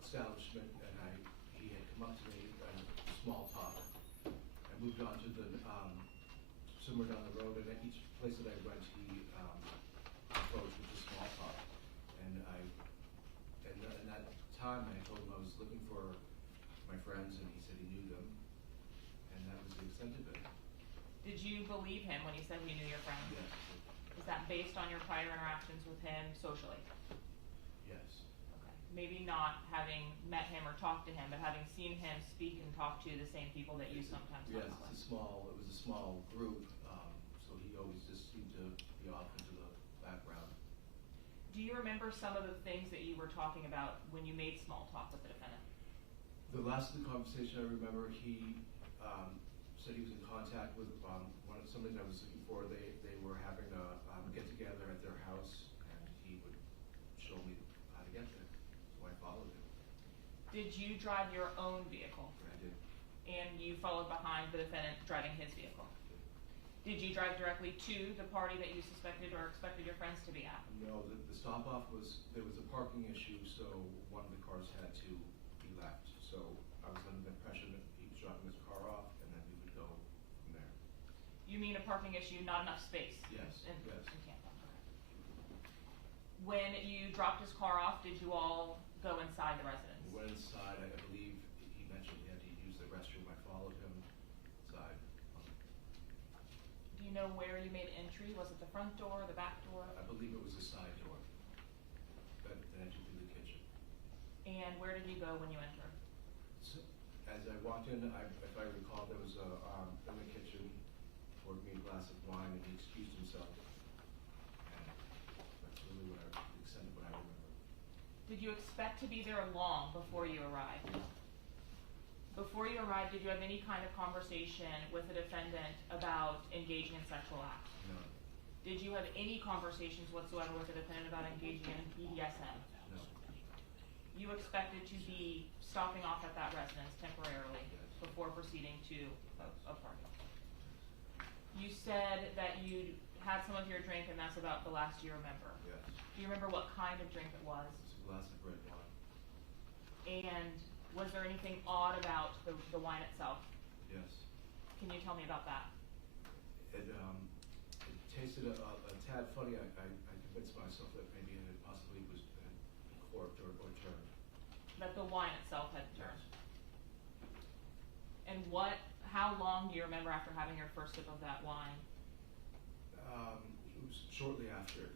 establishment, and he had come up to me and small talk. I moved on to the somewhere down the road, and at each place that I went, he approached with a small talk. And in that time, I told him I was looking for my friends, and he said he knew them, and that was the extent of it. Did you believe him when he said he knew your friends? Yes. Is that based on your prior interactions with him socially? Yes. Okay. Maybe not having met him or talked to him, but having seen him speak and talk to the same people that you sometimes hung Yes, out with. it was a small group, so he always just seemed to be off into the Do you remember some of the things that you were talking about when you made small talk with the defendant? The last of the conversation I remember, he said he was in contact with somebody that I was looking for. They were having a get together at their house, and he would show me how to get there. So I followed him. Did you drive your own vehicle? I did. And you followed behind the defendant driving his vehicle? Did you drive directly to the party that you suspected or expected your friends to be at? No, the stop off was, there was a parking issue, so one of the cars had to be left. So I was under the impression that he was dropping his car off, and then we would go from there. You mean a parking issue, not enough space? Yes, In yes. Tampa. When you dropped his car off, did you all go inside the residence? We went inside. I believe he mentioned he had to use the restroom. I followed him inside. Do you know where you made entry? Was it the front door, the back door? I believe it was the side door that entered through the kitchen. And where did you go when you entered? So, as I walked in, if I recall, there was in the kitchen, poured me a glass of wine, and he excused himself. And that's really what the extent of what I remember. Did you expect to be there long before you arrived? Before you arrived, did you have any kind of conversation with the defendant about engaging in sexual acts? No. Did you have any conversations whatsoever with the defendant about engaging in BDSM? No. You expected to be stopping off at that residence temporarily before proceeding to a party. You said that you had some of your drink, and that's about the last you remember. Yes. Do you remember what kind of drink it was? It's a glass of red wine. And was there anything odd about the wine itself? Yes. Can you tell me about that? It tasted a tad funny. I convinced myself that maybe it possibly was corked or turned. That the wine itself had turned? And how long do you remember after having your first sip of that wine? It was shortly after.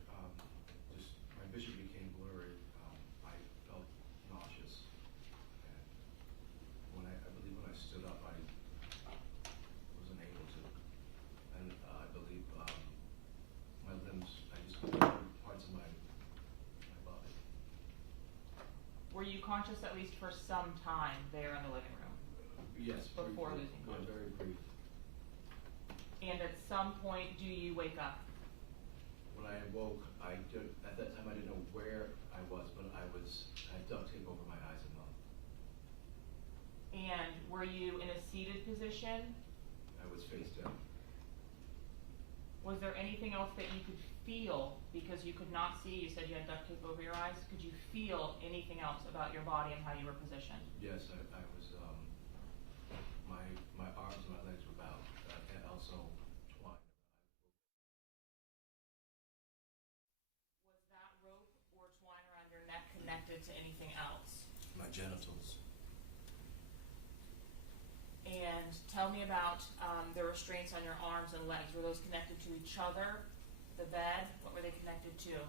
Just my vision became blurry. I felt nauseous. And I believe when I stood up, I wasn't able to. And I believe my limbs, I just couldn't move parts of my body. Were you conscious at least for some time there in the living room? Yes. Before briefly, losing yeah, consciousness? very brief. And at some point, do you wake up? When I awoke, at that time I didn't know where I was, but I had duct tape over my eyes and mouth. And were you in a seated position? I was face down. Was there anything else that you could feel, because you could not see, you said you had duct tape over your eyes, could you feel anything else about your body and how you were positioned? Yes, I was, my arms and my legs were bound, and also twined. Was that rope or twine around your neck connected to anything else? My genitals. And tell me about the restraints on your arms and legs. Were those connected to each other? The bed? What were they connected to?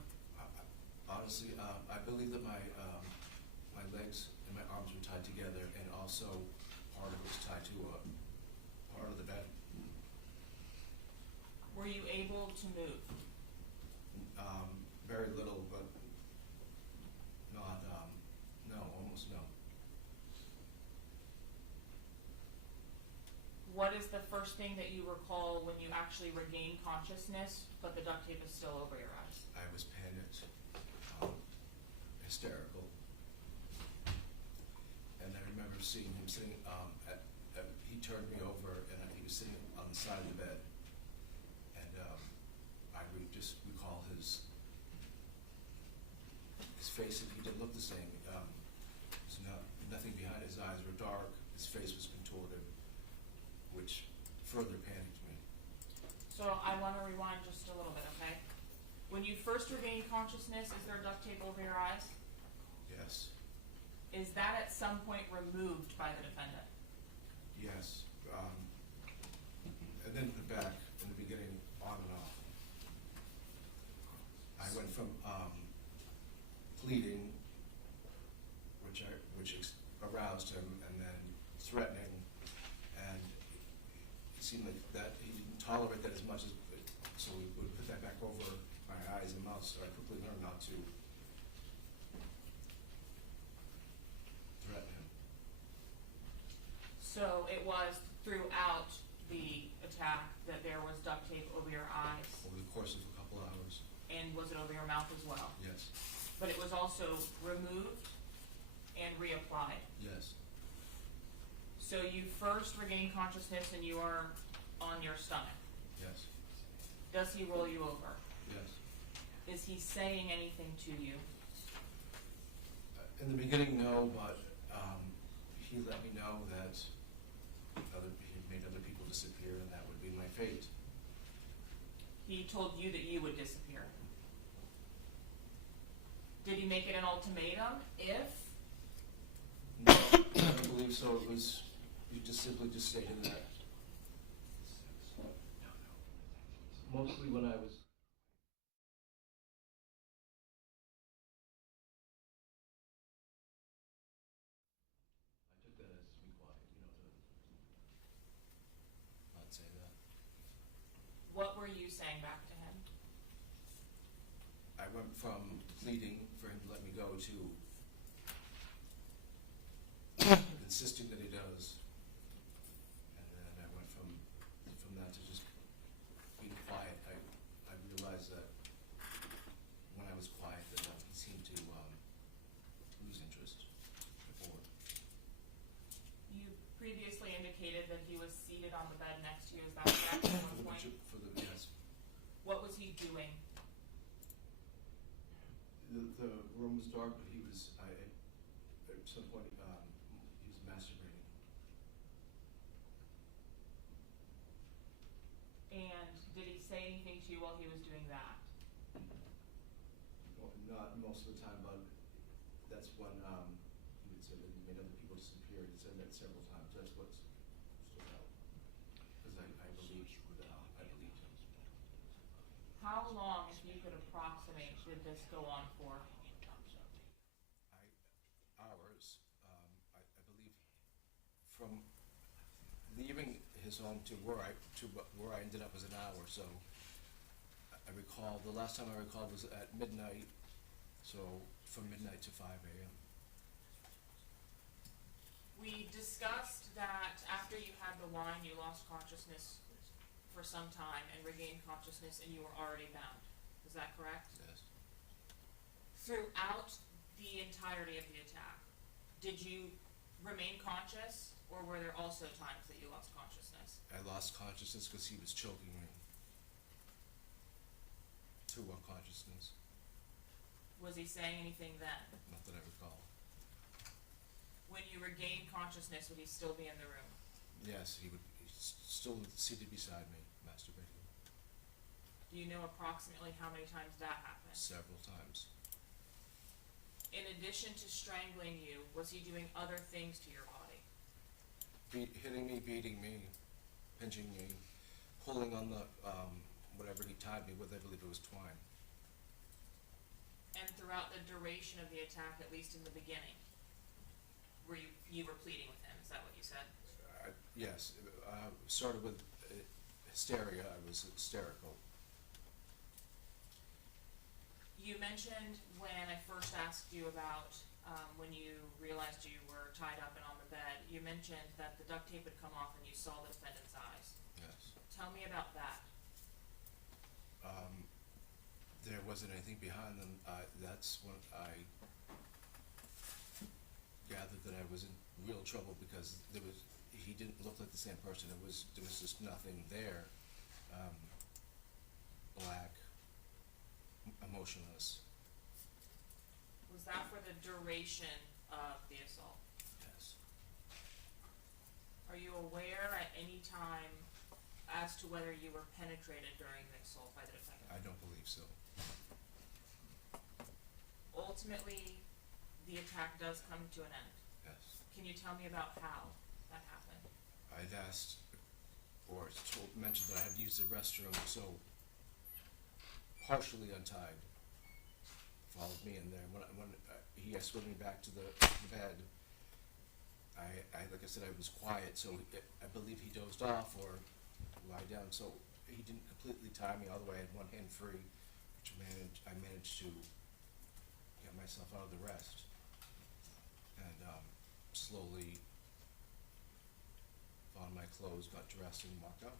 Honestly, I believe that my legs and my arms were tied together, and also part of it was tied to a part of the bed. Were you able to move? Very little, but not, no, almost no. What is the first thing that you recall when you actually regained consciousness, but the duct tape is still over your eyes? I was panicked, hysterical. And I remember seeing him sitting, he turned me over, and he was sitting on the side of the bed. And I would just recall his face, and he didn't look the same. There's nothing behind his eyes were dark, his face was contorted, which further panicked me. So I want to rewind just a little bit, okay? When you first regained consciousness, is there duct tape over your eyes? Yes. Is that at some point removed by the defendant? Yes. And then the back, in the beginning, on and off. I went from pleading, which aroused him, and then threatening, and it seemed like that he didn't tolerate that as much as, so we would put that back over my eyes and mouth, so I quickly learned not to throughout the attack that there was duct tape over your eyes? Over the course of a couple of hours, And was it over your mouth as well? yes, But it was also removed and reapplied. yes, So you first regain consciousness and you are on your stomach. yes, Does he roll you over? yes. Is he saying anything to you? In the beginning, no, but he let me know that he made other people disappear, and that would be my fate. He told you that you would disappear. Did he make it an ultimatum? If? No, I don't believe so. It was, you just simply just stated that. Mostly when I was. I took that as to be quiet, to not say that. What were you saying back to him? I went from pleading for him to let me go to insisting that he does, and then I went from that to just being quiet. I realized that when I was quiet, that he seemed to lose interest before. You previously indicated that he was seated on the bed next to you. Is that correct at one point? Yes. What was he doing? The room was dark, but he was, at some point, he was masturbating. And did he say anything to you while he was doing that? Well, not most of the time, but that's when he would say that he made other people disappear. He said that several times. That's what stood out. Because I believed him. How long, if you could approximate, did this go on for? Hours. I believe from leaving his home to where I ended up was an hour. So I recall the last time I recall was at midnight. So from midnight to 5 a.m. We discussed that after you had the wine, you lost consciousness for some time and regained consciousness, and you were already bound. Is that correct? Yes. Throughout the entirety of the attack, did you remain conscious, or were there also times that you lost consciousness? I lost consciousness because he was choking me to unconsciousness. Was he saying anything then? Not that I recall. When you regained consciousness, would he still be in the room? Yes, he would. He's still seated beside me, masturbating. Do you know approximately how many times that happened? Several times. In addition to strangling you, was he doing other things to your body? Hitting me, beating me, pinching me, pulling on the whatever he tied me with. I believe it was twine. And throughout the duration of the attack, at least in the beginning, you were pleading with him? Is that what you said? Yes. Started with hysteria. I was hysterical. You mentioned when I first asked you about when you realized you were tied up and on the bed, you mentioned that the duct tape had come off and you saw the defendant's eyes. Yes. Tell me about that. There wasn't anything behind them. That's when I gathered that I was in real trouble because he didn't look like the same person. There was just nothing there. Black, emotionless. Was that for the duration of the assault? Yes. Are you aware at any time as to whether you were penetrated during the assault by the defendant? I don't believe so. Ultimately, the attack does come to an end. Yes. Can you tell me about how that happened? I'd asked or mentioned that I had used the restroom, so partially untied, followed me in there. When he escorted me back to the bed, I like I said, I was quiet, so I believe he dozed off or lied down. So he didn't completely tie me all the way. I had one hand free, which I managed to get myself out of the rest and slowly found my clothes, got dressed, and walked out.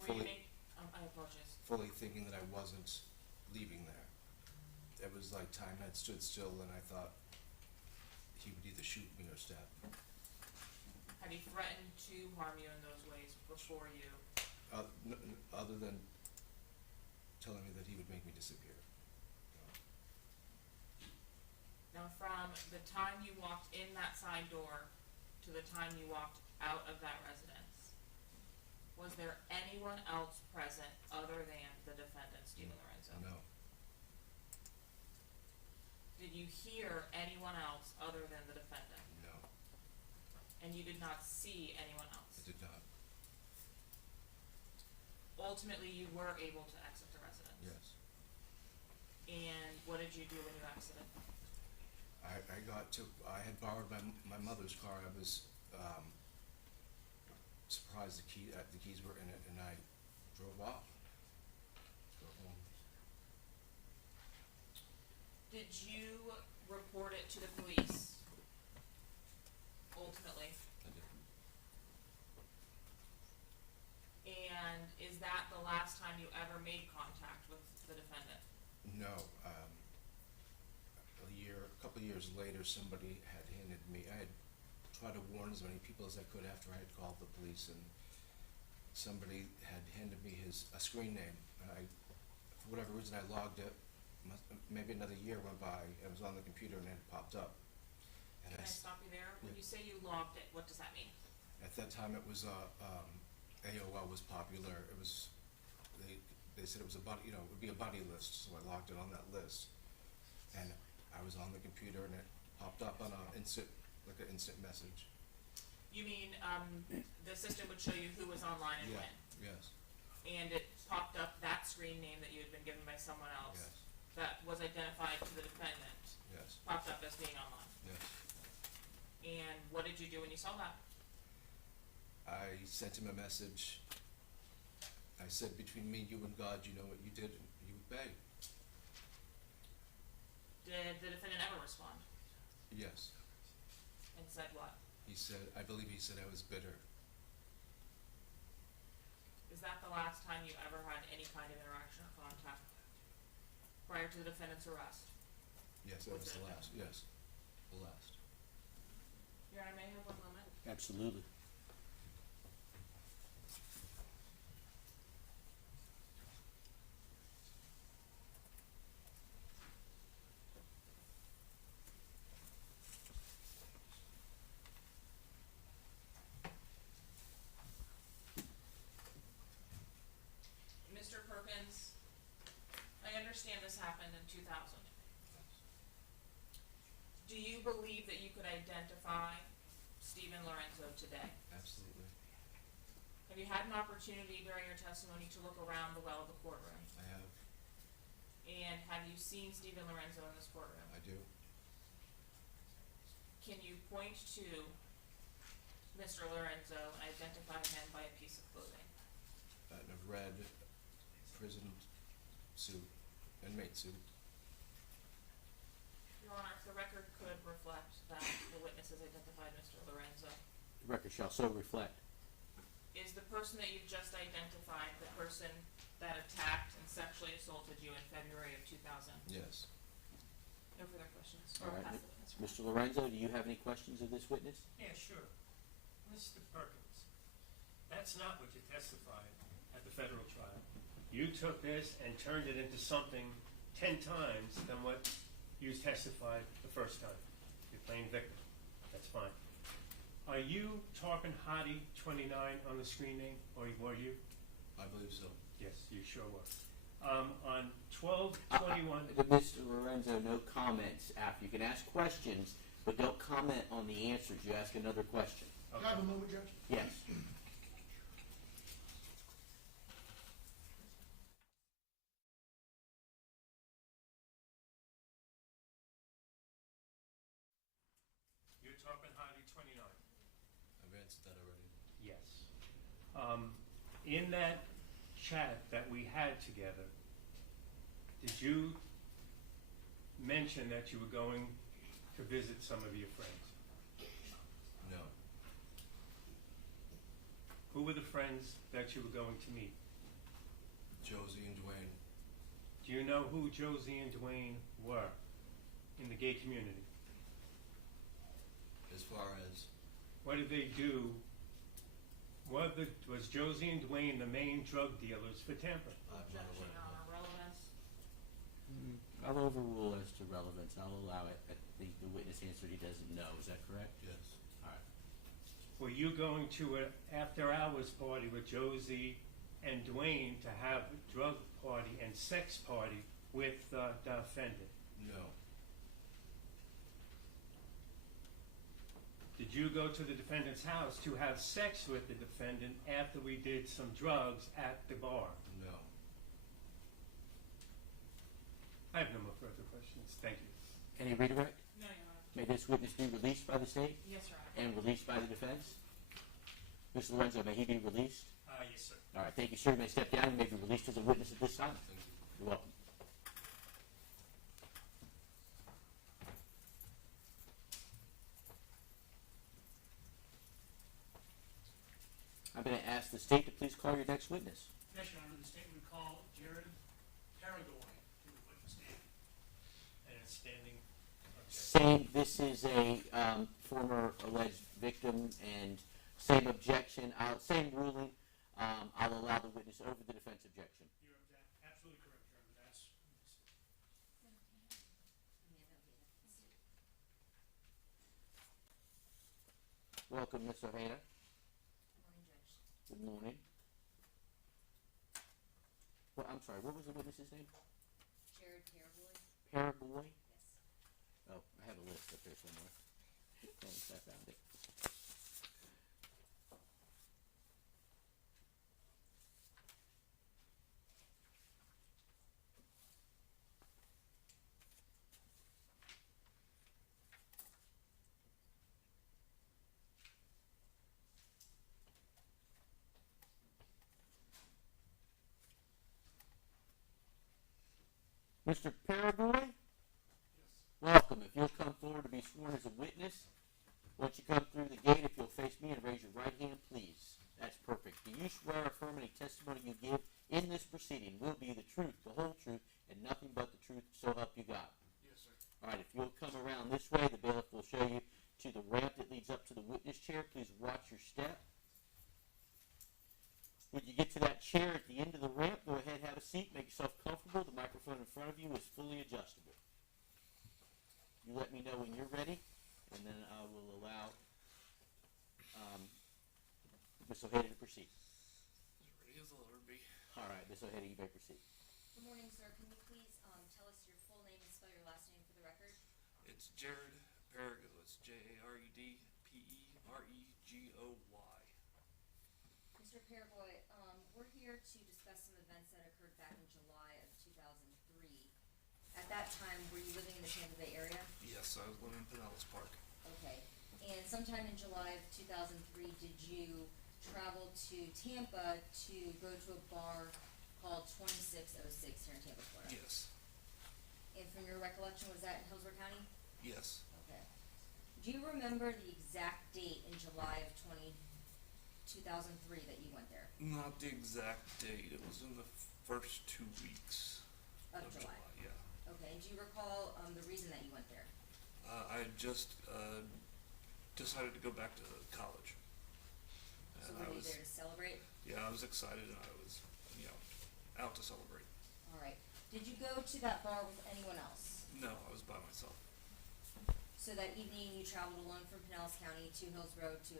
Were you Fully- I apologize. Fully thinking that I wasn't leaving there. It was like time had stood still, and I thought he would either shoot me or stab me. Had he threatened to harm you in those ways before you? Other than telling me that he would make me disappear. Now, from the time you walked in that side door to the time you walked out of that residence, was there anyone else present other than the defendant, Steven Lorenzo? No. Did you hear anyone else other than the defendant? No. And you did not see anyone else? I did not. Ultimately, you were able to exit the residence? Yes. And what did you do when you exited? I had borrowed my mother's car. I was surprised the keys were in it, and I drove off. Drove home. Did you report it to the police? Ultimately? I did. And is that the last time you ever made contact with the defendant? No. A couple of years later, somebody had handed me. I had tried to warn as many people as I could after I had called the police, and somebody had handed me a screen name. And for whatever reason, I logged it. Maybe another year went by. It was on the computer, and it popped up. And Can I stop you there? When you say you logged it, what does that mean? At that time, it was AOL was popular. It was they said it was it would be a buddy list, so I logged it on that list, and I was on the computer, and it popped up on an instant message. You mean the system would show you who was online and when? Yes. And it popped up that screen name that you had been given by someone else? Yes. That was identified to the defendant? Yes. Popped up as being online? Yes. And what did you do when you saw that? I sent him a message. I said, between me, you and God, you know what you did, and you would pay. Did the defendant ever respond? Yes. And said what? I believe he said I was bitter. Is that the last time you ever had any kind of interaction or contact prior to the defendant's arrest? Yes, that was the last. Yes, the last. Your Honor, may I have 1 moment? Absolutely. Mr. Perkins, I understand this happened in 2000. Do you believe that you could identify Steven Lorenzo today? Absolutely. Have you had an opportunity during your testimony to look around the well of the courtroom? I have. And have you seen Steven Lorenzo in this courtroom? I do. Can you point to Mr. Lorenzo and identify him by a piece of clothing? In a red prison suit, inmate suit. Your Honor, if the record could reflect that the witness has identified Mr. Lorenzo. The record shall so reflect. Is the person that you've just identified the person that attacked and sexually assaulted you in February of 2000? Yes. No further questions. All Or right. pass the witness. Mr. Lorenzo, do you have any questions of this witness? Yeah, sure. Mr. Perkins, that's not what you testified at the federal trial. You took this and turned it into something 10 times than what you testified the first time. You're playing victim. That's fine. Are you talking Hottie 29 on the screen name, or were you? I believe so. Yes, you sure were. On 12/21. Mr. Lorenzo, no comments after. You can ask questions, but don't comment on the answers. You ask another question. Can I have a moment, Judge? Yes. You're talking Hottie 29. I've answered that already. Yes. In that chat that we had together, did you mention that you were going to visit some of your friends? No. were the friends that you were going to meet? Josie and Dwayne. Do you know who Josie and Dwayne were in the gay community? As far as What did they do? Was Josie and Dwayne the main drug dealers for Tampa? Objection, Your Honor, relevance. I'll overrule as to relevance. I'll allow it. The witness answered he doesn't know. Is that correct? yes, All right. Were you going to an after-hours party with Josie and Dwayne to have a drug party and sex party with the defendant? no, Did you go to the defendant's house to have sex with the defendant after we did some drugs at the bar? no. I have no more further questions. Thank you. Any redirect? No, Your Honor. May this witness be released by the state Yes, Your Honor. and released by the defense? Mr. Lorenzo, may he be released? Yes, sir. All right, thank you, sir. You may step down. You may be released as a witness at this time. Thank you. You're welcome. I'm going to ask the state to please call your next witness. Yes, Your Honor, the state would call Jared Paragoy to the witness stand. And it's standing. Same, this is a former alleged victim, and same objection, same ruling. I'll allow the witness over the defense objection. You're absolutely correct, Your Honor. That's Welcome, Ms. Ojeda. Good morning. Well, I'm sorry, what was the witness's name? Jared Paragoy? Paragoy? Yes. Oh, I have a list up there somewhere. Thanks, I found it. Mr. Paragoy? Welcome. If you'll come forward to be sworn as a witness, once you come through the gate, if you'll face me and raise your right hand, please. That's perfect. Do you swear or affirm any testimony you give in this proceeding will be the truth, the whole truth, and nothing but the truth, so help you God? Yes, sir. All right, if you'll come around this way, the bailiff will show you to the ramp that leads up to the witness chair. Please watch your step. When you get to that chair at the end of the ramp, go ahead, have a seat, make yourself comfortable. The microphone in front of you is fully adjustable. You let me know when you're ready, and then I will allow Ms. Ojeda to proceed. As ready as I'll ever be. All right, Ms. Ojeda, you may proceed. Good morning, sir. Can you please tell us your full name and spell your last name for the record? It's Jared Paragoy. It's Jaredperegoy. Mr. Paragoy, we're here to discuss some events that occurred back in July of 2003. At that time, were you living in the Tampa Bay area? Yes, I was living in Pinellas Park. Okay. And sometime in July of 2003, did you travel to Tampa to go to a bar called 2606 here in Tampa, Florida? Yes. And from your recollection, was that in Hillsborough County? Yes. Okay. Do you remember the exact date in July of 2003 that you went there? Not the exact date. It was in the first 2 weeks Of July. Yeah. Okay. And do you recall the reason that you went there? I just decided to go back to college. So were you there to celebrate? Yeah, I was excited and I was, out to celebrate. All right. Did you go to that bar with anyone else? No, I was by myself. So that evening you traveled alone from Pinellas County to Hillsborough to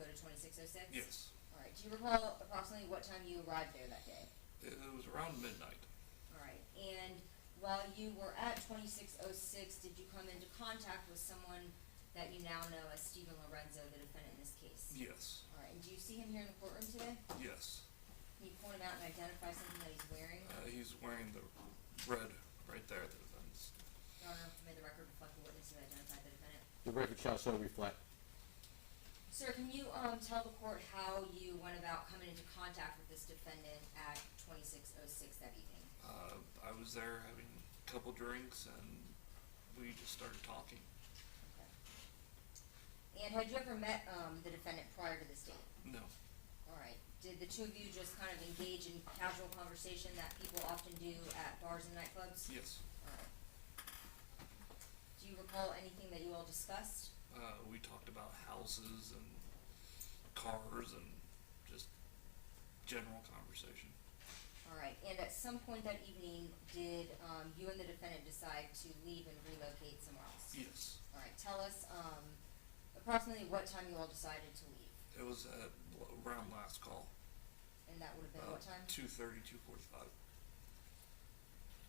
go to 2606? Yes. All right. Do you recall approximately what time you arrived there that day? It was around midnight. All right. And while you were at 2606, did you come into contact with someone that you now know as Steven Lorenzo, the defendant in this case? Yes. All right. And do you see him here in the courtroom today? Yes. Can you point him out and identify something that he's wearing? He's wearing the red right there at the defense. Your Honor, may the record reflect the witness who identified the defendant? The record shall so reflect. Sir, can you tell the court how you went about coming into contact with this defendant at 2606 that evening? I was there having a couple drinks and we just started talking. Okay. And had you ever met the defendant prior to this date? No. All right. two of you just kind of engage in casual conversation that people often do at bars and nightclubs? Yes. Alright. Do you recall anything that you all discussed? We talked about houses and cars and just general conversation. Alright, and at some point that evening, did you and the defendant decide to leave and relocate somewhere else? Yes. Alright, tell us approximately what time you all decided to leave. It was at around last call. And that would have been what time? 2:30, 2:45.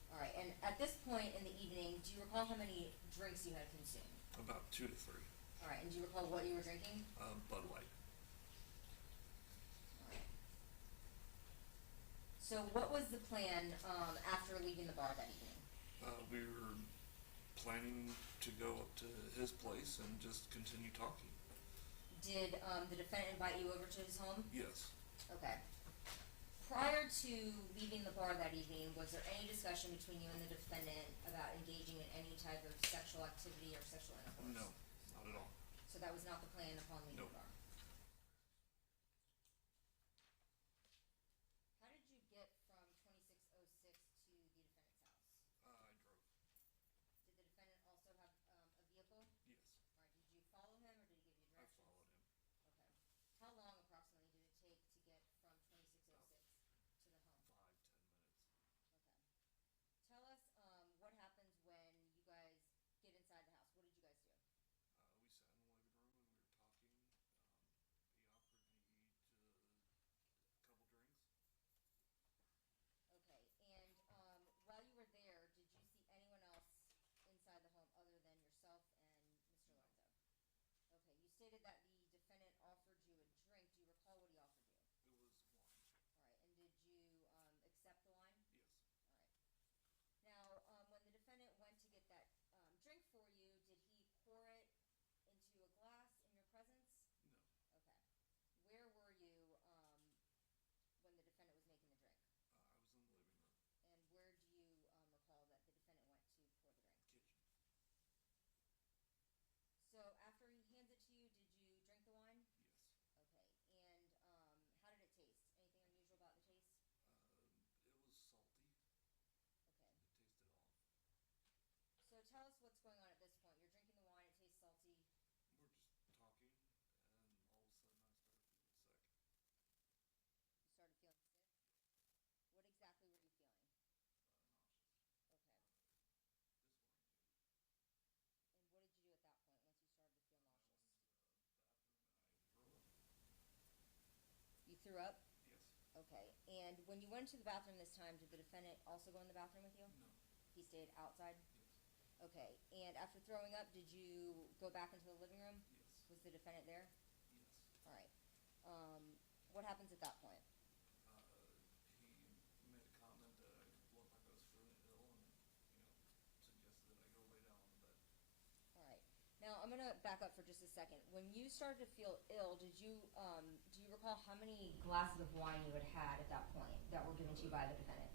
Alright, and at this point in the evening, do you recall how many drinks you had consumed? About 2 to 3. Alright, and do you recall what you were drinking? Bud Light. Alright. So what was the plan after leaving the bar that evening? We were planning to go up to his place and just continue talking. Did the defendant invite you over to his home? Yes. Okay. Prior to leaving the bar that evening, was there any discussion between you and the defendant about engaging in any type of sexual activity or sexual intercourse? No, not at all. So that was not the plan upon leaving Nope. the bar? How did you get from 2606 to the defendant's house? I drove. Did the defendant also have a vehicle? Yes. Alright, did you follow him or did he give you I directions? followed him. Okay. How long approximately did it take to get from 2606 to the home? 5-10 minutes. Okay. Tell us what happens when you guys get inside the house. What did you guys do? We sat in the living room and we were talking. He offered me a couple drinks. Okay, and while you were there, did you see anyone else inside the home other than yourself and Mr. Lorenzo? Okay, you stated that the defendant offered you a drink. Do you recall what he offered you? It was wine. Alright, and did you accept the wine? Yes. Alright. Now, when the defendant went to get that drink for you, did he pour it into a glass in your presence? No. Okay. Where were you when the defendant was making the drink? I was in the living room. And where do you recall that the defendant went to pour the drink? Kitchen. So after he hands it to you, did you drink the wine? Yes. Okay. And how did it taste? Anything unusual about the taste? It was salty. Okay. It tasted off. So tell us what's going on at this point. You're drinking the wine, it tastes salty. We're just talking, and all of a sudden I started feeling sick. You started feeling sick? What exactly were you feeling? Nauseous. Okay. Disorientated. And what did you do at that point once you started to feel nauseous? I went into the bathroom and I threw up. You threw up? Yes. Okay. And when you went to the bathroom this time, did the defendant also go in the bathroom with you? No. He stayed outside? Yes. Okay. And after throwing up, did you go back into the living room? Yes. Was the defendant there? Yes. All right. What happens at that point? He made a comment that I looked like I was feeling ill and, suggested that I go lay down on the bed. All right. Now, I'm going to back up for just a second. When you started to feel ill, do you recall how many glasses of wine you had at that point that were given to you by the defendant?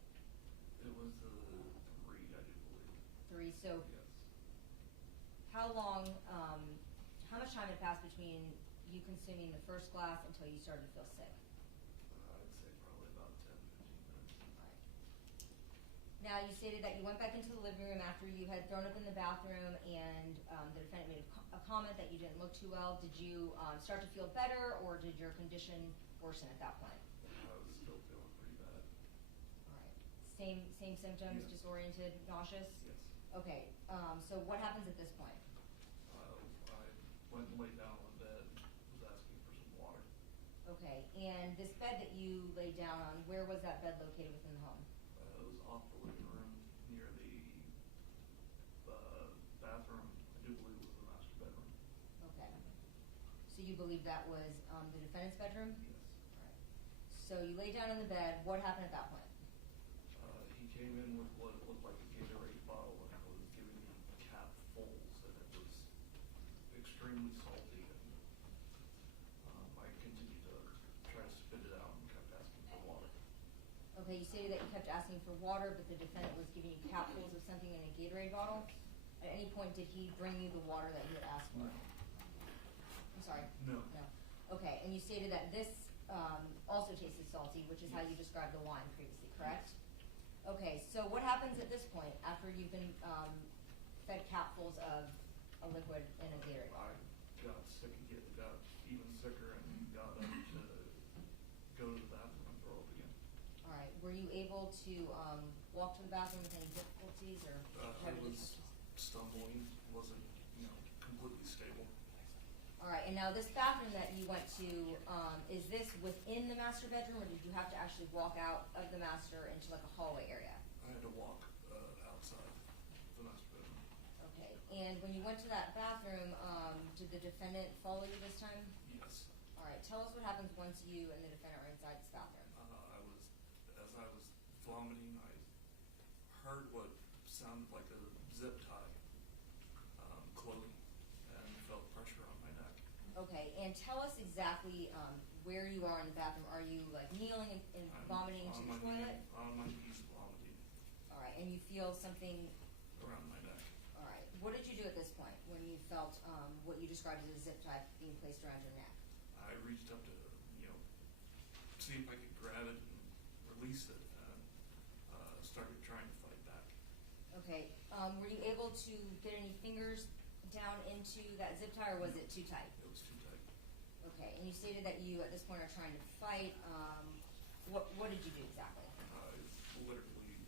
It was 3, I do believe. 3. So Yes. how long, how much time had passed between you consuming the first glass until you started to feel sick? I'd say probably about 10-15 minutes. All right. Now, you stated that you went back into the living room after you had thrown up in the bathroom and the defendant made a comment that you didn't look too well. Did you start to feel better, or did your condition worsen at that point? I was still feeling pretty bad. All right. Same symptoms, Yes. disoriented, nauseous? Yes. Okay. So what happens at this point? I went and laid down on the bed, was asking for some water. Okay. And this bed that you laid down on, where was that bed located within the home? It was off the living room near the bathroom. I do believe it was the master bedroom. Okay. So you believe that was the defendant's bedroom? Yes. All right. So you lay down in the bed. What happened at that point? He came in with what looked like a Gatorade bottle and was giving me capfuls, and it was extremely salty. And I continued to try to spit it out and kept asking for water. Okay, you stated that you kept asking for water, but the defendant was giving you capfuls of something in a Gatorade bottle. At any point, did he bring you the water that you had asked for? No. I'm sorry? No. No. Okay, and you stated that this also tasted salty, which is how you described the wine previously, correct? Okay, so what happens at this point after you've been fed capfuls of a liquid in a Gatorade bar? Got sick again, got even sicker, and got up to go to the bathroom and throw up again. All right, were you able to walk to the bathroom with any difficulties or? I was stumbling, wasn't, completely stable. All right, and now this bathroom that you went to, is this within the master bedroom, or did you have to actually walk out of the master into like a hallway area? I had to walk outside the master bedroom. Okay, and when you went to that bathroom, did the defendant follow you this time? Yes. All right, tell us what happens once you and the defendant are inside this bathroom. As I was vomiting, I heard what sounded like a zip tie clothing and felt pressure on my neck. Okay, and tell us exactly where you are in the bathroom. Are you like kneeling and vomiting into the toilet? On my knees vomiting. All right, and you feel something around my neck. All right, what did you do at this point when you felt what you described as a zip tie being placed around your neck? I reached up to, see if I could grab it and release it, and started trying to fight back. Okay, were you able to get any fingers down into that zip tie, or was it too tight? It was too tight. Okay, and you stated that you at this point are trying to fight. What did you do exactly? I literally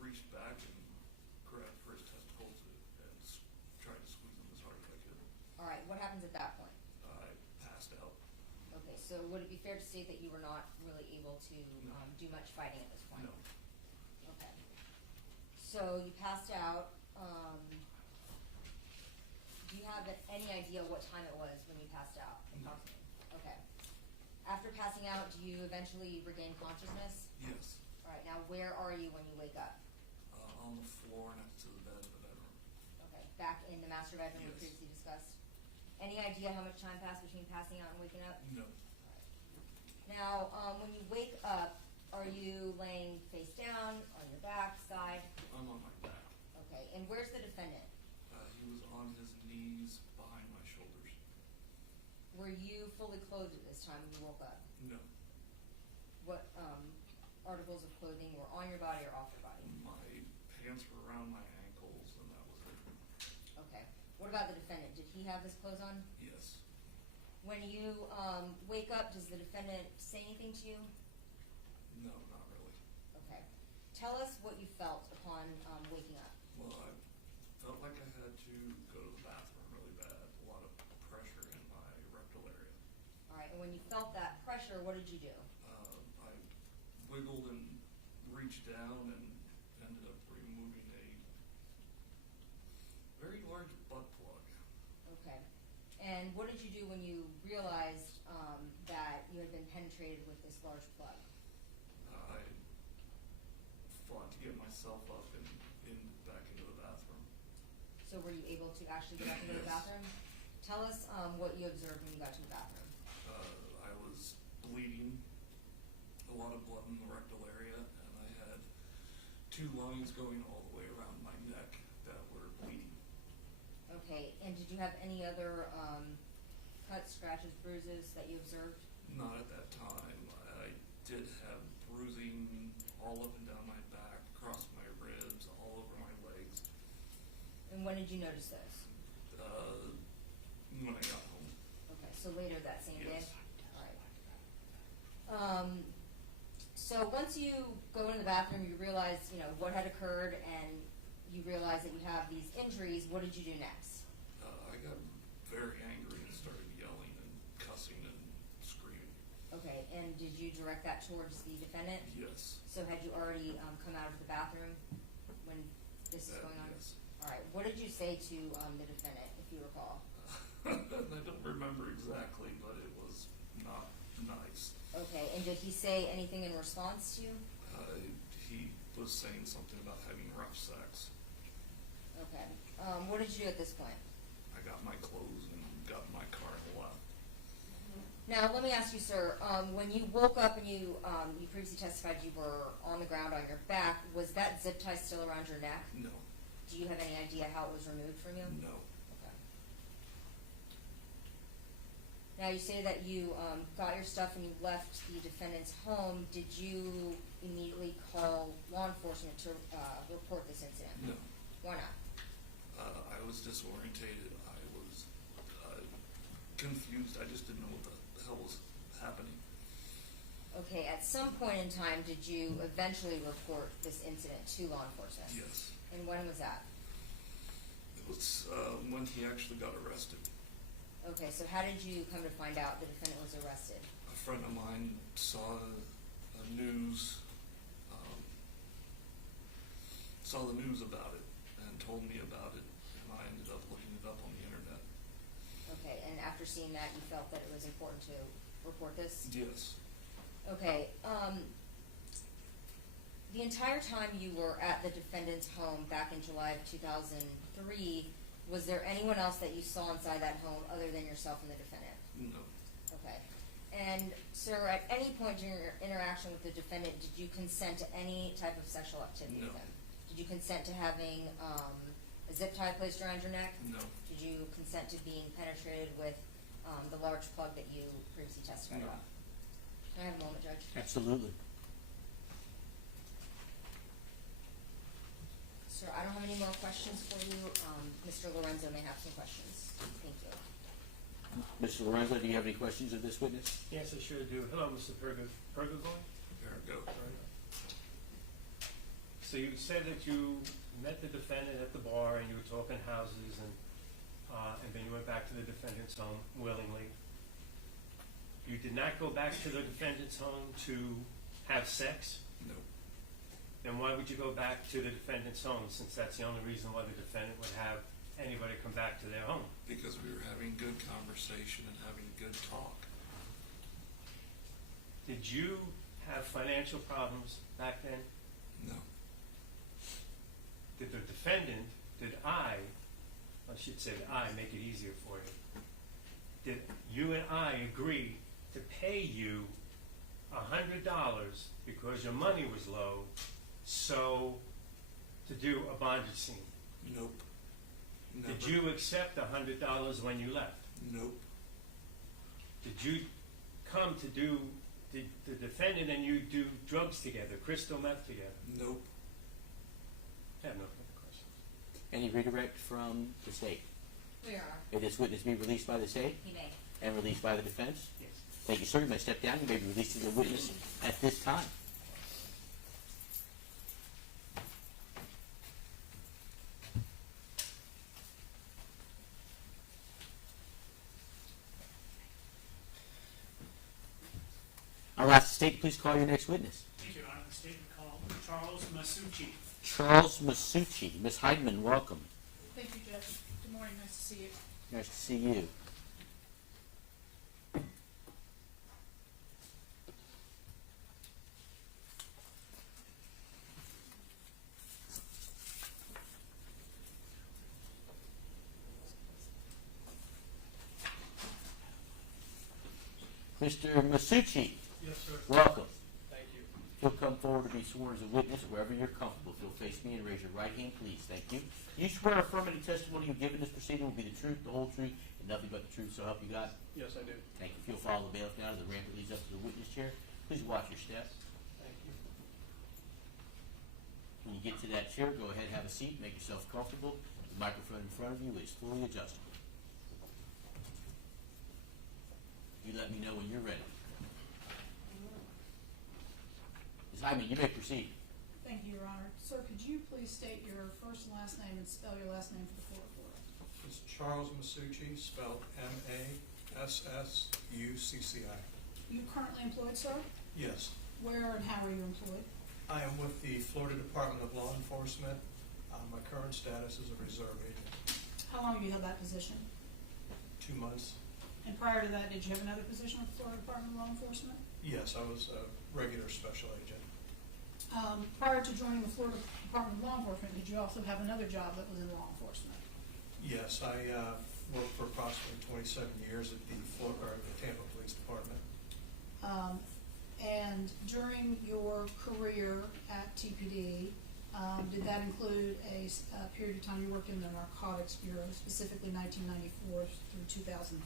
reached back and grabbed for his testicles and tried to squeeze them as hard as I could. All right, what happens at that point? I passed out. Okay, so would it be fair to state that you were not really able to do much fighting at this point? No. Okay. So you passed out. Do you have any idea what time it was when you passed out? Approximately? Okay. After passing out, do you eventually regain consciousness? Yes. All right, now where are you when you wake up? On the floor next to the bed in the bedroom. Okay, back in the master bedroom we Yes. previously discussed. Any idea how much time passed between passing out and waking up? No. Now, when you wake up, are you laying face down, on your back, side? I'm on my back. Okay, and where's the defendant? He was on his knees behind my shoulders. Were you fully clothed at this time when you woke up? No. What articles of clothing were on your body or off your body? My pants were around my ankles, and that was it. Okay. What about the defendant? Did he have his clothes on? Yes. When you wake up, does the defendant say anything to you? No, not really. Okay. Tell us what you felt upon waking up. Well, I felt like I had to go to the bathroom really bad. A lot of pressure in my rectal area. All right, and when you felt that pressure, what did you do? I wiggled and reached down and ended up removing a very large butt plug. Okay. And what did you do when you realized that you had been penetrated with this large plug? I fought to get myself up and back into the bathroom. So were you able to actually get up into the Yes. bathroom? Tell us what you observed when you got to the bathroom. I was bleeding, a lot of blood in the rectal area, and I had 2 lines going all the way around my neck that were bleeding. Okay, and did you have any other cuts, scratches, bruises that you observed? Not at that time. I did have bruising all up and down my back, across my ribs, all over my legs. And when did you notice those? When I got home. Okay, so later that same day? Yes. All right. So once you go into the bathroom, you realize, what had occurred, and you realize that you have these injuries. What did you do next? I got very angry and started yelling and cussing and screaming. Okay, and did you direct that towards the defendant? Yes. So had you already come out of the bathroom when this is going on? Yes. All right, what did you say to the defendant, if you recall? I don't remember exactly, but it was not nice. Okay, and did he say anything in response to you? He was saying something about having rough sex. Okay. What did you do at this point? I got my clothes and got in my car and left. Now, let me ask you, sir, when you woke up and you previously testified you were on the ground on your back, was that zip tie still around your neck? No. Do you have any idea how it was removed from you? No. Okay. Now, you say that you got your stuff and you left the defendant's home. Did you immediately call law enforcement to report this incident? No. Why not? I was disorientated. I was confused. I just didn't know what the hell was happening. Okay, at some point in time, did you eventually report this incident to law enforcement? Yes. And when was that? It was when he actually got arrested. Okay, so how did you come to find out the defendant was arrested? A friend of mine saw the news about it and told me about it, and I ended up looking it up on the internet. Okay, and after seeing that, you felt that it was important to report this? Yes. Okay, the entire time you were at the defendant's home back in July of 2003, was there anyone else that you saw inside that home other than yourself and the defendant? No. Okay. And, sir, at any point during your interaction with the defendant, did you consent to any type of sexual activity No. with him? Did you consent to having a zip tie placed around your neck? No. Did you consent to being penetrated with the large plug that you previously testified No. about? Can I have a moment, Judge? Absolutely. Sir, I don't have any more questions for you. Mr. Lorenzo may have some questions. Thank you. Mr. Lorenzo, do you have any questions of this witness? Yes, I sure do. Hello, Mr. Perkins. There it goes. So you said that you met the defendant at the bar and you were talking houses, and then you went back to the defendant's home willingly. You did not go back to the defendant's home to have sex? No. Then why would you go back to the defendant's home, since that's the only reason why the defendant would have anybody come back to their home? Because we were having good conversation and having good talk. Did you have financial problems back then? No. Did the defendant, I should say I, make it easier for you. Did you and I agree to pay you $100 because your money was low, so to do a bondage scene? Nope. Never. Did you accept $100 when you left? Nope. Did you come to do, did the defendant and you do drugs together, crystal meth together? Nope. I have no further questions. Any redirect from the state? We are. May this witness be released by the state? He may. And released by the defense? Yes. Thank you, sir. You may step down. You may be released as a witness at this time. I'll ask the state, please call your next witness. Thank you, Your Honor. The statement called Charles Masucci. Charles Masucci. Ms. Heidman, welcome. Thank you, Judge. Good morning. Nice to see you. Nice to see you. Mr. Masucci. Yes, sir. Welcome. Thank you. If you'll come forward to be sworn as a witness wherever you're comfortable. If you'll face me and raise your right hand, please. Thank you. You swear affirm any testimony you give in this proceeding will be the truth, the whole truth, and nothing but the truth, so help you God? Yes, I do. Thank you. If you'll follow the bailiff down to the ramp that leads up to the witness chair, please watch your steps. Thank you. When you get to that chair, go ahead, have a seat, make yourself comfortable. The microphone in front of you is fully adjustable. You let me know when you're ready. Ms. Hyman, you may proceed. Thank you, Your Honor. Sir, could you please state your first and last name and spell your last name for the court reporter? It's Charles Masucci, spelled M-A-S-S-U-C-C-I. You currently employed, sir? Yes. Where and how are you employed? I am with the Florida Department of Law Enforcement. My current status is a reserve agent. How long have you held that position? 2 months. And prior to that, did you have another position with the Florida Department of Law Enforcement? Yes, I was a regular special agent. Prior to joining the Florida Department of Law Enforcement, did you also have another job that was in law enforcement? Yes, I worked for approximately 27 years at the Tampa Police Department. And during your career at TPD, did that include a period of time you worked in the Narcotics Bureau, specifically 1994 through 2003?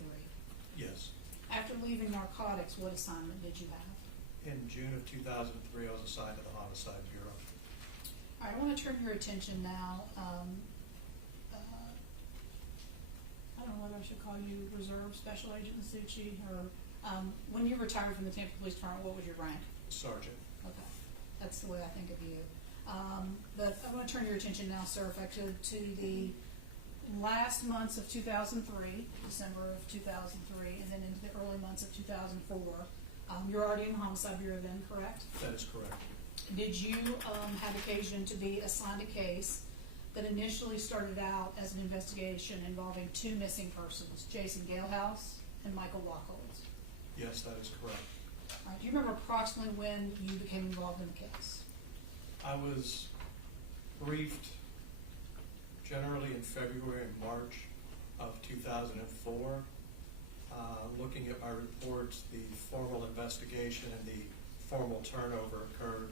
Yes. After leaving narcotics, what assignment did you have? In June of 2003, I was assigned to the Homicide Bureau. All right, I want to turn your attention now. I don't know whether I should call you Reserve Special Agent Masucci, or when you retired from the Tampa Police Department, what was your rank? Sergeant. Okay, that's the way I think of you. But I want to turn your attention now, sir, if I could, to the last months of 2003, December of 2003, and then into the early months of 2004. You're already in the Homicide Bureau then, correct? That is correct. Did you have occasion to be assigned a case that initially started out as an investigation involving two missing persons, Jason Galehouse and Michael Wachholtz? Yes, that is correct. All right, do you remember approximately when you became involved in the case? I was briefed generally in February and March of 2004. Looking at my reports, the formal investigation and the formal turnover occurred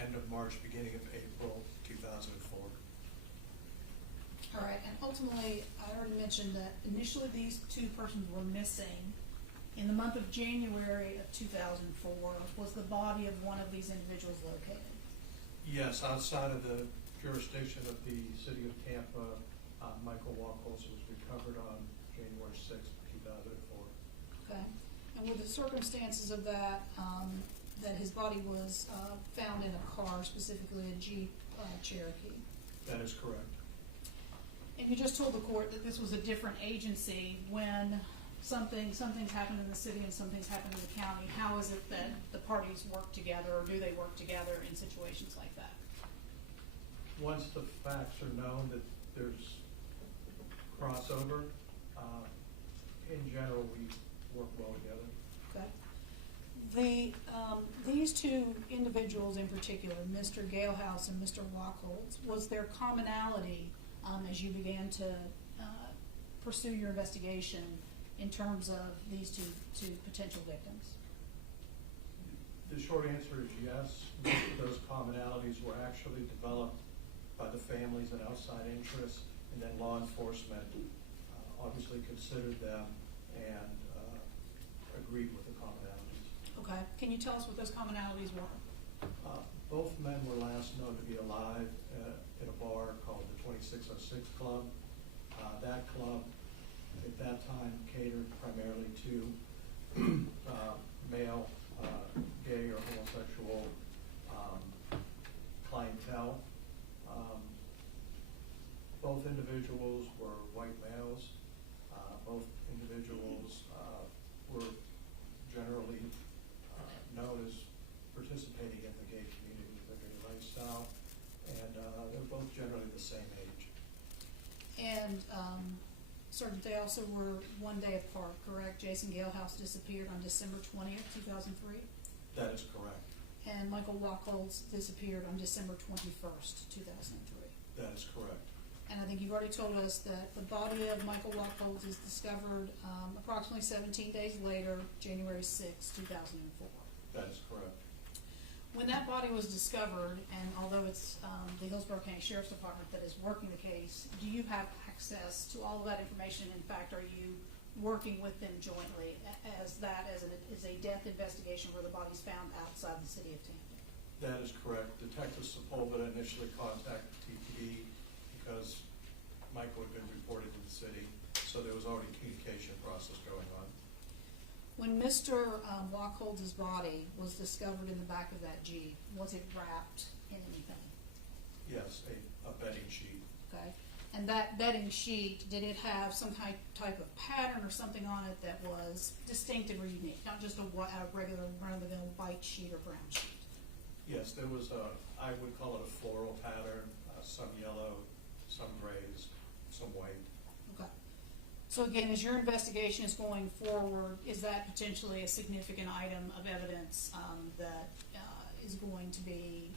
end of March, beginning of April 2004. All right, and ultimately, I already mentioned that initially these two persons were missing. In the month of January of 2004, was the body of one of these individuals located? Yes, outside of the jurisdiction of the city of Tampa, Michael Wachholtz was recovered on January 6th, 2004. Okay, and were the circumstances of that, that his body was found in a car, specifically a Jeep Cherokee? That is correct. And you just told the court that this was a different agency when something's happened in the city and something's happened in the county. How is it that the parties work together, or do they work together in situations like that? Once the facts are known that there's crossover, in general, we work well together. Okay. These two individuals in particular, Mr. Galehouse and Mr. Wachholtz, was there commonality as you began to pursue your investigation in terms of these two potential victims? The short answer is yes. Most of those commonalities were actually developed by the families and outside interests, and then law enforcement obviously considered them and agreed with the commonalities. Okay. Can you tell us what those commonalities were? Both men were last known to be alive at a bar called the 2606 Club. That club at that time catered primarily to male, gay or homosexual clientele. Both individuals were white males. Both individuals were generally known as participating in the gay community, the gay lifestyle, and they're both generally the same age. And Sergeant, they also were one day apart, correct? Jason Galehouse disappeared on December 20th, 2003? That is correct. And Michael Wachholtz disappeared on December 21st, 2003? That is correct. And I think you've already told us that the body of Michael Wachholtz is discovered approximately 17 days later, January 6, 2004. That is correct. When that body was discovered, and although it's the Hillsborough County Sheriff's Department that is working the case, do you have access to all of that information? In fact, are you working with them jointly as a death investigation where the body's found outside the city of Tampa? That is correct. Detective Sepulveda initially contacted TPD because Michael had been reported to the city, so there was already communication process going on. When Mr. Wachholtz's body was discovered in the back of that Jeep, was it wrapped in anything? Yes, a bedding sheet. Okay. And that bedding sheet, did it have some type of pattern or something on it that was distinctive or unique, not just a regular run-of-the-mill white sheet or brown sheet? Yes, there was I would call it a floral pattern, some yellow, some grays, some white. Okay. So again, as your investigation is going forward, is that potentially a significant item of evidence that is going to be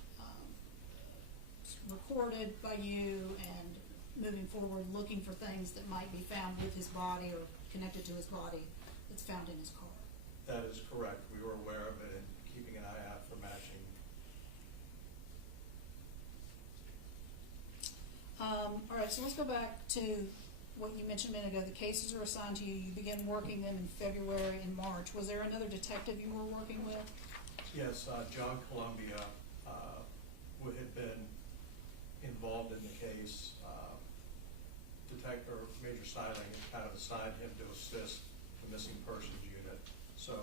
recorded by you and moving forward looking for things that might be found with his body or connected to his body that's found in his car? That is correct. We were aware of it and keeping an eye out for matching. All right, so let's go back to what you mentioned a minute ago, the cases are assigned to you, you begin working them in February and March. Was there another detective you were working with? Yes, John Columbia had been involved in the case. Detective Major Styling had kind of assigned him to assist the missing persons unit. So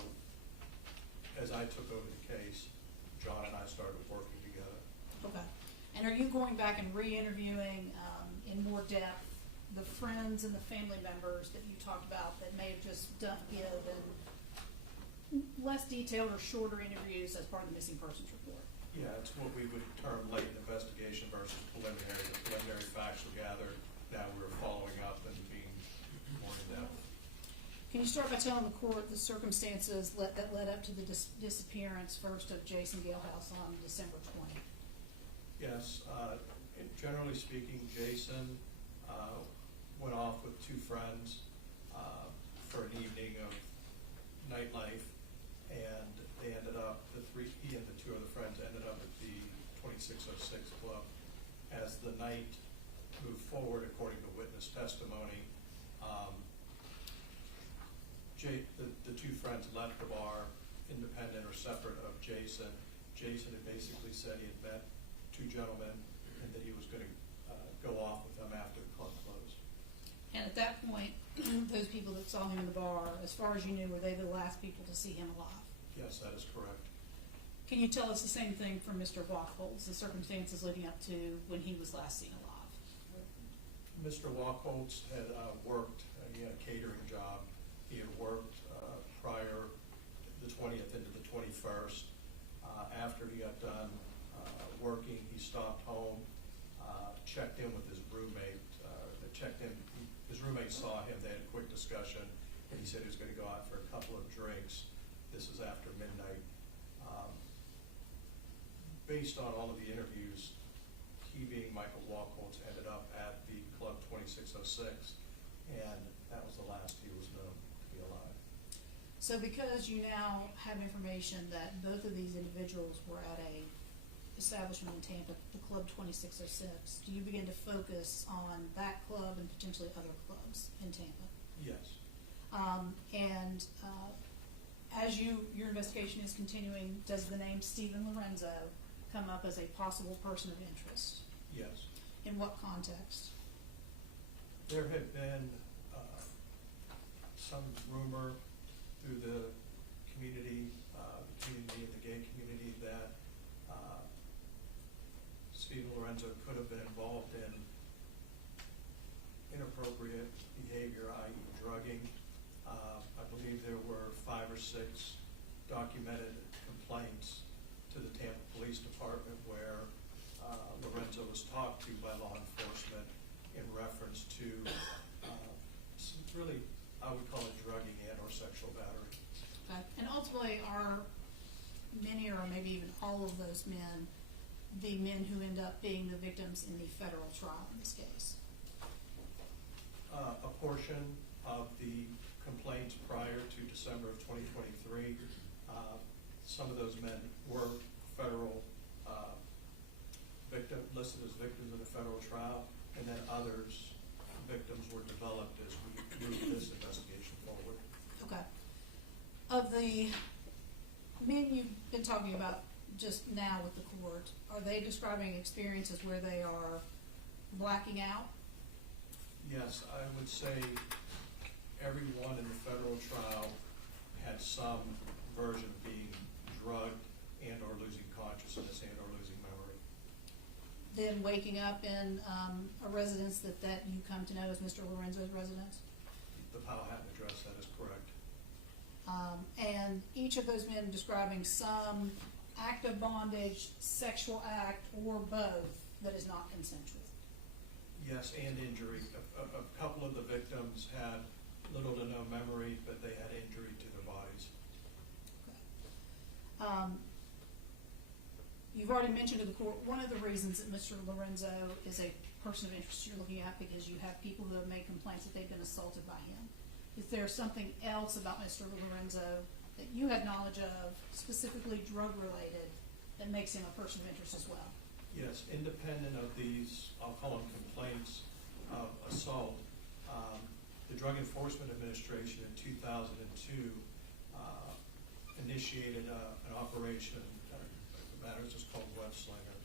as I took over the case, John and I started working together. Okay. And are you going back and re-interviewing in more depth the friends and the family members that you talked about that may have just given less detailed or shorter interviews as part of the missing persons report? Yeah, it's what we would term latent investigation versus preliminary. The preliminary facts were gathered. Now we're following up and being more in depth. Can you start by telling the court the circumstances that led up to the disappearance first of Jason Galehouse on December 20th? Yes, generally speaking, Jason went off with two friends for an evening of nightlife, and they ended up, he and the two other friends ended up at the 2606 Club. As the night moved forward, according to witness testimony, the two friends left the bar independent or separate of Jason. Jason had basically said he had met two gentlemen and that he was going to go off with them after the club closed. And at that point, those people that saw him in the bar, as far as you knew, were they the last people to see him alive? Yes, that is correct. Can you tell us the same thing from Mr. Wachholtz, the circumstances leading up to when he was last seen alive? Mr. Wachholtz had worked, he had a catering job. He had worked prior the 20th into the 21st. After he got done working, he stopped home, checked in with his roommate, his roommate saw him, they had a quick discussion, and he said he was going to go out for a couple of drinks. This is after midnight. Based on all of the interviews, he being Michael Wachholtz ended up at the Club 2606, and that was the last he was known to be alive. So because you now have information that both of these individuals were at a establishment in Tampa, the Club 2606, do you begin to focus on that club and potentially other clubs in Tampa? Yes. As your investigation is continuing, does the name Steven Lorenzo come up as a possible person of interest? Yes. In what context? There had been some rumor through the community and the gay community that Steven Lorenzo could have been involved in inappropriate behavior, i.e. drugging. I believe there were 5 or 6 documented complaints to the Tampa Police Department where Lorenzo was talked to by law enforcement in reference to really, I would call it drugging and or sexual battery. Okay. And ultimately, are many or maybe even all of those men the men who end up being the victims in the federal trial in this case? A portion of the complaints prior to December of 2023, some of those men were federal listed as victims in a federal trial, and then others, victims, were developed as we moved this investigation forward. Okay. Of the men you've been talking about just now with the court, are they describing experiences where they are blacking out? Yes, I would say everyone in the federal trial had some version of being drugged and or losing consciousness and or losing memory. Then waking up in a residence that you come to know as Mr. Lorenzo's residence? The Powhatan address, that is correct. And each of those men describing some act of bondage, sexual act, or both that is not consensual? Yes, and injury. A couple of the victims had little to no memory, but they had injury to their bodies. Okay. You've already mentioned to the court one of the reasons that Mr. Lorenzo is a person of interest you're looking at because you have people who have made complaints that they've been assaulted by him. Is there something else about Mr. Lorenzo that you had knowledge of, specifically drug-related, that makes him a person of interest as well? Yes, independent of these, I'll call them complaints of assault, The Drug Enforcement Administration in 2002 initiated an operation, the matter is just called Web Slinger.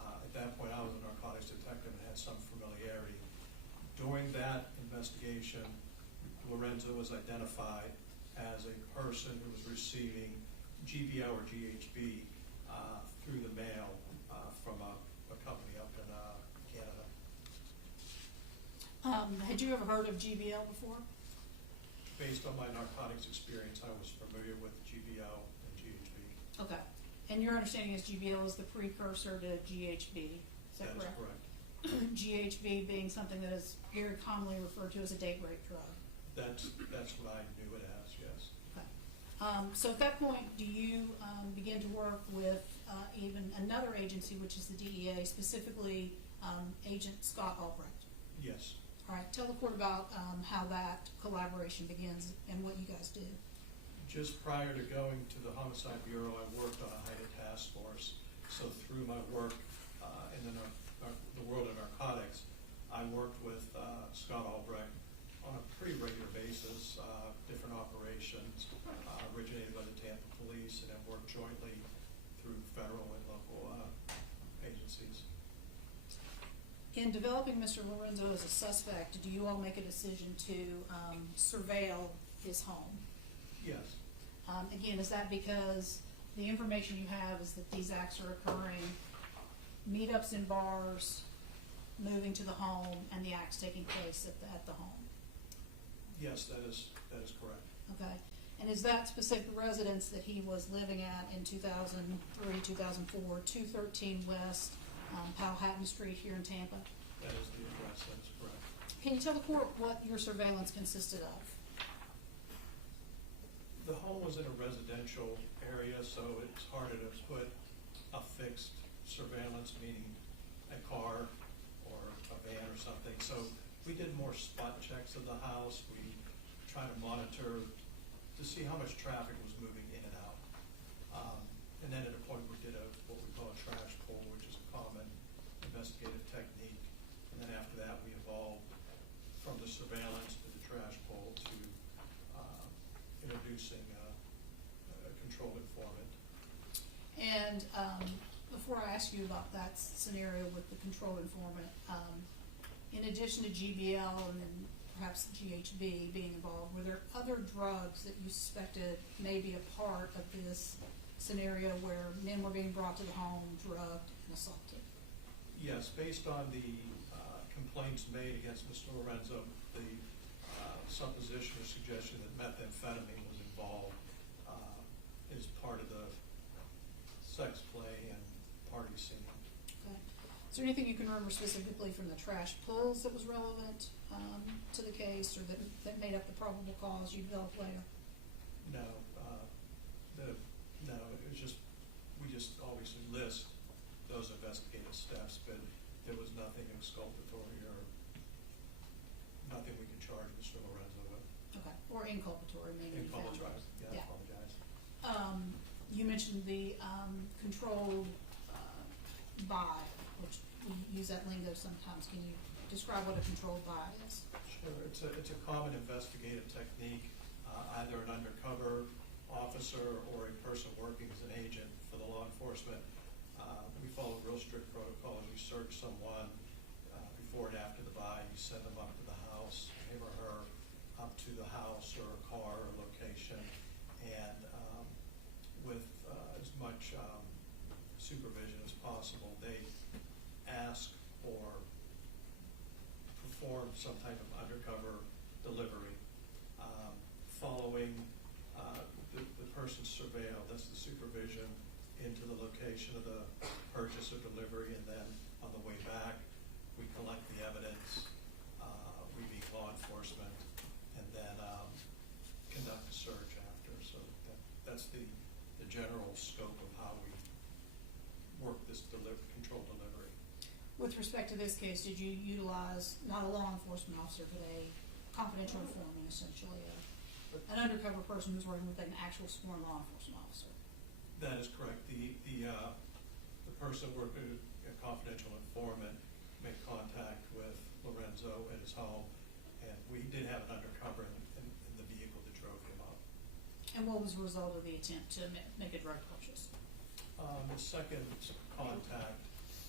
At that point, I was a narcotics detective and had some familiarity. During that investigation, Lorenzo was identified as a person who was receiving GBO or GHB through the mail from a company up in Canada. Had you ever heard of GBL before? Based on my narcotics experience, I was familiar with GBO and GHB. Okay. And your understanding is GBL is the precursor to GHB, is that correct? That is correct. GHB being something that is very commonly referred to as a date rape drug. That's what I knew it as, yes. Okay. So at that point, do you begin to work with even another agency, which is the DEA, specifically Agent Scott Albrecht? Yes. All right. Tell the court about how that collaboration begins and what you guys do. Just prior to going to the Homicide Bureau, I worked on a HIDTA task force. So through my work in the world of narcotics, I worked with Scott Albrecht on a pretty regular basis, different operations originated by the Tampa police, and then worked jointly through federal and local agencies. In developing Mr. Lorenzo as a suspect, do you all make a decision to surveil his home? Yes. Again, is that because the information you have is that these acts are occurring, meetups in bars, moving to the home, and the acts taking place at the home? Yes, that is correct. Okay. And is that specific residence that he was living at in 2003, 2004, 213 West Powhatan Street here in Tampa? That is the address, that is correct. Can you tell the court what your surveillance consisted of? The home was in a residential area, so it's harder to put a fixed surveillance, meaning a car or a van or something. So we did more spot checks of the house. We tried to monitor to see how much traffic was moving in and out. And then at a point we did what we call a trash pull, which is a common investigative technique. And then after that we evolved from the surveillance to the trash pull to introducing a controlled informant. And before I ask you about that scenario with the controlled informant, in addition to GBL and then perhaps GHB being involved, were there other drugs that you suspected may be a part of this scenario where men were being brought to the home, drugged, and assaulted? Yes, based on the complaints made against Mr. Lorenzo, the supposition or suggestion that methamphetamine was involved is part of the sex play and party scene. Okay. Is there anything you can remember specifically from the trash pulls that was relevant to the case, or that made up the probable cause you developed later? No, no. It was just we just obviously list those investigative steps, but there was nothing exculpatory or nothing we could charge Mr. Lorenzo with. Okay, or inculpatory, maybe. Inculpatory. Yeah, I apologize. You mentioned the controlled buy, which we use that lingo sometimes. Can you describe what a controlled buy is? Sure. It's a common investigative technique. Either an undercover officer or a person working as an agent for the law enforcement. We follow real strict protocols. You search someone before and after the buy. You send them up to the house, him or her, up to the house or a car or location, and with as much supervision as possible, they ask or perform some type of undercover delivery. Following the person's surveil, that's the supervision, into the location of the purchase or delivery, and then on the way back, we collect the evidence, we being law enforcement, and then conduct a search after. So that's the general scope of how we work this controlled delivery. With respect to this case, did you utilize not a law enforcement officer, but a confidential informant, essentially, an undercover person who's working with an actual sworn law enforcement officer? That is correct. The person working a confidential informant made contact with Lorenzo at his home And we did have an undercover in the vehicle that drove him up. And what was the result of the attempt to make a drug purchase? The second contact,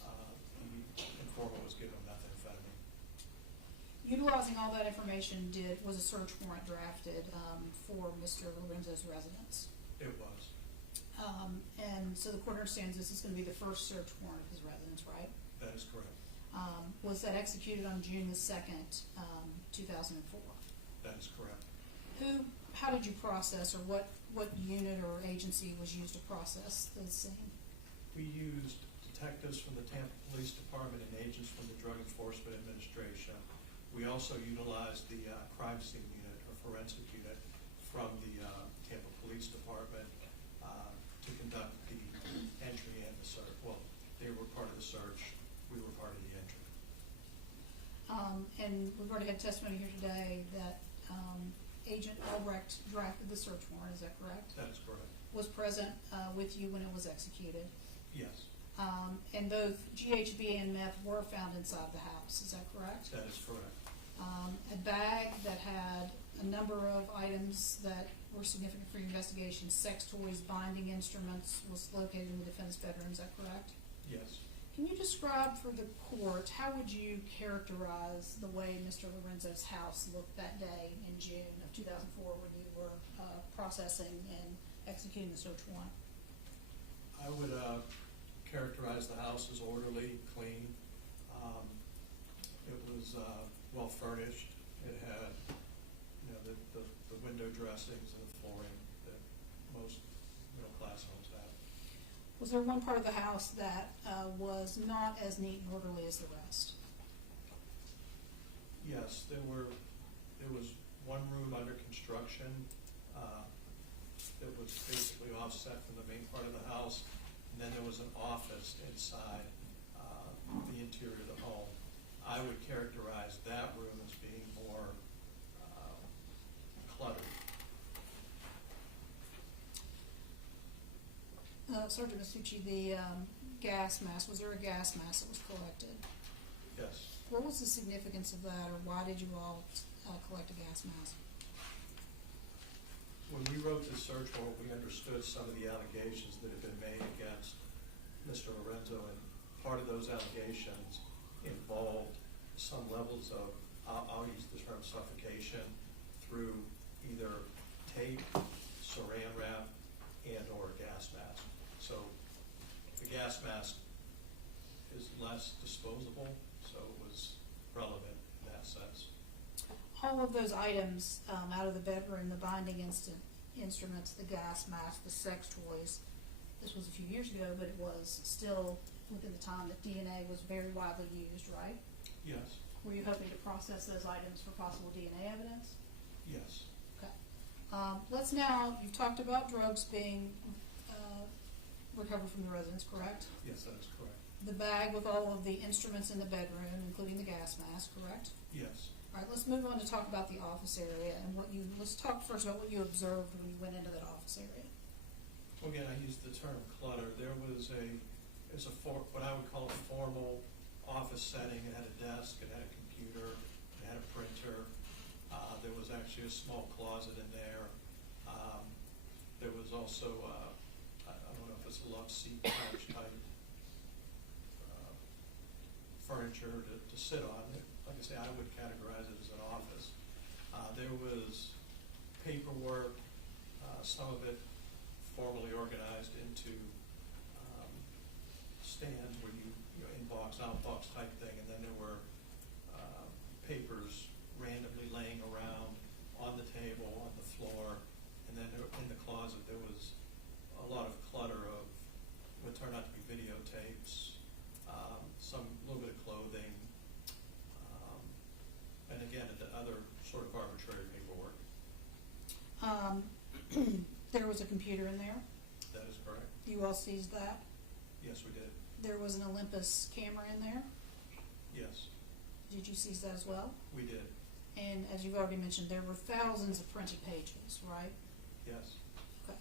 the informant was given methamphetamine. Utilizing all that information, was a search warrant drafted for Mr. Lorenzo's residence? It was. And so the court understands this is going to be the first search warrant of his residence, right? That is correct. Was that executed on June the 2nd, 2004? That is correct. How did you process, or what unit or agency was used to process the scene? We used detectives from the Tampa Police Department and agents from the Drug Enforcement Administration. We also utilized the crime scene unit or forensic unit from the Tampa Police Department to conduct the entry and the search. Well, they were part of the search. We were part of the entry. And we've already had testimony here today that Agent Albrecht drafted the search warrant, is that correct? That is correct. Was present with you when it was executed? Yes. And both GHB and meth were found inside the house, is that correct? That is correct. A bag that had a number of items that were significant for your investigation, sex toys, binding instruments, was located in the defendant's bedroom, is that correct? Yes. Can you describe for the court, how would you characterize the way Mr. Lorenzo's house looked that day in June of 2004 when you were processing and executing the search warrant? I would characterize the house as orderly, clean. It was well furnished. It had, the window dressings and the flooring that most middle-class homes have. Was there one part of the house that was not as neat and orderly as the rest? Yes, there was one room under construction that was basically offset from the main part of the house, and then there was an office inside the interior of the home. I would characterize that room as being more cluttered. Sergeant Masucci, the gas mask, was there a gas mask that was collected? Yes. What was the significance of that, or why did you all collect a gas mask? When we wrote the search warrant, we understood some of the allegations that had been made against Mr. Lorenzo, and part of those allegations involved some levels of, I'll use the term suffocation, through either tape, saran wrap, and or gas mask. So the gas mask is less disposable, so it was relevant in that sense. All of those items out of the bedroom, the binding instruments, the gas mask, the sex toys, this was a few years ago, but it was still within the time that DNA was very widely used, right? Yes. Were you hoping to process those items for possible DNA evidence? Yes. Okay. Let's now, you've talked about drugs being recovered from the residence, correct? Yes, that is correct. The bag with all of the instruments in the bedroom, including the gas mask, correct? Yes. All right, let's move on to talk about the office area and let's talk first about what you observed when you went into that office area. Well, again, I used the term clutter. There was what I would call a formal office setting. It had a desk, it had a computer, it had a printer. There was actually a small closet in there. There was also, I don't know if it's a love seat couch type furniture to sit on. Like I say, I would categorize it as an office. There was paperwork, some of it formally organized into stands where you inbox, outbox type thing, and then there were papers randomly laying around on the table, on the floor, and then in the closet there was a lot of clutter of what turned out to be videotapes, some little bit of clothing, and again, other sort of arbitrary paperwork. There was a computer in there? That is correct. You all seized that? Yes, we did. There was an Olympus camera in there? Yes. Did you seize that as well? We did. And as you've already mentioned, there were thousands of printed pages, right? Yes. Okay.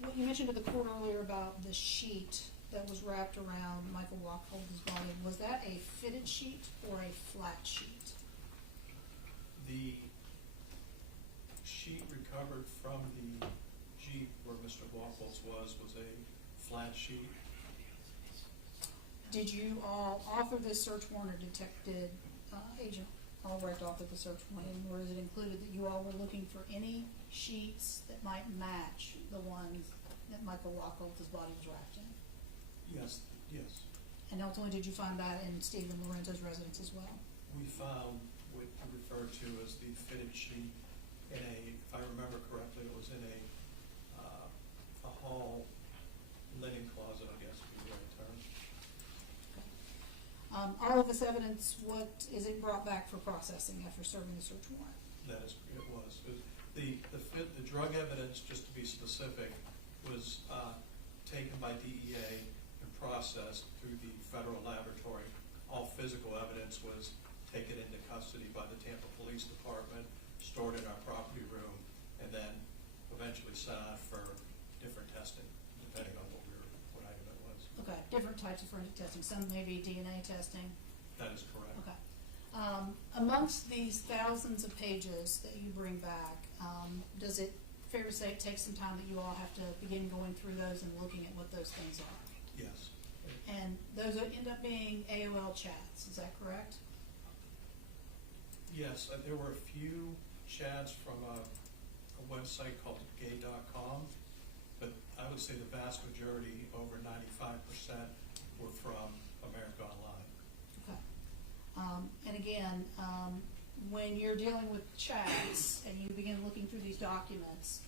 What you mentioned to the court earlier about the sheet that was wrapped around Michael Wachholtz's body, was that a fitted sheet or a flat sheet? The sheet recovered from the Jeep where Mr. Wachholtz was a flat sheet. Did you all author this search warrant, or Detective Agent Albrecht authored the search warrant, or is it included that you all were looking for any sheets that might match the ones that Michael Wachholtz's body was wrapped in? Yes, yes. And ultimately, did you find that in Steven Lorenzo's residence as well? We found what you referred to as the fitted sheet in a, if I remember correctly, it was in a hall linen closet, I guess would be the right term. All of this evidence, what is it brought back for processing after serving the search warrant? That is, it was. The drug evidence, just to be specific, was taken by DEA and processed through the federal laboratory. All physical evidence was taken into custody by the Tampa Police Department, stored in our property room, and then eventually sent out for different testing, depending on what item it was. Okay, different types of forensic testing. Some may be DNA testing. That is correct. Okay. Amongst these thousands of pages that you bring back, does it fair to say it takes some time that you all have to begin going through those and looking at what those things are? Yes. And those end up being AOL chats, is that correct? Yes, there were a few chats from a website called gay.com, but I would say the vast majority, over 95%, were from America Online. Okay. And again, when you're dealing with chats and you begin looking through these documents,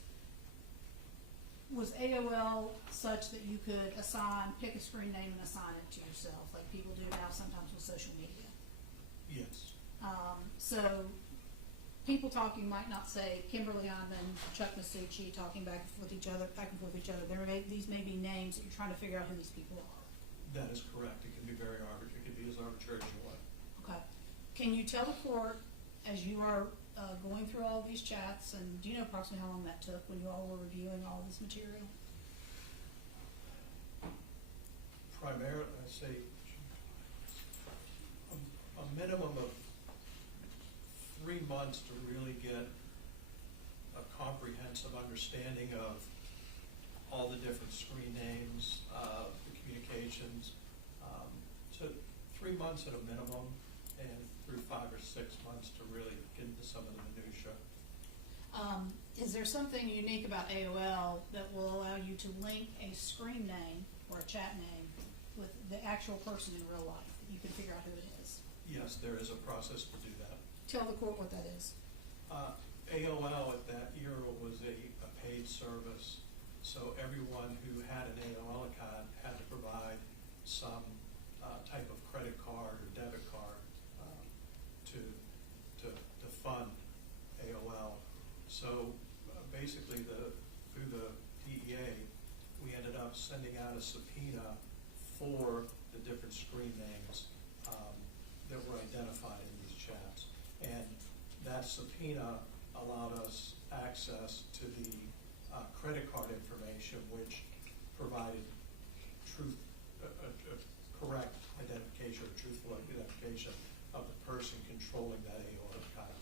was AOL such that you could pick a screen name and assign it to yourself, like people do now sometimes with social media? Yes. So people talking might not say Kimberly Onman, Chuck Masucci talking back and forth with each other. These may be names that you're trying to figure out who these people are. That is correct. It can be very arbitrary. It can be as arbitrary as you want. Okay. Can you tell the court, as you are going through all of these chats, and do you know approximately how long that took when you all were reviewing all this material? Primarily, I'd say a minimum of 3 months to really get a comprehensive understanding of all the different screen names, the communications. So 3 months at a minimum, and through 5 or 6 months to really get into some of the minutia. Is there something unique about AOL that will allow you to link a screen name or a chat name with the actual person in real life, that you can figure out who it is? Yes, there is a process to do that. Tell the court what that is. AOL at that era was a paid service, so everyone who had an AOL account had to provide some type of credit card or debit card to fund AOL. So basically, through the DEA, we ended up sending out a subpoena for the different screen names that were identified in these chats. And that subpoena allowed us access to the credit card information, which provided correct identification or truthful identification of the person controlling that AOL account.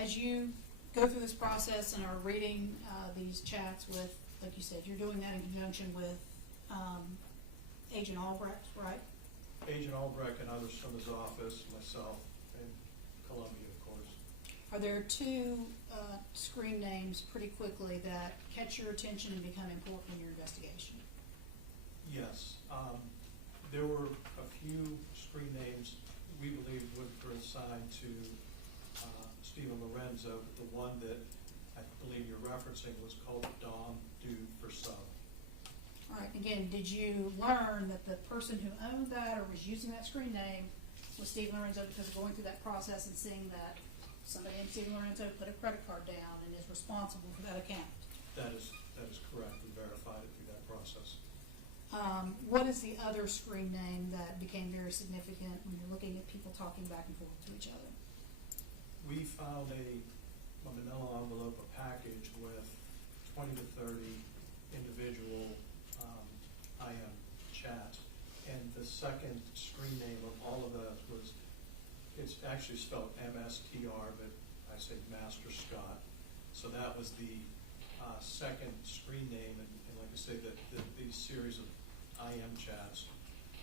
As you go through this process and are reading these chats with, like you said, you're doing that in conjunction with Agent Albrecht, right? Agent Albrecht and others from his office, myself, and Columbia, of course. Are there two screen names pretty quickly that catch your attention and become important in your investigation? Yes. There were a few screen names we believe were assigned to Steven Lorenzo, but the one that I believe you're referencing was called Dom Dude for Sub. All right, again, did you learn that the person who owned that or was using that screen name was Steven Lorenzo because of going through that process and seeing that somebody named Steven Lorenzo put a credit card down and is responsible for that account? That is correct. We verified it through that process. What is the other screen name that became very significant when you're looking at people talking back and forth to each other? We found a manila envelope, a package with 20 to 30 individual second screen name of all of that was, it's actually spelled M-S-T-R, but I say Master Scott. So that was the second screen name, and like I say, these series of IM chats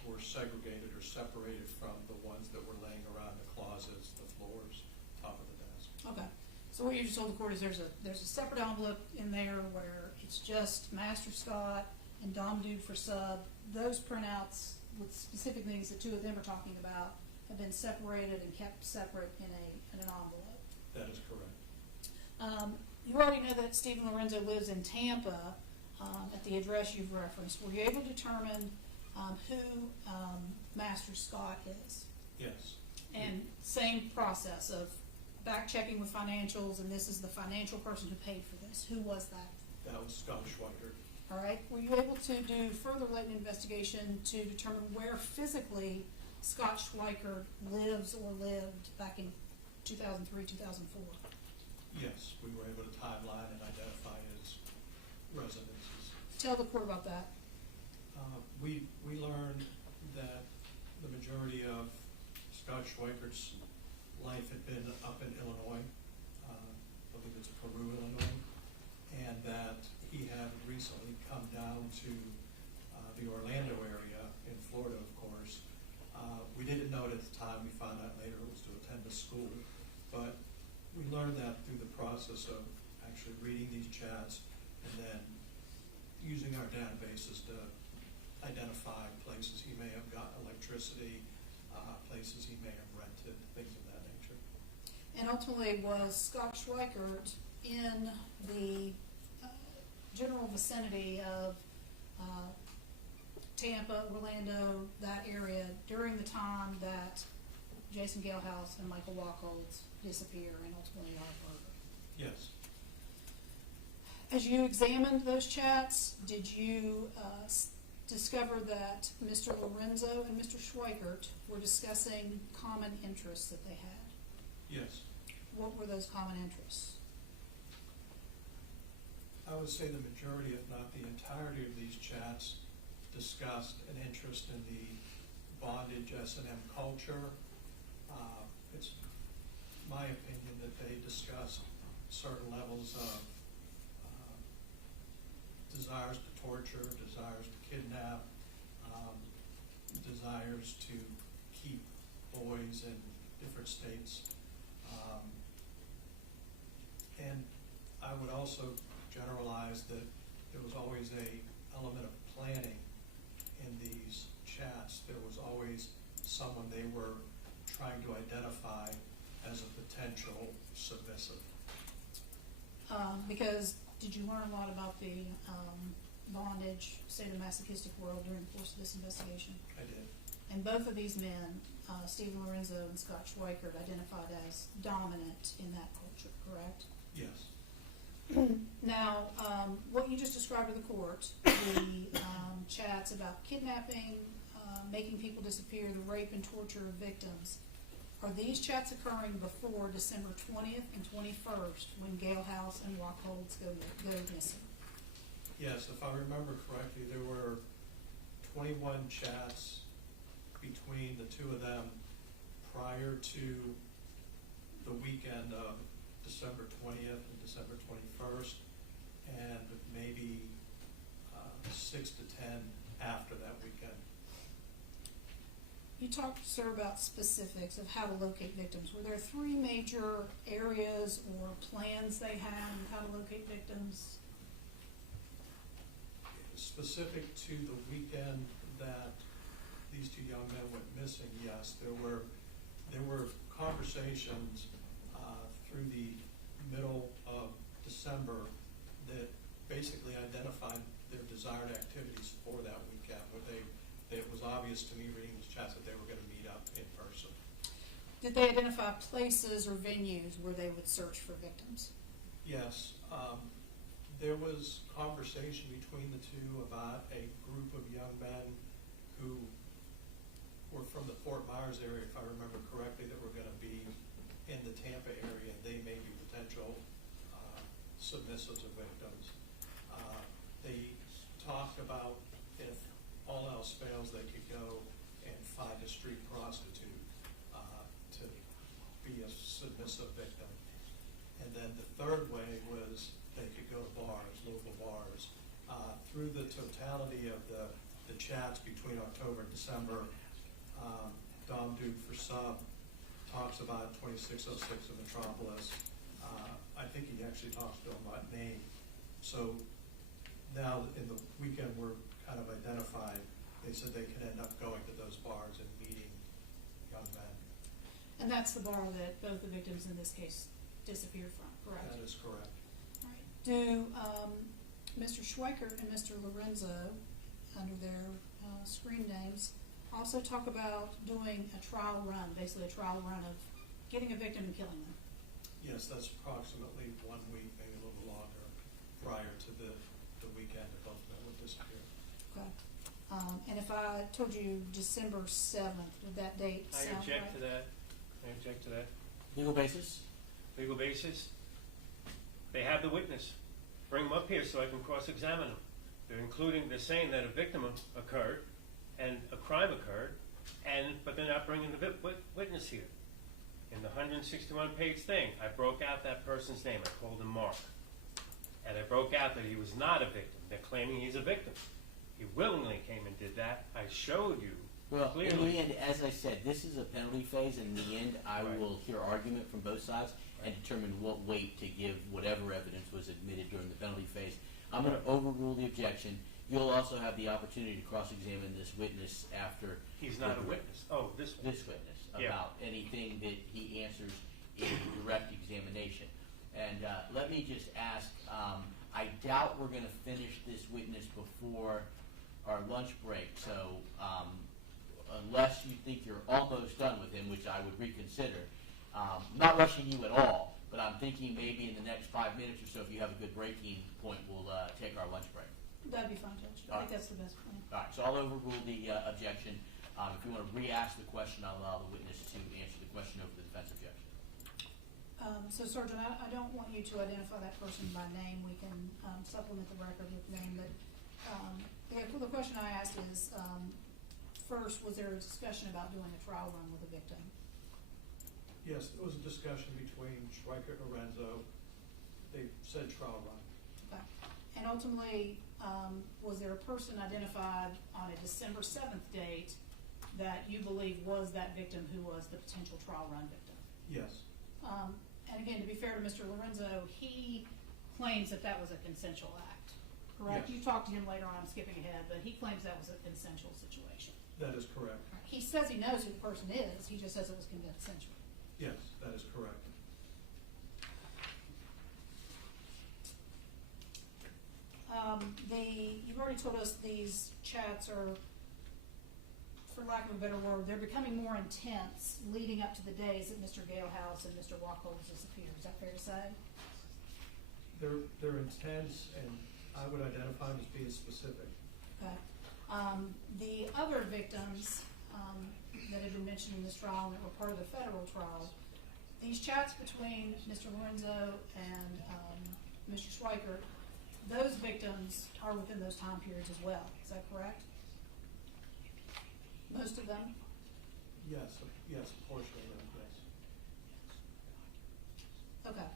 were segregated or separated from the ones that were laying around the closets, the floors, top of the desk. Okay, so what you just told the court is there's a separate envelope in there where it's just Master Scott and Dom Dude for sub. Those printouts with specific things that two of them are talking about have been separated and kept separate in an envelope. That is correct. You already know that Steven Lorenzo lives in Tampa at the address you've referenced. Were you able to determine who Master Scott is? Yes. And same process of back checking with financials, and this is the financial person who paid for this. Who was that? That was Scott Schweikert. All right. Were you able to do further latent investigation to determine where physically Scott Schweikert lives or lived back in 2003, 2004? Yes, we were able to timeline and identify his residences. Tell the court about that. We learned that the majority of Scott Schweikert's life had been up in Illinois, I believe it's Peru, Illinois, and that he had recently come down to the Orlando area in Florida, of course. We didn't know it at the time. We found out later it was to attend a school, but we learned that through the process of actually reading these chats and then using our databases to identify places he may have gotten electricity, places he may have rented, things of that nature. And ultimately, was Scott Schweikert in the general vicinity of Tampa, Orlando, that area during the time that Jason Galehouse and Michael Wachholtz disappear and ultimately are murdered? Yes. As you examined those chats, did you discover that Mr. Lorenzo and Mr. Schweikert were discussing common interests that they had? Yes. What were those common interests? I would say the majority, if not the entirety of these chats, discussed an interest in the bondage S&M culture. It's my opinion that they discussed certain levels of desires to torture, desires to kidnap, desires to keep boys in different states. And I would also generalize that there was always a element of planning in these chats. There was always someone they were trying to identify as a potential submissive. Because did you learn a lot about the bondage, sadomasochistic world during the course of this investigation? I did. And both of these men, Steven Lorenzo and Scott Schweikert, identified as dominant in that culture, correct? Yes. Now, what you just described to the court, the chats about kidnapping, making people disappear, the rape and torture of victims, are these chats occurring before December 20th and 21st when Galehouse and Wachholtz go missing? Yes, if I remember correctly, there were 21 chats between the two of them prior to the weekend of December 20th and December 21st, and maybe 6 to 10 after that weekend. You talked, sir, about specifics of how to locate victims. Were there three major areas or plans they had on how to locate victims? Specific to the weekend that these two young men went missing, yes, there were conversations through the middle of December that basically identified their desired activities for that weekend. It was obvious to me reading these chats that they were going to meet up in person. Did they identify places or venues where they would search for victims? Yes. There was conversation between the two about a group of young men who were from the Fort Myers area, if I remember correctly, that were going to be in the Tampa area. They may be potential submissives of victims. They talked about if all else fails, they could go and street prostitute to be a submissive victim. And then the third way was they could go to bars, local bars. Through the totality of the chats between October and December, Dom Duke for some talks about 2606 in Metropolis. I think he actually talks to them by name. So now in the weekend we're kind of identified. They said they could end up going to those bars and meeting young men. And that's the bar that both the victims in this case disappeared from, correct? That is correct. All right. Do Mr. Schweikert and Mr. Lorenzo, under their screen names, also talk about doing a trial run, basically a trial run of getting a victim and killing them? Yes, that's approximately 1 week, maybe a little longer, prior to the weekend that both men would disappear. Okay. And if I told you December 7th, would that date I sound object right? to that. I object to that. Legal basis? Legal basis. They have the witness. Bring them up here so I can cross-examine them. They're saying that a victim occurred and a crime occurred, but they're not bringing the witness here. In the 161-page thing, I broke out that person's name. I called him Mark. And I broke out that he was not a victim. They're claiming he's a victim. He willingly came and did that. I showed you clearly. In the end, as I said, this is a penalty phase. In the end, I will hear argument from both sides and determine what weight to give whatever evidence was admitted during the penalty phase. I'm going to overrule the objection. You'll also have the opportunity to cross-examine this witness after. He's not a witness. Oh, this one. This witness, about anything that he answers in direct examination. And let me just ask, I doubt we're going to finish this witness before our lunch break, so unless you think you're almost done with him, which I would reconsider, I'm not rushing you at all, but I'm thinking maybe in the next 5 minutes or so, if you have a good breaking point, we'll take our lunch break. That'd be fine, Judge. I think that's the best plan. All right, so I'll overrule the objection. If you want to re-ask the question, I'll allow the witness to answer the question over the defense objection. So, Sergeant, I don't want you to identify that person by name. We can supplement the record with name, but the question I asked is, first, was there a discussion about doing a trial run with a victim? Yes, there was a discussion between Schweikert and Lorenzo. They said trial run. Okay. And ultimately, was there a person identified on a December 7th date that you believe was that victim who was the potential trial run victim? Yes. And again, to be fair to Mr. Lorenzo, he claims that that was a consensual act, correct? Yes. You talked to him later on, I'm skipping ahead, but he claims that was a consensual situation. That is correct. He says he knows who the person is, he just says it was consensual. Yes, that is correct. You've already told us these chats are, for lack of a better word, they're becoming more intense leading up to the days that Mr. Galehouse and Mr. Wachholtz disappeared. Is that fair to say? They're intense, and I would identify them as being specific. Okay. The other victims that have been mentioned in this trial and that were part of the federal trial, these chats between Mr. Lorenzo and Mr. Schweikert, those victims are within those time periods as well. Is that correct? Most of them? Yes, a portion of them, yes. Okay.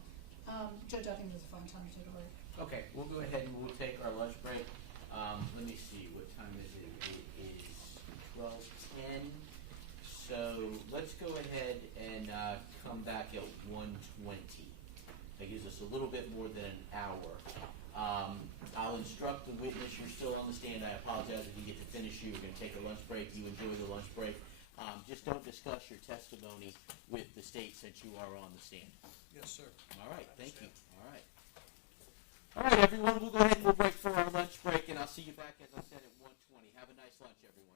Judge, I think this is a fine time to take a break. Okay, we'll go ahead and we'll take our lunch break. Let me see, what time is it? It is 12:10. So let's go ahead and come back at 1:20. That gives us a little bit more than an hour. I'll instruct the witness, you're still on the stand. I apologize if you get to finish. You're going to take a lunch break. You enjoy the lunch break. Just don't discuss your testimony with the state since you are on the stand. Yes, sir. All right, thank you. All right. All right, everyone, we'll go ahead and we'll break for our lunch break, and I'll see you back, as I said, at 1:20. Have a nice lunch, everyone.